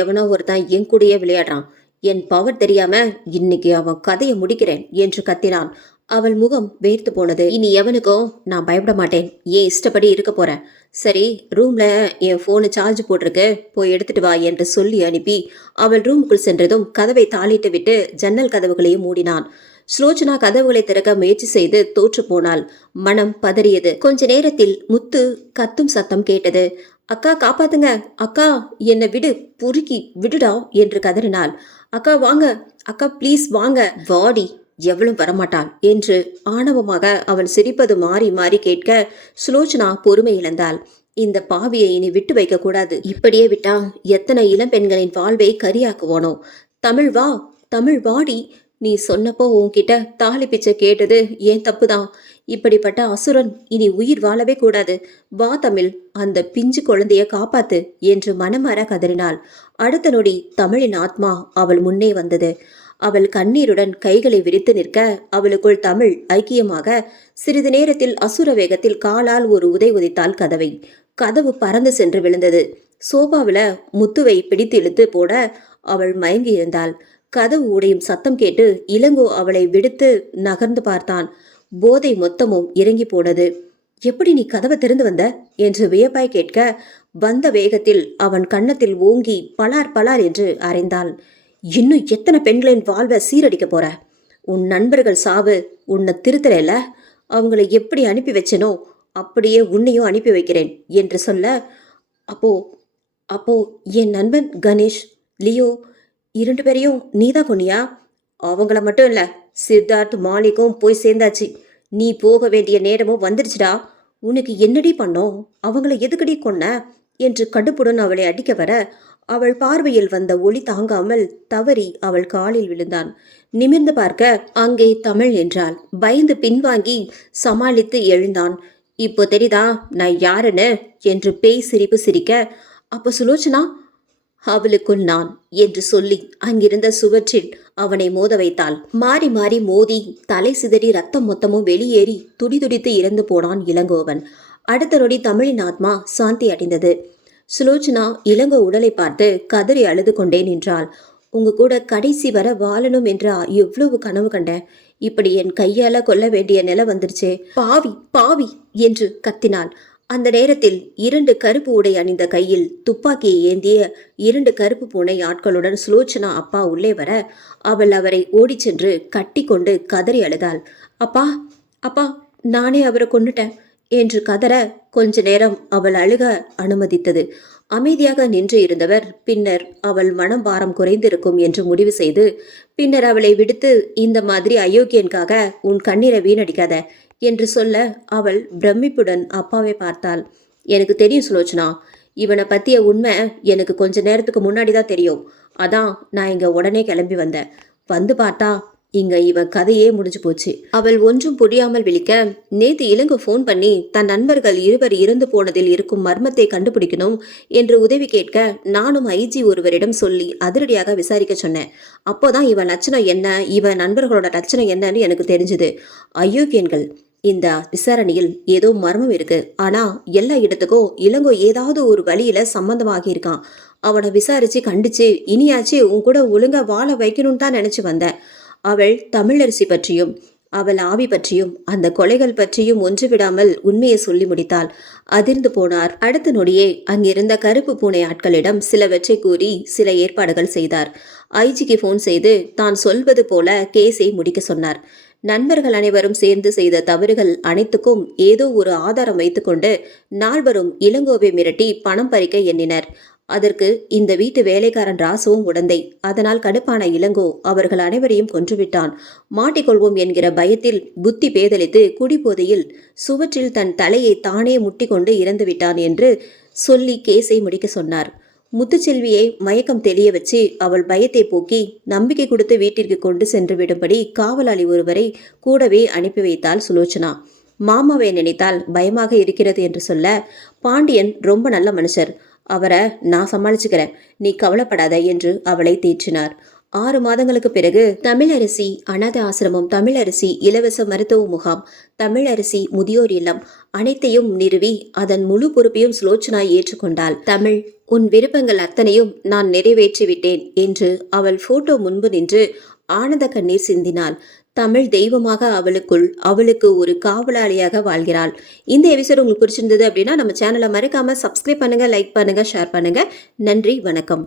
எவனோ ஒருத்தன் என் கூடயே விளையாடுறான். என் பவர் தெரியாம இன்னைக்கு அவன் கதையை முடிக்கிறேன் என்று கத்தினான். அவள் முகம் வேர்த்து போனது. இனி எவனுக்கும் நான் பயப்பட மாட்டேன், ஏன் இஷ்டப்படி இருக்க போறேன். சரி, ரூம்ல என் போனு சார்ஜ் போட்டிருக்கு, போய் எடுத்துட்டு வா என்று சொல்லி அனுப்பி அவள் ரூமுக்குள் சென்றதும் கதவை தாளிட்டு விட்டு ஜன்னல் கதவுகளையும் மூடினான். சுலோச்சனா கதவுகளை திறக்க முயற்சி செய்து தோற்று போனாள். மனம் பதறியது. கொஞ்ச நேரத்தில் முத்து கத்தும் சத்தம் கேட்டது. அக்கா காப்பாத்துங்க, அக்கா என்னை விடு, புருக்கி விடுடா என்று கதறினாள். அக்கா வாங்க, அக்கா ப்ளீஸ் வாங்க. வாடி, எவளும் வரமாட்டாள் என்று ஆணவமாக அவன் சிரிப்பது மாறி மாறி கேட்க சுலோச்சனா பொறுமை இழந்தாள். இந்த பாவியை இனி விட்டு வைக்க கூடாது. இப்படியே விட்டா எத்தனை இளம் பெண்களின் வாழ்வை கரியாக்குவானோ. தமிழ் வா, தமிழ் வாடி. நீ சொன்னப்போ உன்கிட்ட தாலி பிச்சை கேட்டது ஏன் தப்புதான். இப்படிப்பட்ட அசுரன் இனி உயிர் வாழவே கூடாது. வா தமிழ், அந்த பிஞ்சு குழந்தைய காப்பாத்து என்று மனமாற கதறினாள். அடுத்த நொடி தமிழின் ஆத்மா அவள் முன்னே வந்தது. அவள் கண்ணீருடன் கைகளை விரித்து நிற்க அவளுக்குள் தமிழ் ஐக்கியமாக சிறிது நேரத்தில் அசுர வேகத்தில் காலால் ஒரு உதை உதைத்தாள் கதவை. கதவு பறந்து சென்று விழுந்தது. சோபாவில் முத்துவை பிடித்து இழுத்து போட அவள் மயங்கி இருந்தாள். கதவு உடையும் சத்தம் கேட்டு இளங்கோ அவளை விடுத்து நகர்ந்து பார்த்தான். போதை மொத்தமும் இறங்கி போனது. எப்படி நீ கதவை திறந்து வந்த என்று வியப்பாய் கேட்க வந்த வேகத்தில் அவன் கன்னத்தில் ஓங்கி பலார் பலார் என்று அறைந்தாள். இன்னும் எத்தனை பெண்களின் வாழ்வை சீரடிக்க போற? உன் நண்பர்கள் சாவு உன்னை திருத்தலைல, அவங்கள எப்படி அனுப்பி வச்சனோ அப்படியே உன்னையும் அனுப்பி வைக்கிறேன் என்று சொல்ல, அப்போ அப்போ என் நண்பன் கணேஷ், லியோ 2 பேரையும் நீதான் கொன்னியா? அவங்கள மட்டும் இல்ல, சித்தார்த் மாலிக்கும் போய் சேர்ந்தாச்சு. நீ போக வேண்டிய நேரமும் வந்துடுச்சுடா. உனக்கு என்னடி பண்ணோம்? அவங்கள எதுக்கடி கொன்ன என்று கடுப்புடன் அவளை அடிக்க வர, அவள் பார்வையில் வந்த ஒளி தாங்காமல் தவறி அவள் காலில் விழுந்தான். நிமிர்ந்து பார்க்க அங்கே தமிழ் என்றாள். பயந்து பின்வாங்கி சமாளித்து எழுந்தான். இப்போ தெரியுதா நான் யாருன்னு என்று பேய் சிரிப்பு சிரிக்க, அப்போ சுலோச்சனா? அவளுக்குள் நான் என்று சொல்லி அங்கிருந்த சுவற்றில் அவனை மோத வைத்தாள். மாறி மாறி மோதி தலை சிதறி ரத்தம் மொத்தமும் வெளியேறி துடிதுடித்து இறந்து போனான் இளங்கோவன். அடுத்த நொடி தமிழின் ஆத்மா சாந்தி அடைந்தது. சுலோச்சனா இளங்கோ உடலை பார்த்து கதறி அழுது கொண்டே நின்றாள். உங்க கூட கடைசி வர வாழணும் என்று எவ்வளவு கனவு கண்டேன். இப்படி என் கையால கொல்ல வேண்டிய நிலை வந்துருச்சே. பாவி பாவி என்று கத்தினாள். அந்த நேரத்தில் 2 கருப்பு உடை அணிந்த கையில் துப்பாக்கியை ஏந்திய 2 கருப்பு பூனை ஆட்களுடன் சுலோச்சனா அப்பா உள்ளே வர, அவள் அவரை ஓடிச் சென்று கட்டி கொண்டு கதறி அழுதாள். அப்பா அப்பா, நானே அவரை கொன்னுட்டேன் என்று கதற கொஞ்ச நேரம் அவள் அழுக அனுமதித்தது. அமைதியாக நின்று இருந்தவர் பின்னர் அவள் மனம் பாரம் குறைந்திருக்கும் என்று முடிவு செய்து, பின்னர் அவளை விடுத்து, இந்த மாதிரி அயோக்கியனுக்காக உன் கண்ணீரை வீணடிக்காத என்று சொல்ல, அவள் பிரமிப்புடன் அப்பாவை பார்த்தாள். எனக்கு தெரியும் சுலோச்சனா, இவனை பற்றிய உண்மை எனக்கு கொஞ்ச நேரத்துக்கு முன்னாடி தான் தெரியும். அதான் நான் இங்கே உடனே கிளம்பி வந்தேன். வந்து பார்த்தா இங்க இவன் கதையே முடிஞ்சு போச்சு. அவள் ஒன்றும் புரியாமல் விழிக்க, நேத்து இளங்கோ ஃபோன் பண்ணி தன் நண்பர்கள் 2 இறந்து போனதில் இருக்கும் மர்மத்தை கண்டுபிடிக்கணும் என்று உதவி கேட்க, நானும் ஐஜி ஒருவரிடம் சொல்லி அதிரடியாக விசாரிக்க சொன்னேன். அப்போதான் இவன் லட்சணம் என்ன, இவன் நண்பர்களோட லட்சணம் என்னன்னு எனக்கு தெரிஞ்சுது. அயோக்கியன்கள், இந்த விசாரணையில் ஏதோ மர்மம் இருக்கு. ஆனா எல்லா இடத்துக்கும் இளங்கோ ஏதாவது ஒரு வழியில சம்பந்தமாகி இருக்கான். அவனை விசாரிச்சு கண்டிச்சு இனியாச்சு உன் கூட ஒழுங்கா வாழ வைக்கணும்னு தான் நினைச்சு வந்தேன். அவள் தமிழரசி பற்றியும் அவள் ஆவி பற்றியும் அந்த கொலைகள் பற்றியும் ஒன்று விடாமல் உண்மையை சொல்லி முடித்தாள். அதிர்ந்து போனார். அடுத்த நொடியே அங்கிருந்த கருப்பு பூனை ஆட்களிடம் சிலவற்றை கூறி சில ஏற்பாடுகள் செய்தார். ஐஜிக்கு ஃபோன் செய்து தான் சொல்வது போல கேஸை முடிக்க சொன்னார். நண்பர்கள் அனைவரும் சேர்ந்து செய்த தவறுகள் அனைத்துக்கும் ஏதோ ஒரு ஆதாரம் வைத்துக்கொண்டு நால்வரும் இளங்கோவை மிரட்டி பணம் பறிக்க எண்ணினர். அதற்கு இந்த வீட்டு வேலைக்காரன் ராசுவும் உடந்தை. அதனால் கடுப்பான இளங்கோ அவர்கள் அனைவரையும் கொன்றுவிட்டான். மாட்டிக்கொள்வோம் என்கிற பயத்தில் புத்தி பேதலித்து குடிபோதையில் சுவற்றில் தன் தலையை தானே முட்டிக்கொண்டு இறந்து விட்டான் என்று சொல்லி கேஸை முடிக்க சொன்னார். முத்துச்செல்வியை மயக்கம் தெளிய வச்சு அவள் பயத்தை போக்கி நம்பிக்கை கொடுத்து வீட்டிற்கு கொண்டு சென்று விடும்படி காவலாளி ஒருவரை கூடவே அனுப்பி வைத்தாள் சுலோச்சனா. மாமாவை நினைத்தால் பயமாக இருக்கிறது என்று சொல்ல, பாண்டியன் ரொம்ப நல்ல மனுஷர், அவரை நான் சமாளிச்சுக்கிறேன், நீ கவலைப்படாத என்று அவளை தேற்றினார். 6 மாதங்களுக்கு பிறகு தமிழரசி அனாத ஆசிரமம், தமிழரசி இலவச மருத்துவ முகாம், தமிழரசி முதியோர் இல்லம் அனைத்தையும் நிறுவி அதன் முழு பொறுப்பையும் சுலோச்சனா ஏற்றுக்கொண்டாள். தமிழ், உன் விருப்பங்கள் அத்தனையும் நான் நிறைவேற்றிவிட்டேன் என்று அவள் போட்டோ முன்பு நின்று ஆனந்த கண்ணீர் சிந்தினாள். தமிழ் தெய்வமாக அவளுக்கு ஒரு காவலாளியாக வாழ்கிறாள். இந்த எபிசோடு உங்களுக்கு பிடிச்சிருந்தது அப்படின்னா நம்ம சேனலை மறக்காம சப்ஸ்கிரைப் பண்ணுங்க, லைக் பண்ணுங்க, ஷேர் பண்ணுங்க. நன்றி, வணக்கம்.